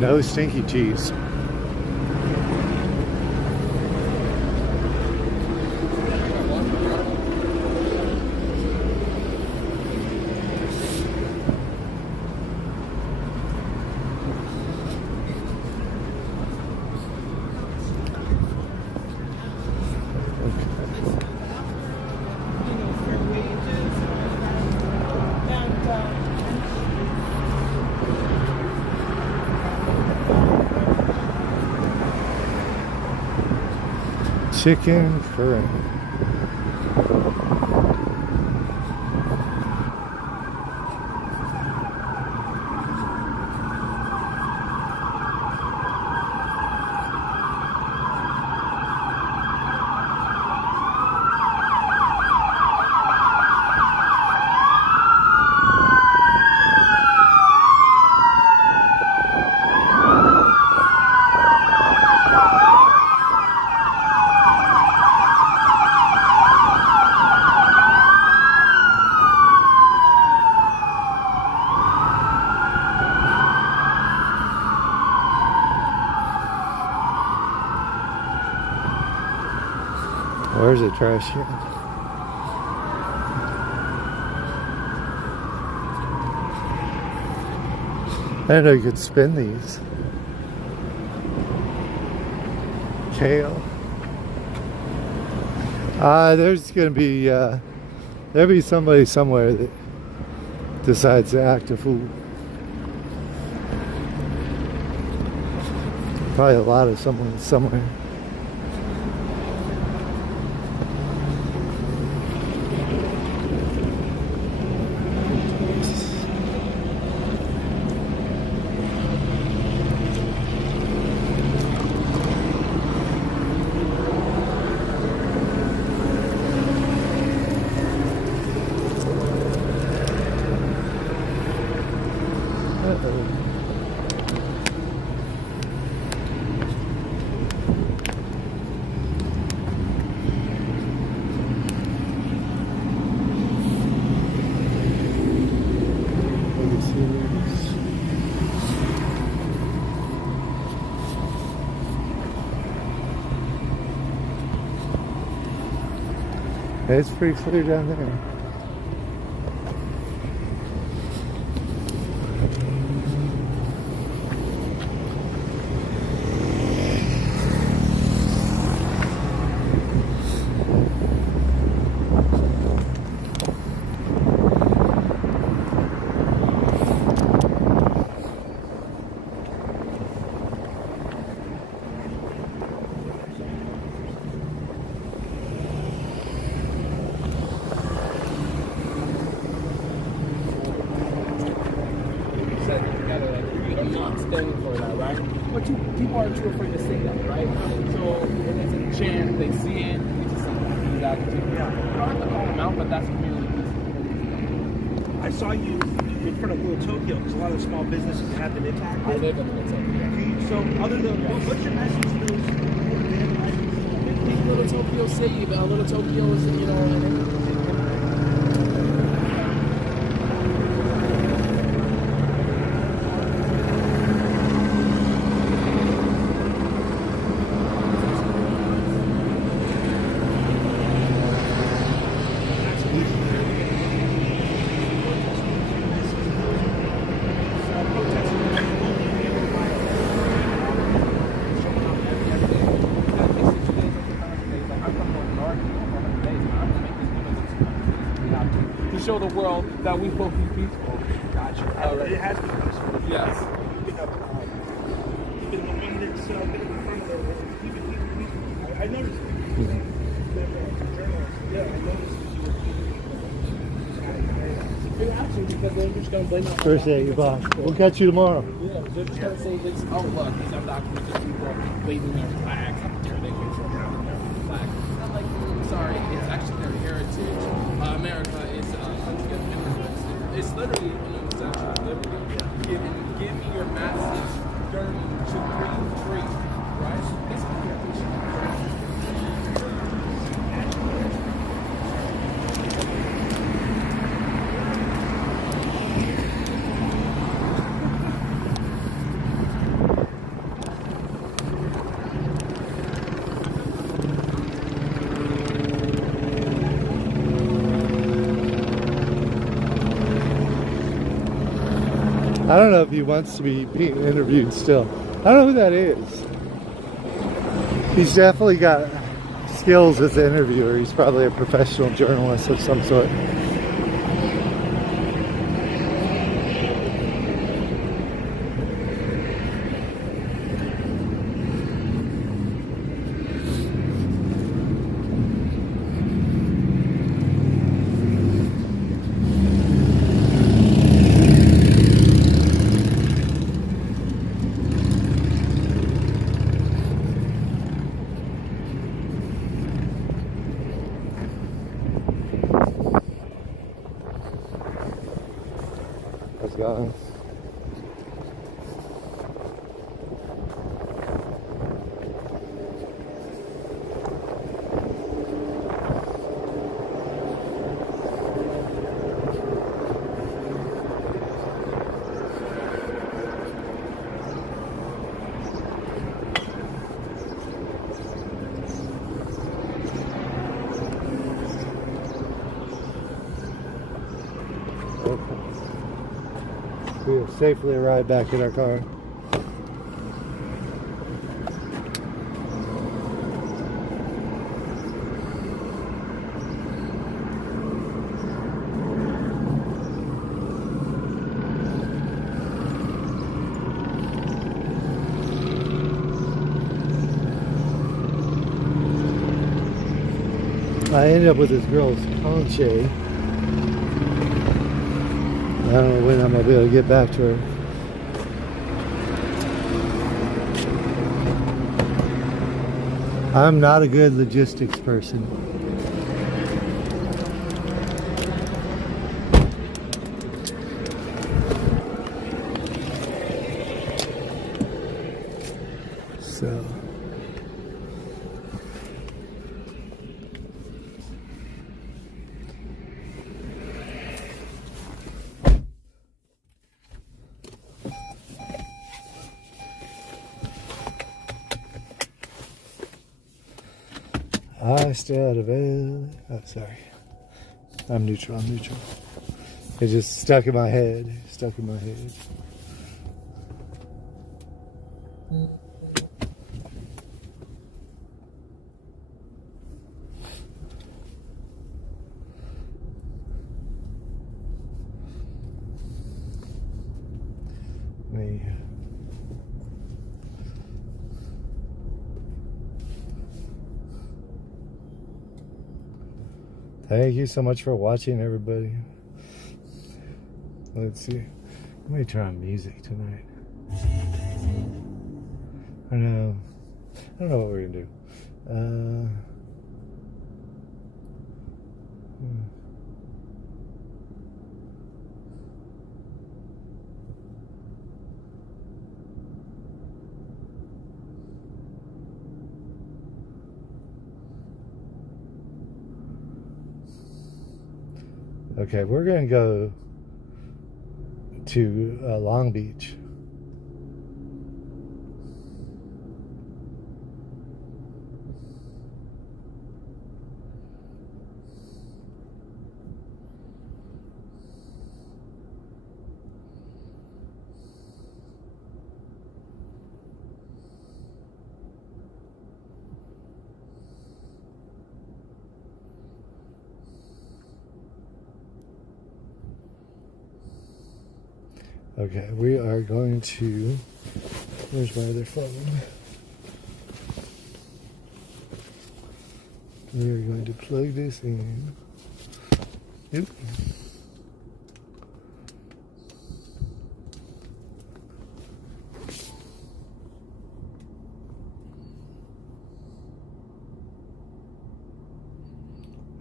No stinky cheese. Chicken curry. Where's the trash can? I didn't know you could spin these. Kale. There's gonna be there'll be somebody somewhere that decides to act a fool. Probably a lot of someone somewhere. It's pretty clear down there. But people are too afraid to say that, right? So when it's a chant, they see it, they just say that. You don't have to call them out, but that's really peaceful. I saw you in front of Little Tokyo because a lot of the small businesses have been impacted. I live in Little Tokyo. So other than, what's your message to those Keep Little Tokyo safe. Little Tokyo is, you know, show the world that we will be peaceful. Gotcha. It has been peaceful. Yes. Even the one that's been in front of the even I noticed. The journalist. Yeah, I noticed. Actually, because they're just going to blame it on First day, you're boss. We'll catch you tomorrow. Yeah, they're just going to say this. Oh, look, these undocumented people waving their flags up there. They can show their flag. I'm like, sorry, it's actually their heritage. America is a country of immigrants. It's literally an essential liberty. Give me your massive journey to breathe free, right? It's I don't know if he wants to be being interviewed still. I don't know who that is. He's definitely got skills as an interviewer. He's probably a professional journalist of some sort. Let's go. We'll safely arrive back in our car. I ended up with this girl's conche. I don't know when I'm going to be able to get back to her. I'm not a good logistics person. So... I stay out of it. Oh, sorry. I'm neutral. It just stuck in my head. Me. Thank you so much for watching, everybody. Let's see. Let me turn on music tonight. I don't know what we're gonna do. Okay, we're gonna go to Long Beach. Okay, we are going to. Where's my other phone? We are going to plug this in. Yep.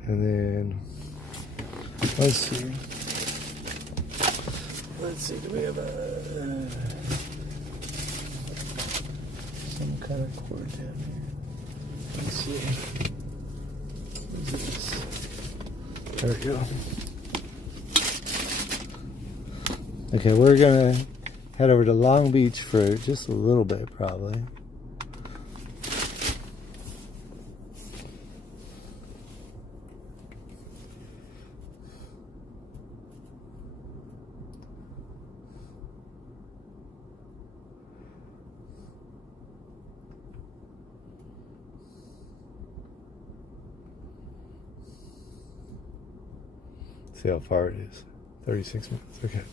And then, let's see. Do we have some kind of cord down here? Let's see. What is this? There we go. Okay, we're gonna head over to Long Beach for just a little bit, probably. See how far it is. 36 minutes. Okay.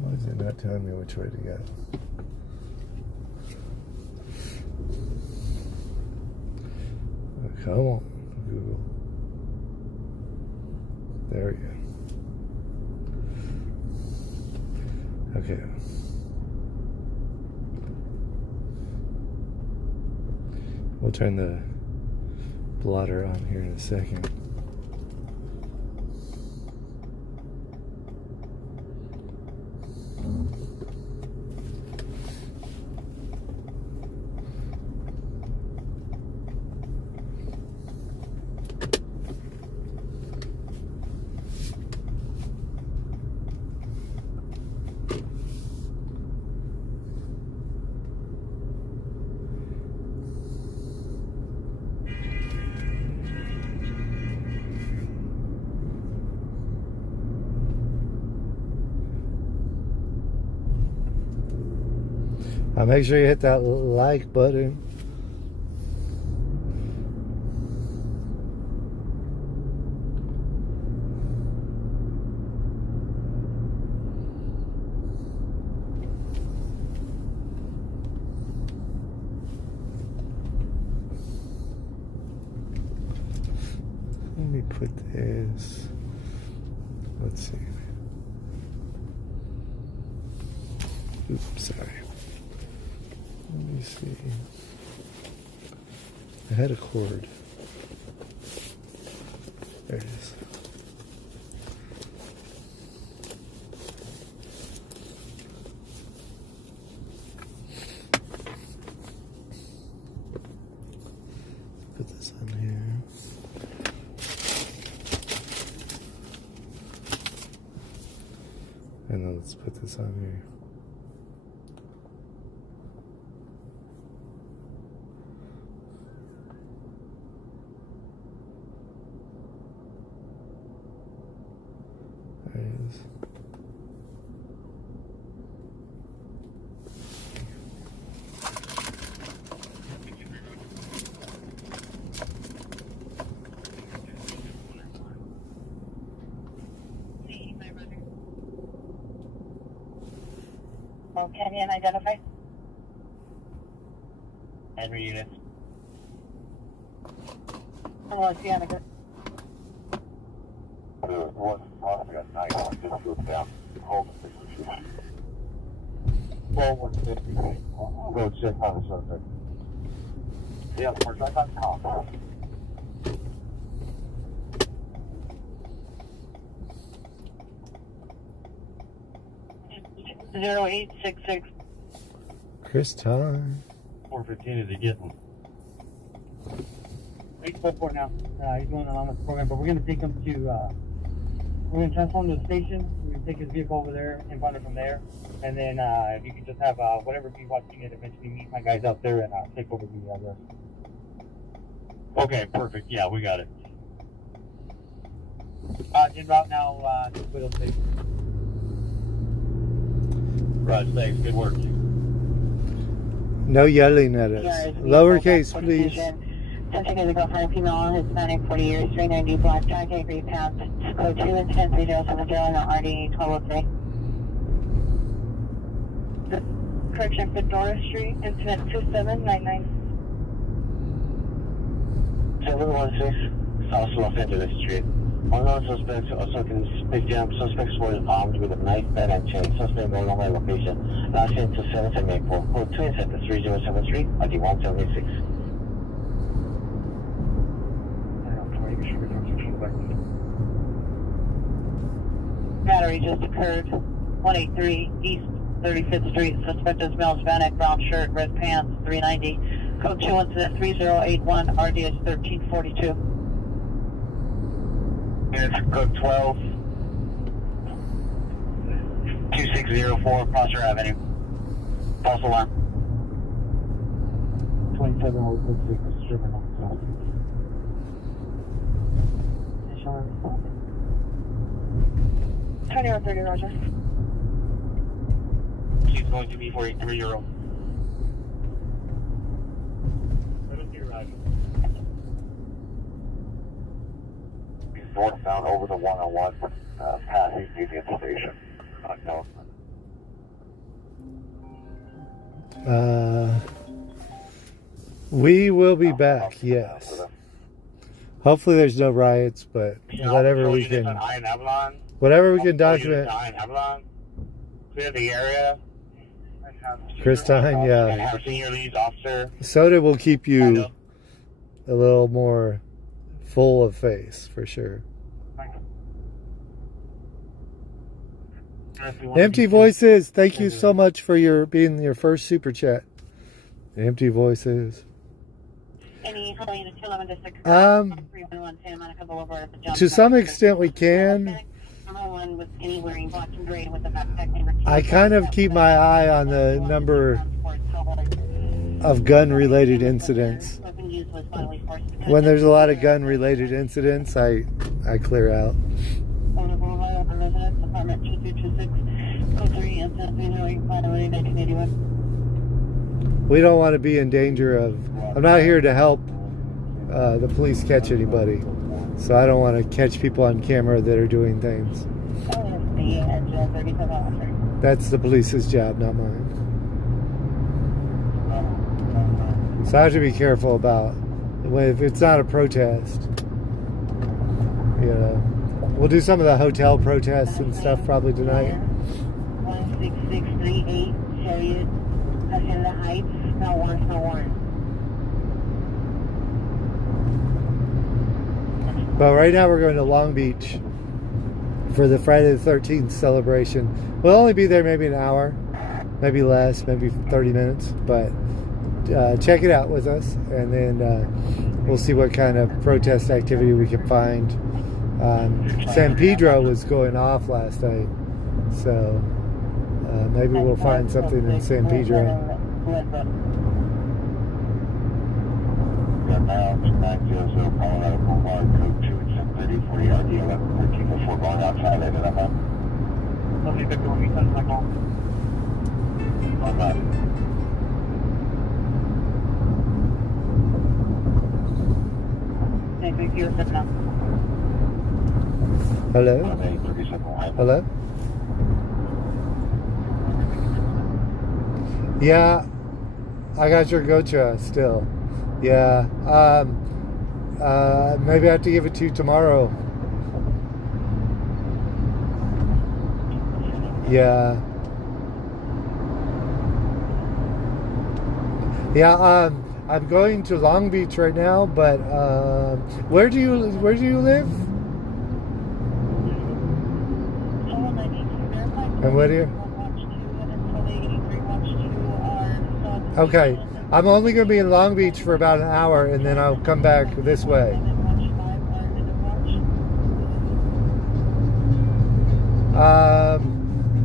Why is it not telling me which way to go? Come on, Google. There we go. Okay. We'll turn the blotter on here in a second. Make sure you hit that like button. Let me put this. Let's see. Oops, sorry. Let me see. I had a cord. There it is. Put this on here. And then let's put this on here. There it is. Can you identify? Henry units. Hello, Sienna. Well, 150. I'll go check on the subject. Yeah, we're right on top. 0866. Chris time. 415 is he getting? 844 now. He's going on this program, but we're going to take him to, we're going to transform to the station. We're going to take his vehicle over there and run it from there. And then if you could just have whatever VWAP unit eventually meet my guys out there and take over the rest. Okay, perfect. Yeah, we got it. En route now to Widow Station. Right, thanks. Good work. No yelling at us. Lowercase, please. Subject is a girlfriend, female, Hispanic, 40 years, 390, black, jacket, gray pants, code 2 and 10, 3070, no RD 1203. Correction, Fedora Street, incident 2799. 716 South Los Angeles Street. One of the suspects also picked up. Suspects were armed with a knife, bag, and chain. Suspect no longer location. Last seen to 7784. Code 2 and 3073, RD 176. Battery just occurred, 183 East 35th Street. Suspect is male, Hispanic, brown shirt, red pants, 390. Code 2 incident 3081, RDS 1342. It's code 12 2604 Prosser Avenue. False alarm. 2706 stripping on the 2130, Roger. She's going to be for a 3-year-old. Northbound over the 101, passing Union Station. We will be back, yes. Hopefully there's no riots, but whatever we can document. Clear the area. Christine, yeah. And have senior leads officer. Soda will keep you a little more full of face, for sure. Empty Voices, thank you so much for being your first super chat. Empty Voices. To some extent we can. I kind of keep my eye on the number of gun-related incidents. When there's a lot of gun-related incidents, I clear out. We don't want to be in danger of... I'm not here to help the police catch anybody. So I don't want to catch people on camera that are doing things. That's the police's job, not mine. So I have to be careful about if it's not a protest. You know, we'll do some of the hotel protests and stuff probably tonight. 16638 Chariot, Hacienda Heights, no warrant. But right now we're going to Long Beach for the Friday the 13th celebration. We'll only be there maybe an hour, maybe less, maybe 30 minutes. But check it out with us, and then we'll see what kind of protest activity we can find. San Pedro was going off last night, so maybe we'll find something in San Pedro. Now, 900 Colorado Boulevard, code 2 and 730 for the RD 1113 before going outside later that month. Lovely Victor, when we touch my call. On that. Thank you, now. Hello? Hello? Yeah, I got your gocha still. Yeah, maybe I have to give it to you tomorrow. Yeah. Yeah, I'm going to Long Beach right now, but where do you live? And where do you? Okay. I'm only going to be in Long Beach for about an hour, and then I'll come back this way.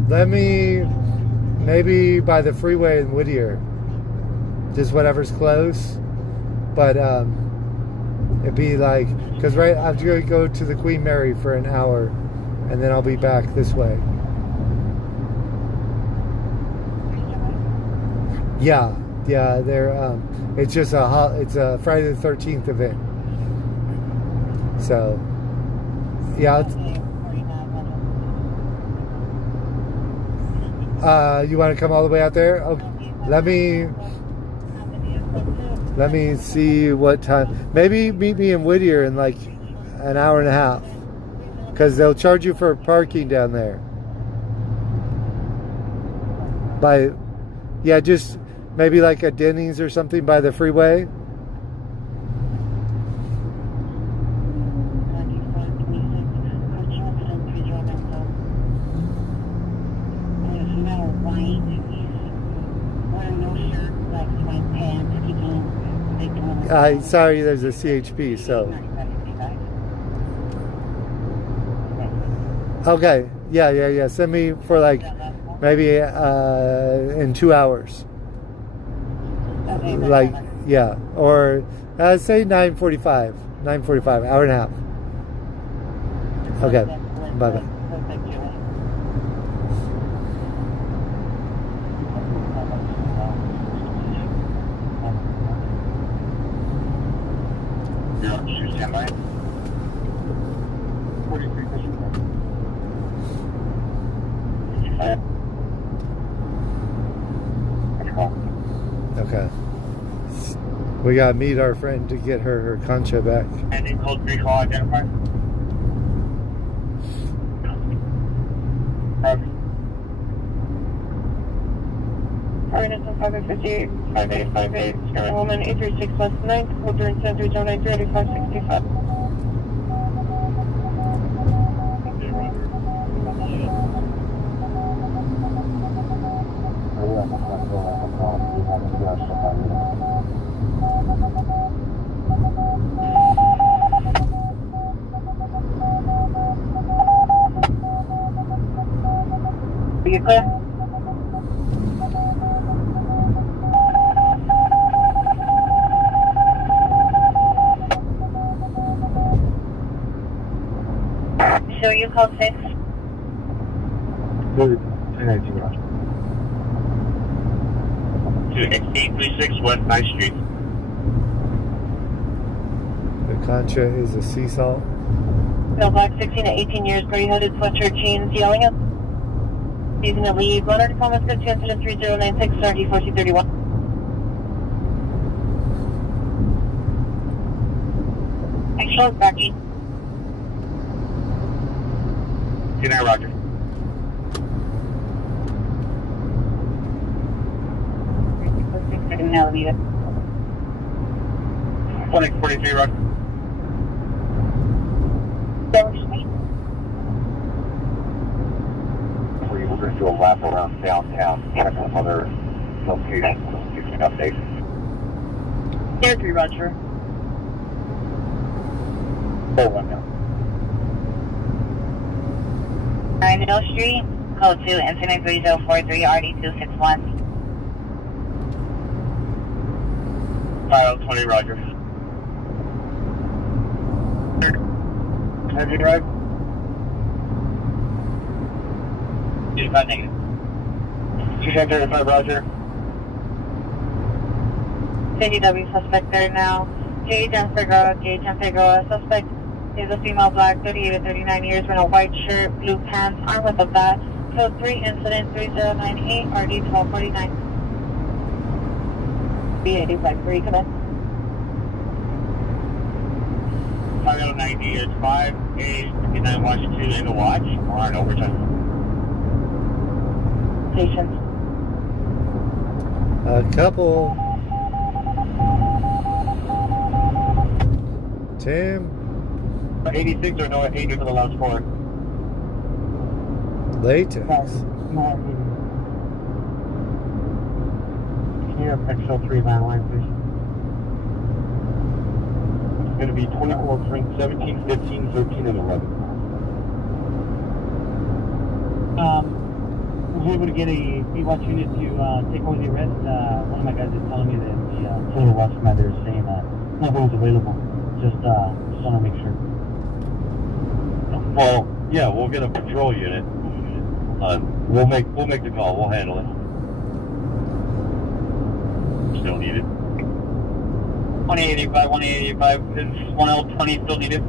Let me, maybe by the freeway in Whittier. Just whatever's close. But It'd be like, because right, I'm going to go to the Queen Mary for an hour, and then I'll be back this way. Yeah, they're it's just it's a Friday the 13th event. So, yeah. You want to come all the way out there? Okay. Let me see what time. Maybe meet me in Whittier in like an hour and a half, because they'll charge you for parking down there. Just maybe like a Denny's or something by the freeway. Sorry, there's a CHP, so. Okay, yeah. Send me for like maybe in 2 hours. Like, yeah, or say 9:45, hour and a half. Okay, bye-bye. Okay. We gotta meet our friend to get her concha back. And then code 3 call identified. Arlington 558. 5858. Woman 83619. Code 373093565. Are you clear? So you called 6? Good. 1019, Roger. To 836 West 9th Street. The concha is a sea salt. Male black, 16 to 18 years, gray hooded sweatshirt, jeans, yelling at. He's in the lead. 100 comments, good chance to 3096, RD 1431. Excellent, Becky. Good night, Roger. Now leave it. 1843, Roger. We're going to do a lap around downtown, check some other locations, give you an update. Air 3, Roger. 41 now. 9 Mill Street, code 2, incident 3043, RD261. 5020, Roger. Heavy drive? 25 negative. 235, Roger. CDW suspect there now. Gage and Figueroa. Suspect is a female black, 38 to 39 years, wearing a white shirt, blue pants, armed with a bat. Code 3, incident 3098, RD 1249. B853, come in. 5090 is 5A59 Washington in the watch. We're on overtime. Patience. A couple. Tim. 86 or no, 80 for the last four. Latex. Here, XL3 landline, please. It's going to be 24 frame, 17, 15, 13, and 11. Was able to get a B-Watch unit to take over the arrest. One of my guys is telling me that the Silver Watch commander is saying no one's available. So Just want to make sure. Well, yeah, we'll get a patrol unit. We'll make the call. We'll handle it. Still need it. 1885, 1885. Is 1L20 still needed?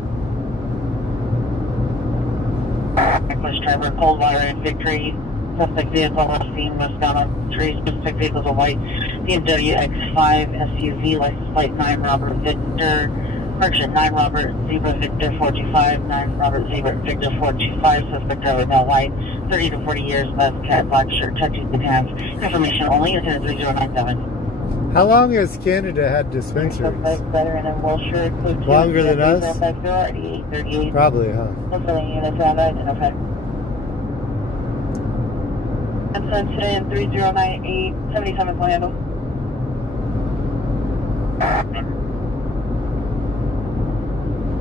Reckless driver, cold water and Victory. Suspect vehicle on scene, westbound on trees. Suspect vehicles a white BMW X5 SUV, license plate 9 Robert Victor. Correction, 9 Robert Zebra Victor 425, 9 Robert Zebra Victor 425. Suspect driver male white, 30 to 40 years, left cat, black shirt, touching the pants. Information only, attendant 3097. How long has Canada had dispensaries? Longer than us? Probably, huh? I'm sent today in 3098, 77 will handle.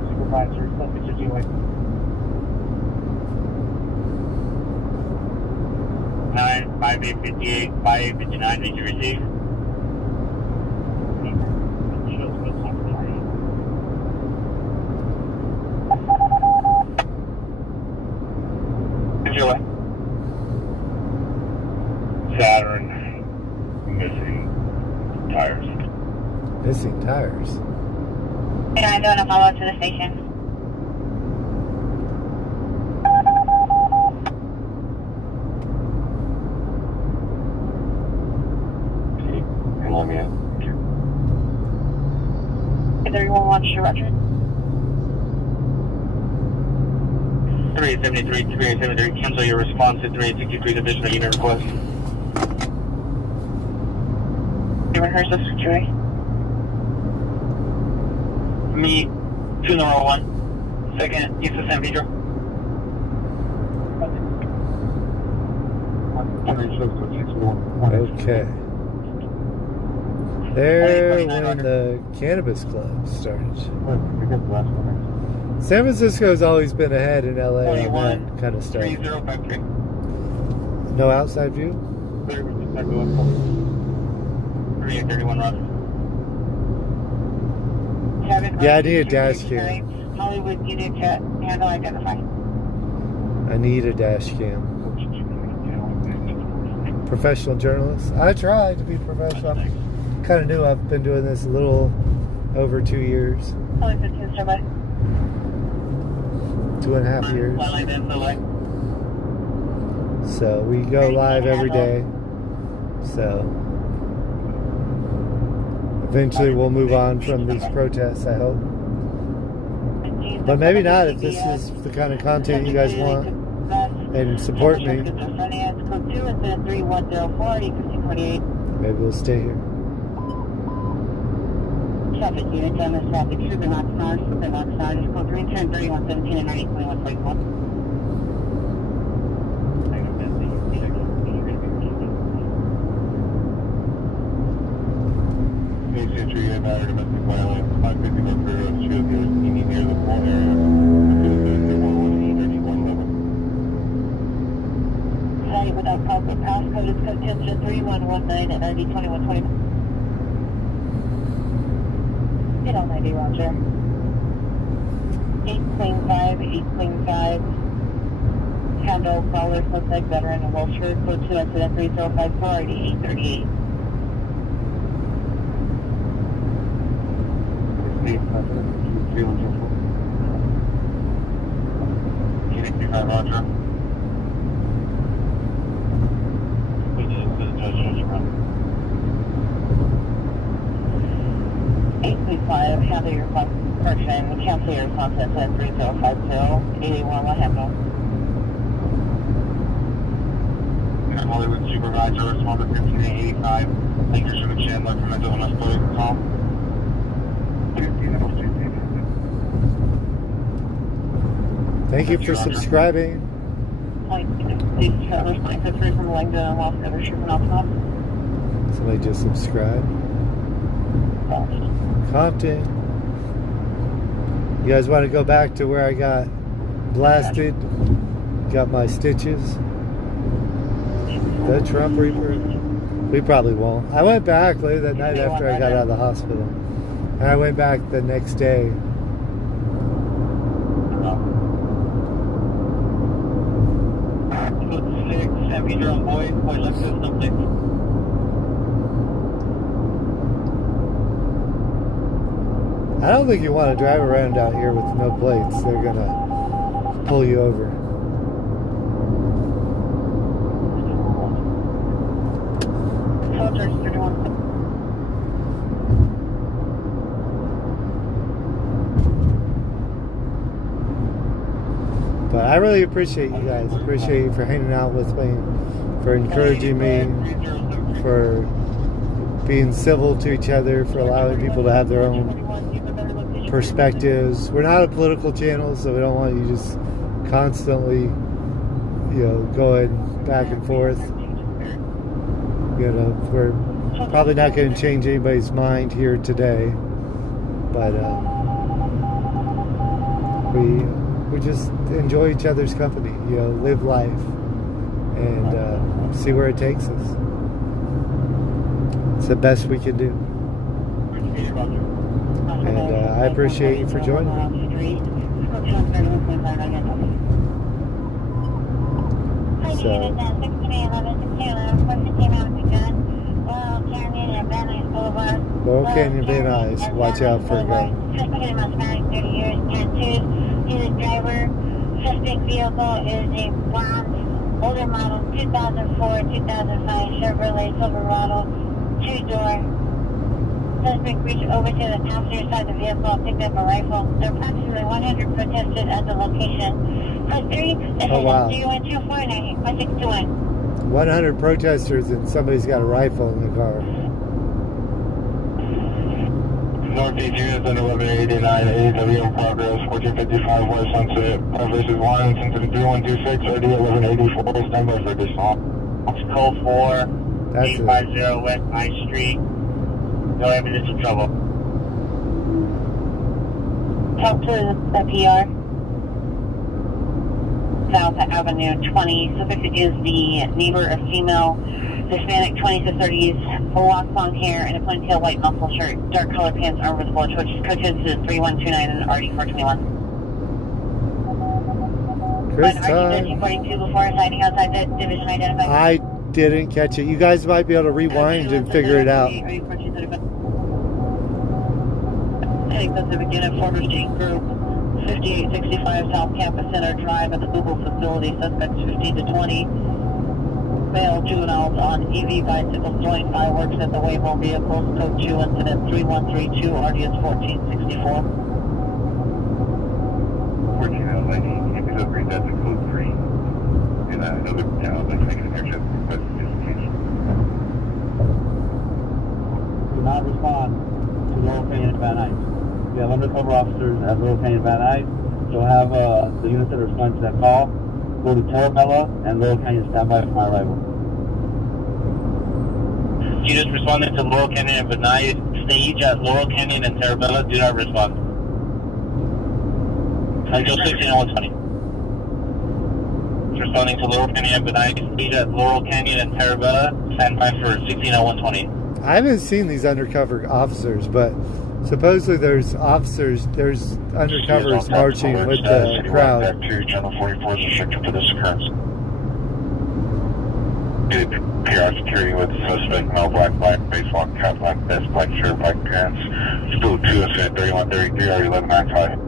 Supervisor, subject to GY. 9, 5858, 5859, did you receive? Saturn, missing tires. Missing tires? And I'm doing a follow to the station. Okay, and let me in. 311, Roger. 373, 373, cancel your response to 363 division unit request. You rehearse this, Joey? Me, 201. Second, use of San Pedro. Okay. There when the cannabis club started. San Francisco's always been ahead in LA on that kind of stuff. 3053. No outside view? 3831 Roger. Yeah, I need a dash cam. Hollywood unit jet, handle identify. I need a dash cam. Professional journalist. I try to be professional. Kind of new. I've been doing this a little over 2 years. Hollywood 15 standby. 2.5 years. So we go live every day. So eventually we'll move on from these protests, I hope. But maybe not if this is the kind of content you guys want and support me. Maybe we'll stay here. Traffic units on this traffic, Super Knox North, Super Knox North, is code 310, 3117 and 902144. Entry unit matter domestic violence, 550 North River, Shield here, near the pool area. Sorry, without proper passcode, it's code 10-3119 at 902120. Get on 90, Roger. 8 clean 5. Handle, caller, suspect, veteran, and Wilshire, code 2, incident 3054, 8838. Roger. Handle your correction, cancel your contents at 3050, 81 will handle. Hollywood Supervisor, respond to 1585. Thank you, Sugar Chandler, from mental illness police call. Thank you for subscribing. Somebody just subscribed. Compton. You guys want to go back to where I got blasted? Got my stitches? The Trump Reaper? We probably won't. I went back later that night after I got out of the hospital. And I went back the next day Passenger on boy, left system 6. I don't think you want to drive around out here with no plates. They're gonna pull you over. Soldiers 31. But I really appreciate you guys. Appreciate you for hanging out with me, for encouraging me, for being civil to each other, for allowing people to have their own perspectives. We're not a political channel, so we don't want you just constantly, going back and forth. We're probably not going to change anybody's mind here today, but we just enjoy each other's company. Live life and see where it takes us. It's the best we can do. And I appreciate you for joining me. So, Laurel Canyon, Van Nuys, watch out for a gun. He's a driver. Suspect vehicle is a bronze, older model, 2004, 2005 Chevrolet Silverado, 2-door. Suspect reached over to the passenger side of the vehicle and picked up a rifle. There are approximately 100 protesters at the location. Code 3, Oh, wow. 3124 100 protesters and somebody's got a rifle in the car. Northeast units under 1189, AW in progress, 1455 West Sunset, versus 1, Cincinnati 3126, RD 1184, stand by for additional. Code 4, That's 850 West I Street, no evidence of trouble. Talk to the PR. South Avenue 20. Suspect is the neighbor of female Hispanic 20s to 30s, locks long hair and a ponytail white muscle shirt, dark colored pants, armed with bullet coaches is 3129 and RD 421. Chris, RD 1342 before hiding outside the division identified. I didn't catch it. You guys might be able to rewind and figure it out. I think that's the beginning of Former State Group 5865 South Campus Center Drive at the Google facility. Suspects 15 to 20. Male juveniles on EV bicycles throwing fireworks at the Waymo vehicles. Code 2 incident 3132, RDS 1464. 1409, campus upgrade, that's a code 3. And another town, like making an airship request for dislocation. Do not respond to Laurel Canyon and Van Nuys. We have undercover officers at Laurel Canyon and Van Nuys. So have the units that respond to that call go to Terabella and Laurel Canyon standby for my arrival. You just responded to Laurel Canyon and Van Nuys. Stage at Laurel Canyon and Terabella, do not respond. Until 160120. Responding to Laurel Canyon and Van Nuys. Stage at Laurel Canyon and Terabella, standby for 160120. I haven't seen these undercover officers, but supposedly there's undercovers marching with the crowd. Channel 44 is restricted for this occurrence. PR security with suspect, male, black, baseball cap, black vest, black shirt, black pants. Still 2 incident 3133 or 1195.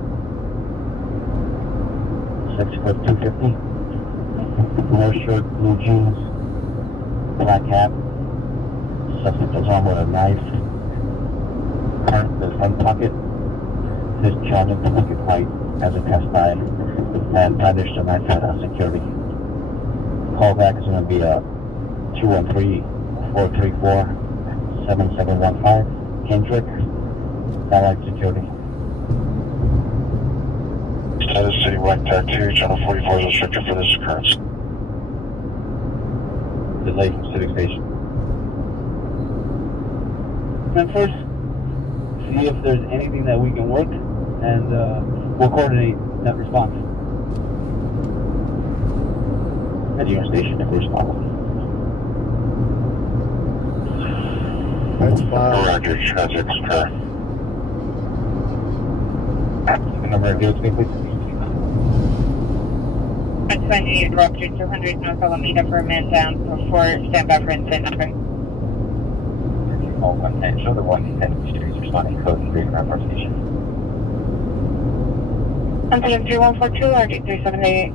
6'250", blue shirt, blue jeans, black hat. Suspect is armed with a knife. Current the front pocket. His charging to make it white as it passed by, and brandished the knife at security. Call back is going to be 213-434-7715. Kendrick, Allied Security. Status Citywide Tag 2, Channel 44 is restricted for this occurrence. Delay from Civic Station. And first, see if there's anything that we can work, and we'll coordinate that response. At your station if responsible. That's wild. Roger, tragic occur. The number of deals, please. 20 interrupted 200 North Alameda for man down for standby for incident number. Call 110, show the 110 streets responding code 3 current our station. Incident 3142, RG 378.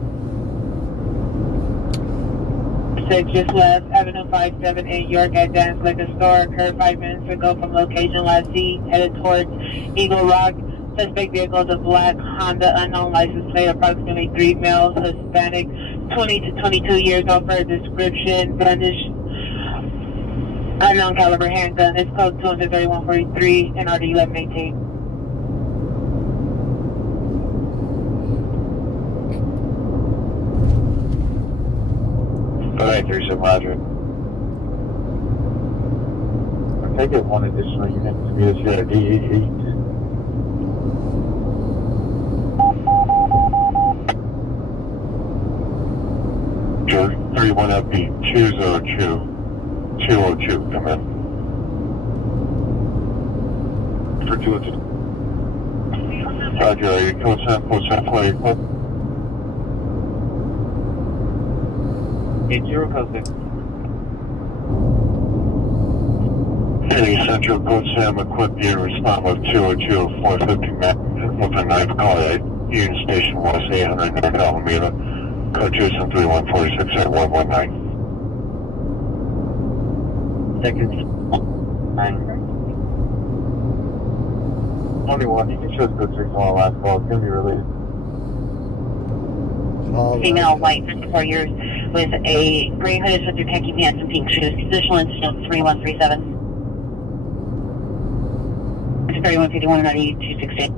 6 just left, Avenue 578, York at Dance Liquor Store, occurred 5 minutes ago from location last seen, headed towards Eagle Rock. Suspect vehicle is a black Honda unknown license plate, approximately 3 males, Hispanic, 20 to 22 years old for a description, brandished unknown caliber handgun. It's code 23143 and RD 1118. Alright, 37 Roger. I'll take it one additional unit to meet us here at D88. George 31FB 202 come in. For 202. Roger, are you code 747 4 80 code 6. City Central Code Sam equipped you to respond with 202 450 with a knife call at Union Station West 800 North Alameda. Code 273-146 at 119. Seconds. 21, you can show us code 6 on the last call. It's going to be related. Female, white, 54 years, with a gray hooded with khaki pants and pink shoes. Positional incident 3137. 3151 216.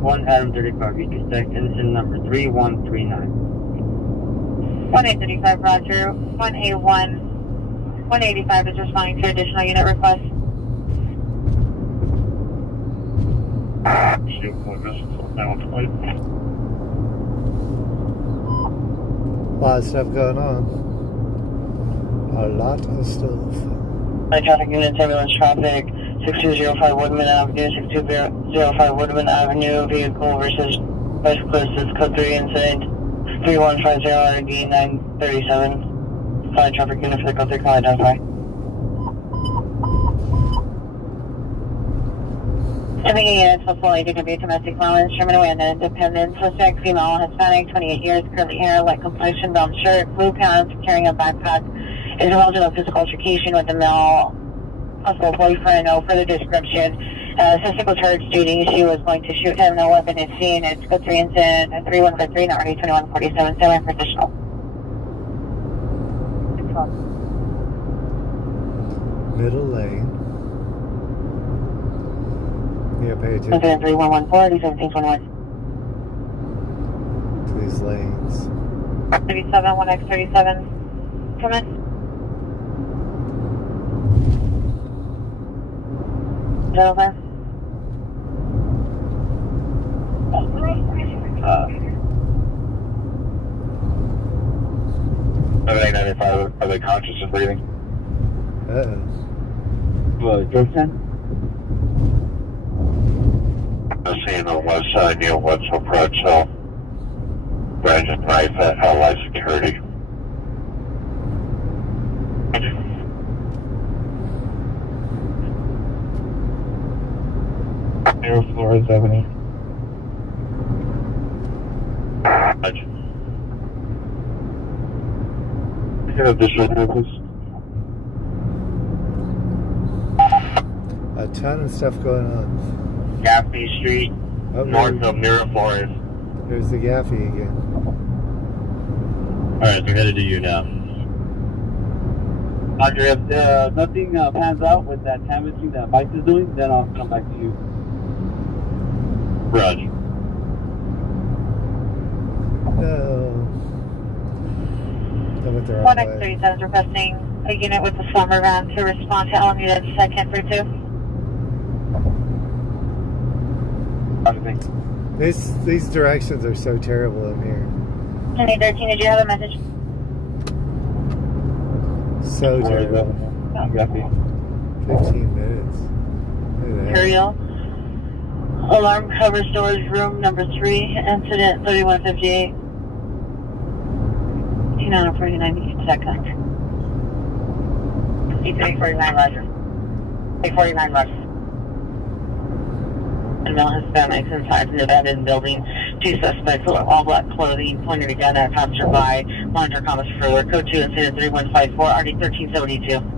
1 Adam 35, intersect incident number 3139. 1835, Roger. 181. 185 is responding to additional unit request. Shoot, what this is now with the plate. A lot of stuff going on. A lot of stuff. Traffic unit, ambulance traffic, 6205 Woodman Avenue, 6205 Woodman Avenue, vehicle versus bicyclist, code 3 incident, 3150 RD 937. Fire traffic unit for the code 3, call identify. Typically, units will fully to be domestic violence, Sherman away and independent. Suspect, female, Hispanic, 28 years, curly hair, light complexion, brown shirt, blue pants, carrying a backpack. Is involved in a physical altercation with a male possible boyfriend. No further description. Suspect was heard stating she was going to shoot him. No weapon is seen. It's code 3 incident 3153, not already 2147. Stand by for additional. Middle lane. Yeah, pay attention Incident 3114, 1721. to these lanes. 37, 1X37. Come in. Is that over? Everything 95, are they conscious and breathing? Uh-oh. What, Johnson? I'm seeing on the west side near Wetzel approach, so branch and knife at Life Security. Near Flores Avenue. You have additional vehicles? A ton of stuff going on. Gaffney Street, Oh, north of Miraflores. There's the Gaffy again. Alright, we're headed to you now. Roger, if nothing pans out with that canvassing that Mike is doing, then I'll come back to you. Roger. No. Done with the wrong way. 1X37 is requesting a unit with a slammer van to respond to Alameda 2nd through 2. These directions are so terrible in here. 2013, did you have a message? So terrible. 15 minutes. Look at that. Imperial. Alarm cover storage room number 3, incident 3158. 15 out of 49 second. E349 Roger. 849 Roger. And male Hispanics inside an abandoned building. 2 suspects, all black clothing, pointed a gun at a passerby. Monitor comments further. Code 2 incident 3154, RD 1372.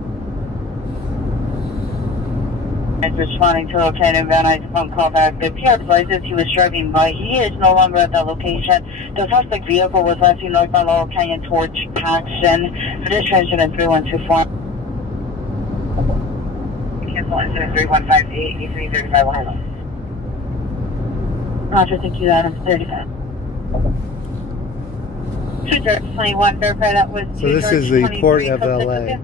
Is responding to Lieutenant Van Nuys phone call back. The PR advises he was driving by. He is no longer at that location. The suspect vehicle was left in northbound Laurel Canyon towards Paxton. Pedestrian at 3124. Cancel incident 3158, E335 Ohio. Roger, thank you, Adam. 35. 221, verify that was So this is the port of LA.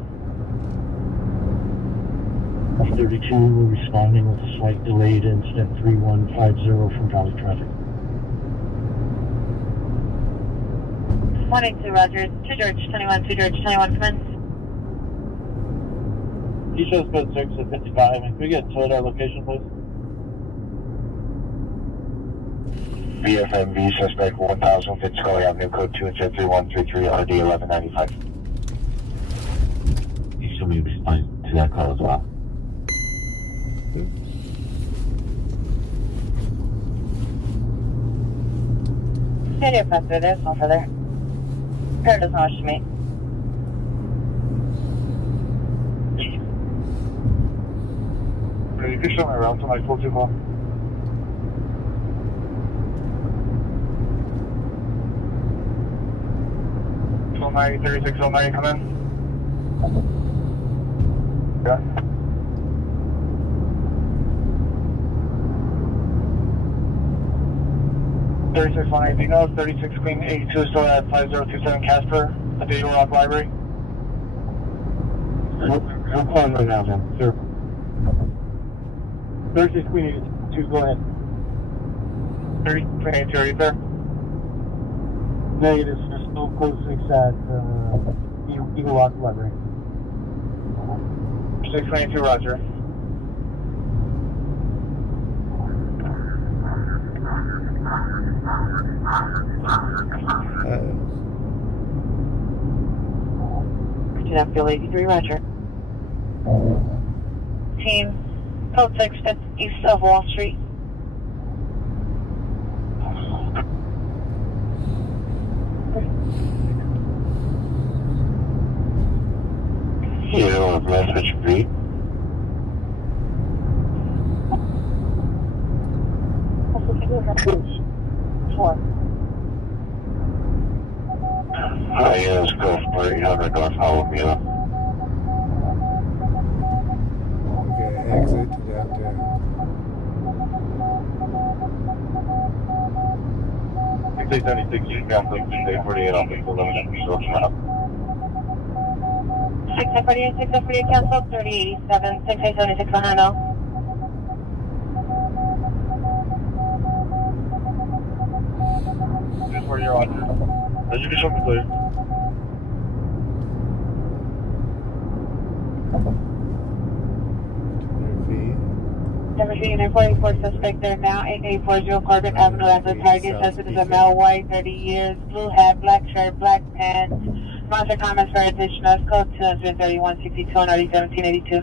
32, we're responding with a slight delayed incident 3150 from Valley Traffic. 182, Roger. 2 George 21, 2 George 21, come in. He shows code 6 at 55. Can we get towed our location, please? BFMV suspect 1000 Fitzgerald Avenue, code 2 instead 3133, RD 1195. You should be responding to that call as well. Video pass through there, small further. Pair doesn't wish to meet. You can show me around to my 424. So 3609, come in. Yeah. 3618, do you know 36 Queen 82 is still at 5027 Casper at the Eagle Rock Library? I'm calling right now, man. Sir. 36 Queen 82, go ahead. 30 Queen 82, are you there? Negative, there's still code 6 at Eagle Rock Library. 622, Roger. Up Bill 83, Roger. Team, code 6, east of Wall Street. Hero of Message Street. Let's go for 800 North Alameda. Okay, exit to downtown. 6876, eastbound 6848, I'll make the limit and resource map. 6848, cancel, 3087, 6876, Ohio. This is where you're on. As you can show me, please. Number 3944 suspect there now, 8840 Corbin Avenue as a target. Suspect is a male, white, 30 years, blue hat, black shirt, black pants. Monster comments for additional code 23162 and RD 1782.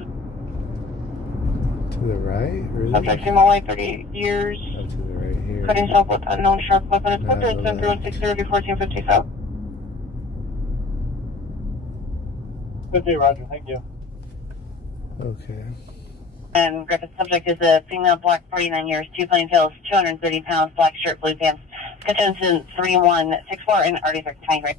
To the right? Or is it? Subject female, white, 30 years. Oh, to the right here. Cutting himself with unknown sharp weapon. It's code 23160 1457. Good day, Roger. Thank you. Okay. And Griffith subject is a female, black, 49 years, 2 plain tails, 230 pounds, black shirt, blue pants. Contention 3164 and RD 13.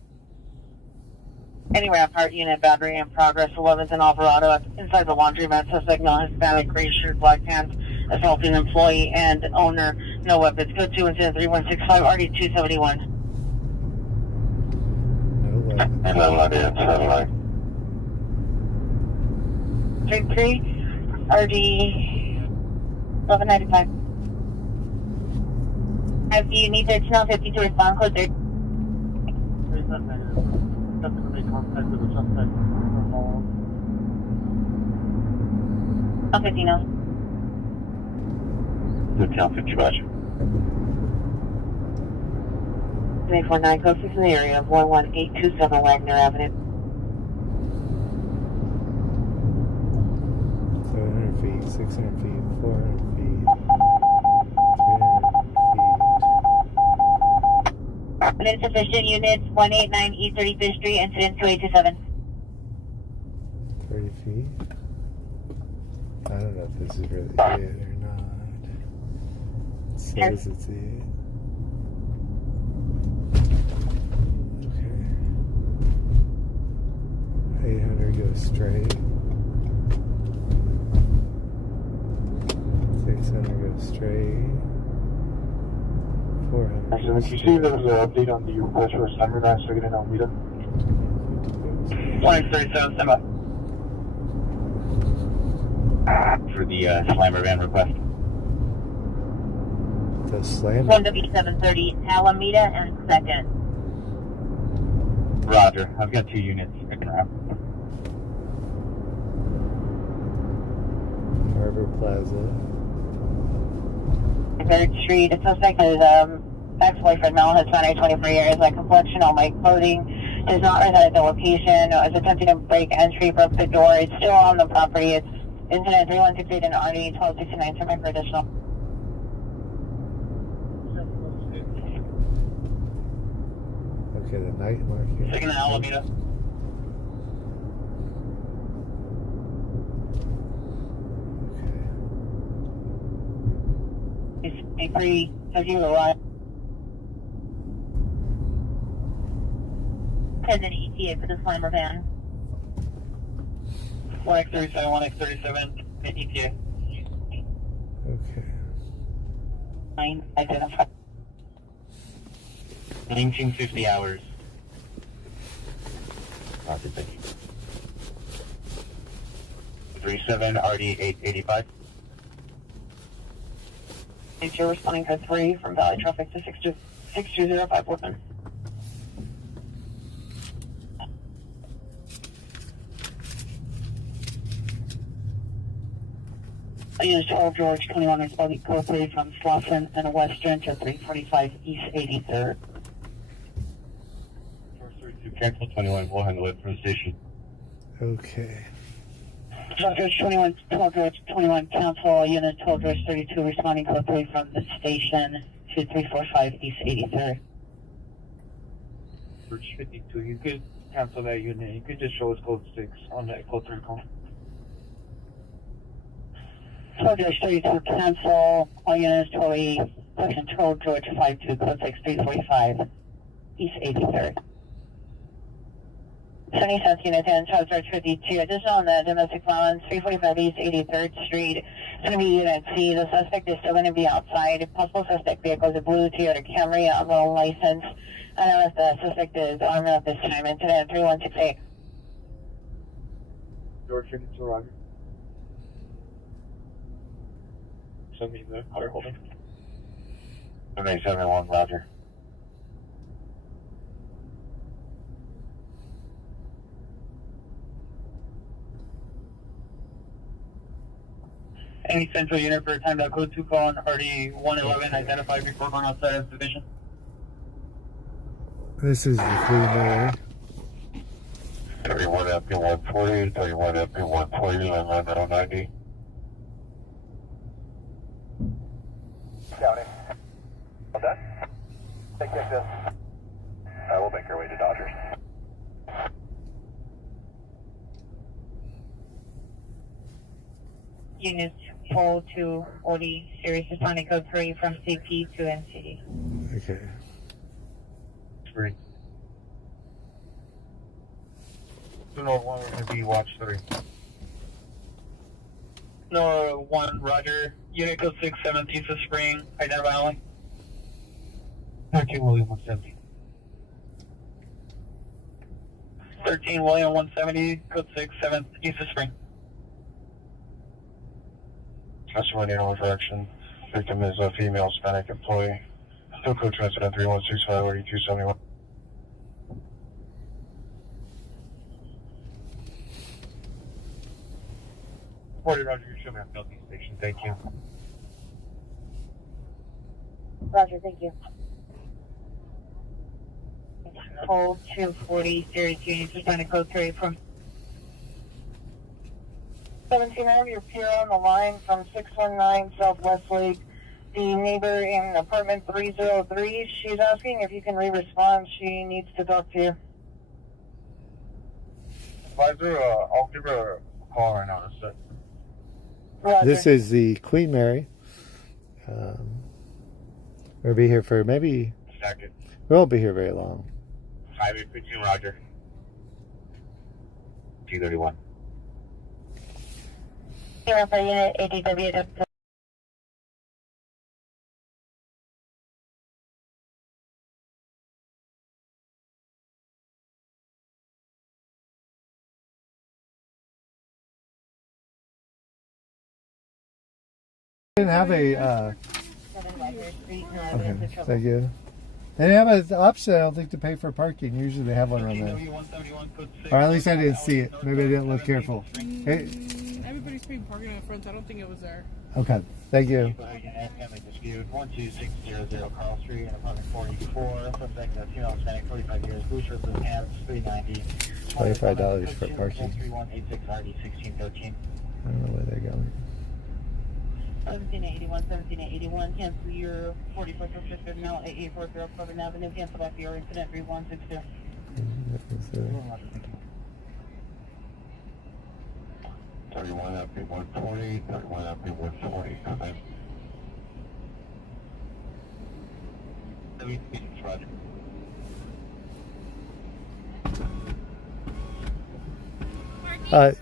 Anywhere on part unit, battery in progress, 11th and Alvarado, inside the laundromat, suspect male, Hispanic, gray shirt, black pants, assaulting employee and owner, no weapons. Go 2 and 3165, RD 271. No weapons. And then let it satellite. 33, RD 1195. If you need 1350 to respond, code 3. Contact with the suspect. 50 now. Good count 50, Roger. 349 code 6 in the area of 11827 Wagner Avenue. 700 feet, 600 feet, 400 feet, 300 feet. Insufficient units, 189 East 35th Street, incident 2827. 30 feet. I don't know if this is really it or not. It says it's it. Okay. 800 goes straight. 600 goes straight. 400 Actually, goes can you see straight. there's an update on the request for a summer line so getting Alameda? 2037 Simba. For the slammer van request. The slam. 1W730 Alameda and 2nd. Roger. I've got 2 units picking her up. Harbor Plaza. 3rd Street. The suspect is ex-boyfriend Mel, has found 24 years, like complexion, all my clothing, does not reside at the location, is attempting to break entry, broke the door, it's still on the property, it's incident 3168 and RD 1269, turn for additional. Okay, the night market. Second Alameda. Okay. It's free, as you arrive. Has an ETA for the slammer van. 1X37, 1X37, ETA. Okay. 9, identified. 1950 hours. Roger, thank you. 37 RD 885. You're responding to 3 from Valley Traffic to 6205 Woodman. I used Old George 21 Responsive Code 3 from Slauson and Western to 345 East 83rd. 432 cancel 21, we'll handle it from the station. Okay. 12 George 21, 12 George 21 Council, Unit 12 George 32 responding Code 3 from the station to 345 East 83rd. Bridge 52, you could cancel that unit. You could just show us code 6 on that code 3 call. 12 George 32 cancel, all units totally pushing 12 George 52, code 6, 345, East 83rd. 70 cents unit 10, 12 George 52, additional on the domestic violence, 345 East 83rd Street. It's going to be unit C. The suspect is still going to be outside. Possible suspect vehicle is a blue Toyota Camry, no license. I don't know if the suspect is armed at this time. Incident 3168. George 52, Roger. Send me the water holding. 7871, Roger. Any central unit for time code 2 call on RD 111 identified before going outside of division. This is the cleaner. 31 FP 140, 31 FP 140, line 90. County. All done? Take care, Phil. We'll make our way to Dodgers. Units 4 to 40 series responding code 3 from CP to NCD. Okay. 3. 201, we're going to be watch 3. No 1, Roger. Unit code 6, 7th East of Spring, identify only. 13 William 170. 13 William 170, code 6, 7th East of Spring. That's one in all direction. Victim is a female Hispanic employee. Still code transit on 3165 or 271. Roger, you show me at Milky Station. Thank you. Roger, thank you. hold 240 series units, just find a code 3 from 17 ma'am, you're here on the line from 619 Southwest Lake. The neighbor in apartment 303, she's asking if you can re-respond. She needs to talk to you. Advisor, I'll give her a call right now. That's it. Roger. This is the Queen Mary. We'll be here for maybe... Second. We won't be here very long. 5815, Roger. 231. Here for unit ADW. Didn't have a okay, thank you. They didn't have an option, I don't think, to pay for parking. Usually they have one around there. Or at least I didn't see it. Maybe I didn't look careful. Hey. Everybody's paying parking on the front, so I don't think it was there. Okay, thank you. 12600 Carl Street in apartment 44. Suspect is female Hispanic, 45 years, blue shirt, blue pants, 390. $25 for parking. 3186 RD 1613. I don't know where they're going. 1781, cancel your 44 restricted now 8840 Clover Avenue, cancel back your incident 3162. 31 up 140, 31 up 140. Roger.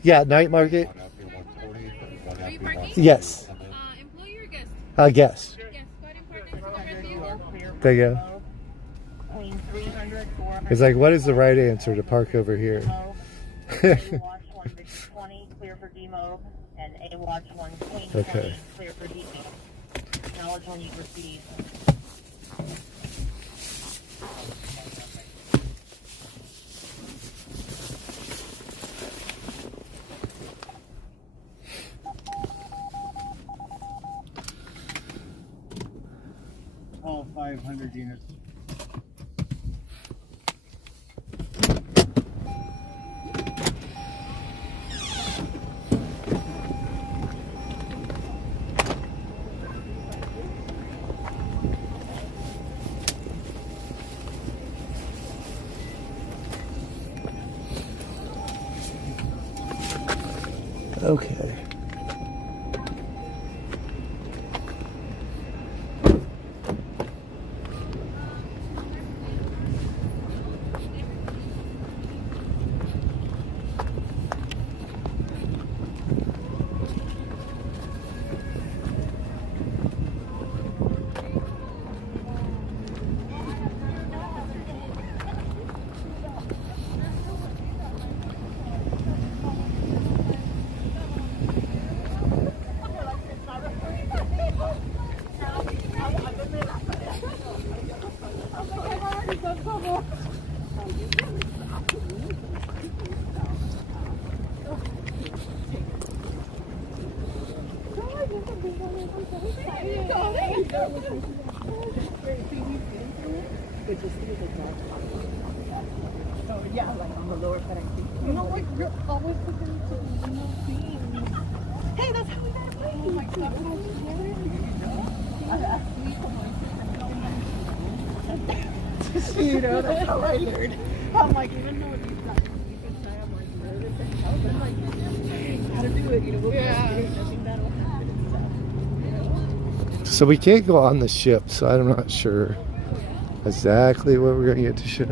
Yeah, night market. Are you parking? Yes. Employee or guest? Guess. Yes, go ahead and park next to the Curfew. There you go. It's like, what is the right answer to park over here? Watch 120, clear for demo, and A watch 1 Queen 20, Okay. clear for demo. Acknowledge when you proceed. All 500 units. Okay. Oh, yeah, like on the lower side, I think. You know what? You're always looking into the things. Hey, that's how we got to play. Oh my God. You know, that's how I learned. I'm like, even though these guys you can say I'm like nervous and stuff, but I'm like, how to do it, you know, we'll practice. I think that'll happen and stuff. So we can't go on the ship, so I'm not sure exactly what we're going to get to show.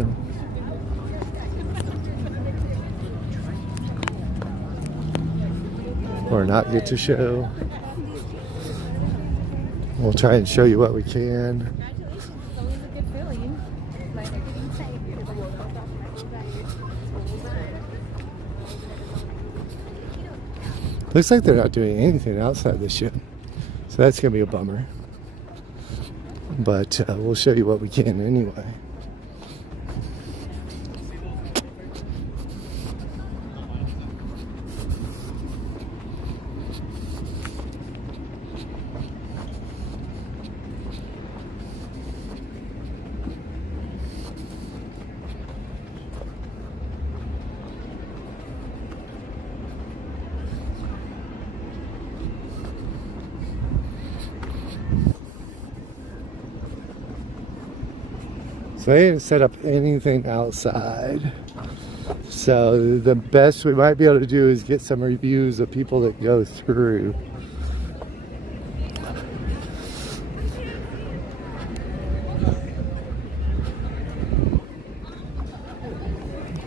Or not get to show. We'll try and show you what we can. Looks like they're not doing anything outside the ship, so that's going to be a bummer. But we'll show you what we can anyway. So they didn't set up anything outside. So the best we might be able to do is get some reviews of people that go through.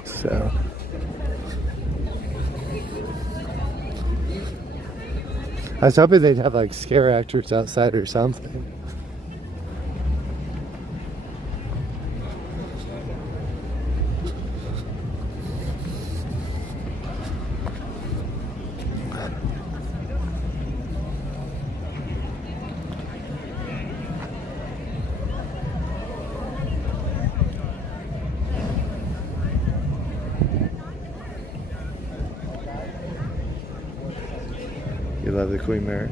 So I was hoping they'd have like scare actors outside or something. You love the Queen Mary.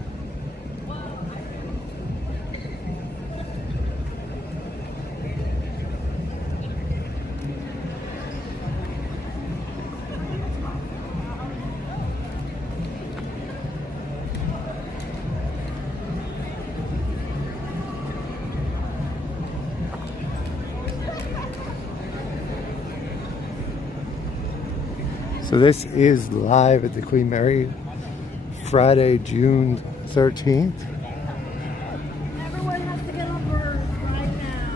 So this is live at the Queen Mary, Friday, June 13th. Everyone has to get on board right now.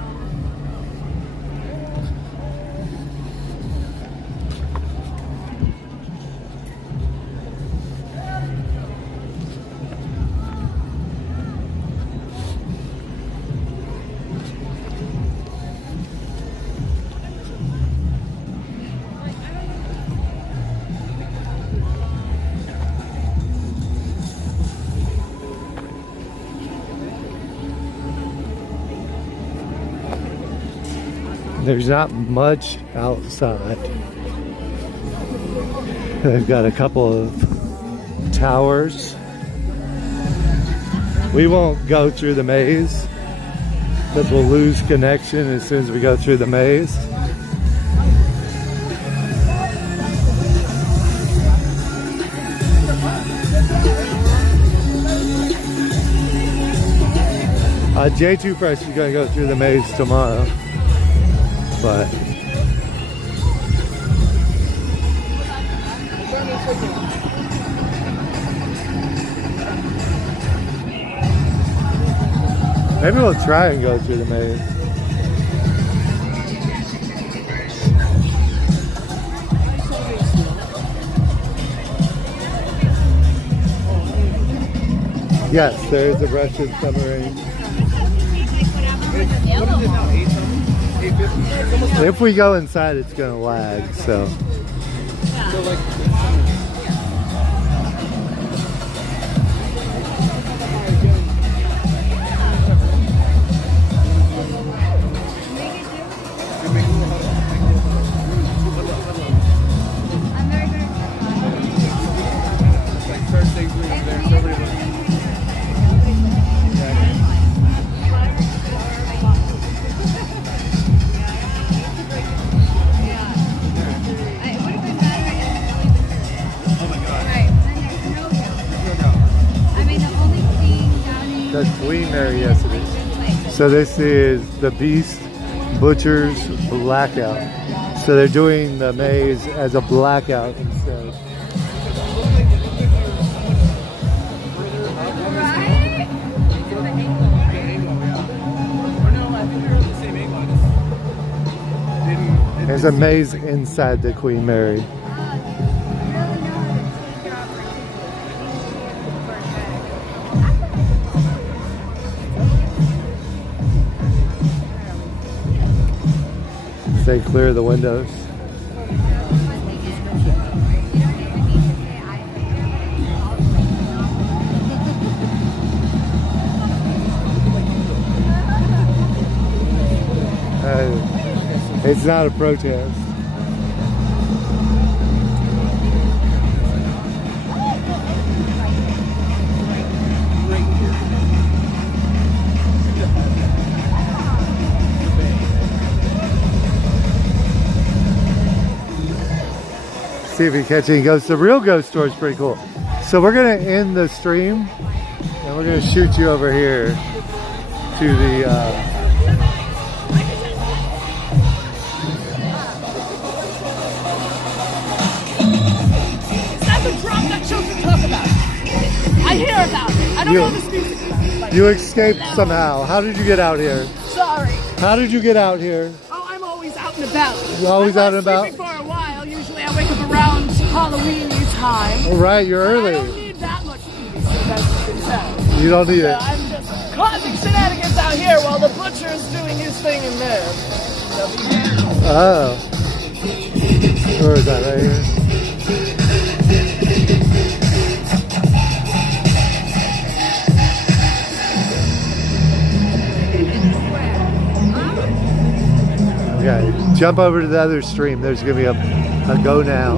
There's not much outside. They've got a couple of towers. We won't go through the maze because we'll lose connection as soon as we go through the maze. J2 Fresh is going to go through the maze tomorrow. But maybe we'll try and go through the maze. Yes, there is a Russian submarine. If we go inside, it's gonna lag, so. The Queen Mary, yes it is. So this is the Beast Butcher's Blackout. So they're doing the maze as a blackout instead. There's a maze inside the Queen Mary. Stay clear of the windows. It's not a protest. See if you catch any ghosts. The real ghost story is pretty cool. So we're gonna end the stream and we're gonna shoot you over here to the I've got shows to talk about it. I hear about it. I don't know this music about it. Like, You escaped somehow. How did you get out here? sorry. How did you get out here? Oh, I'm always out and about. You're always out and about? Sleeping for a while. Usually I wake up around Halloween-y time. All right, you're I early. don't need that much BBC, as you can tell. You don't need So it. I'm just causing shenanigans out here while the butcher is doing his thing in there. Oh. Where is that? Right here? Okay, jump over to the other stream. There's gonna be a go now.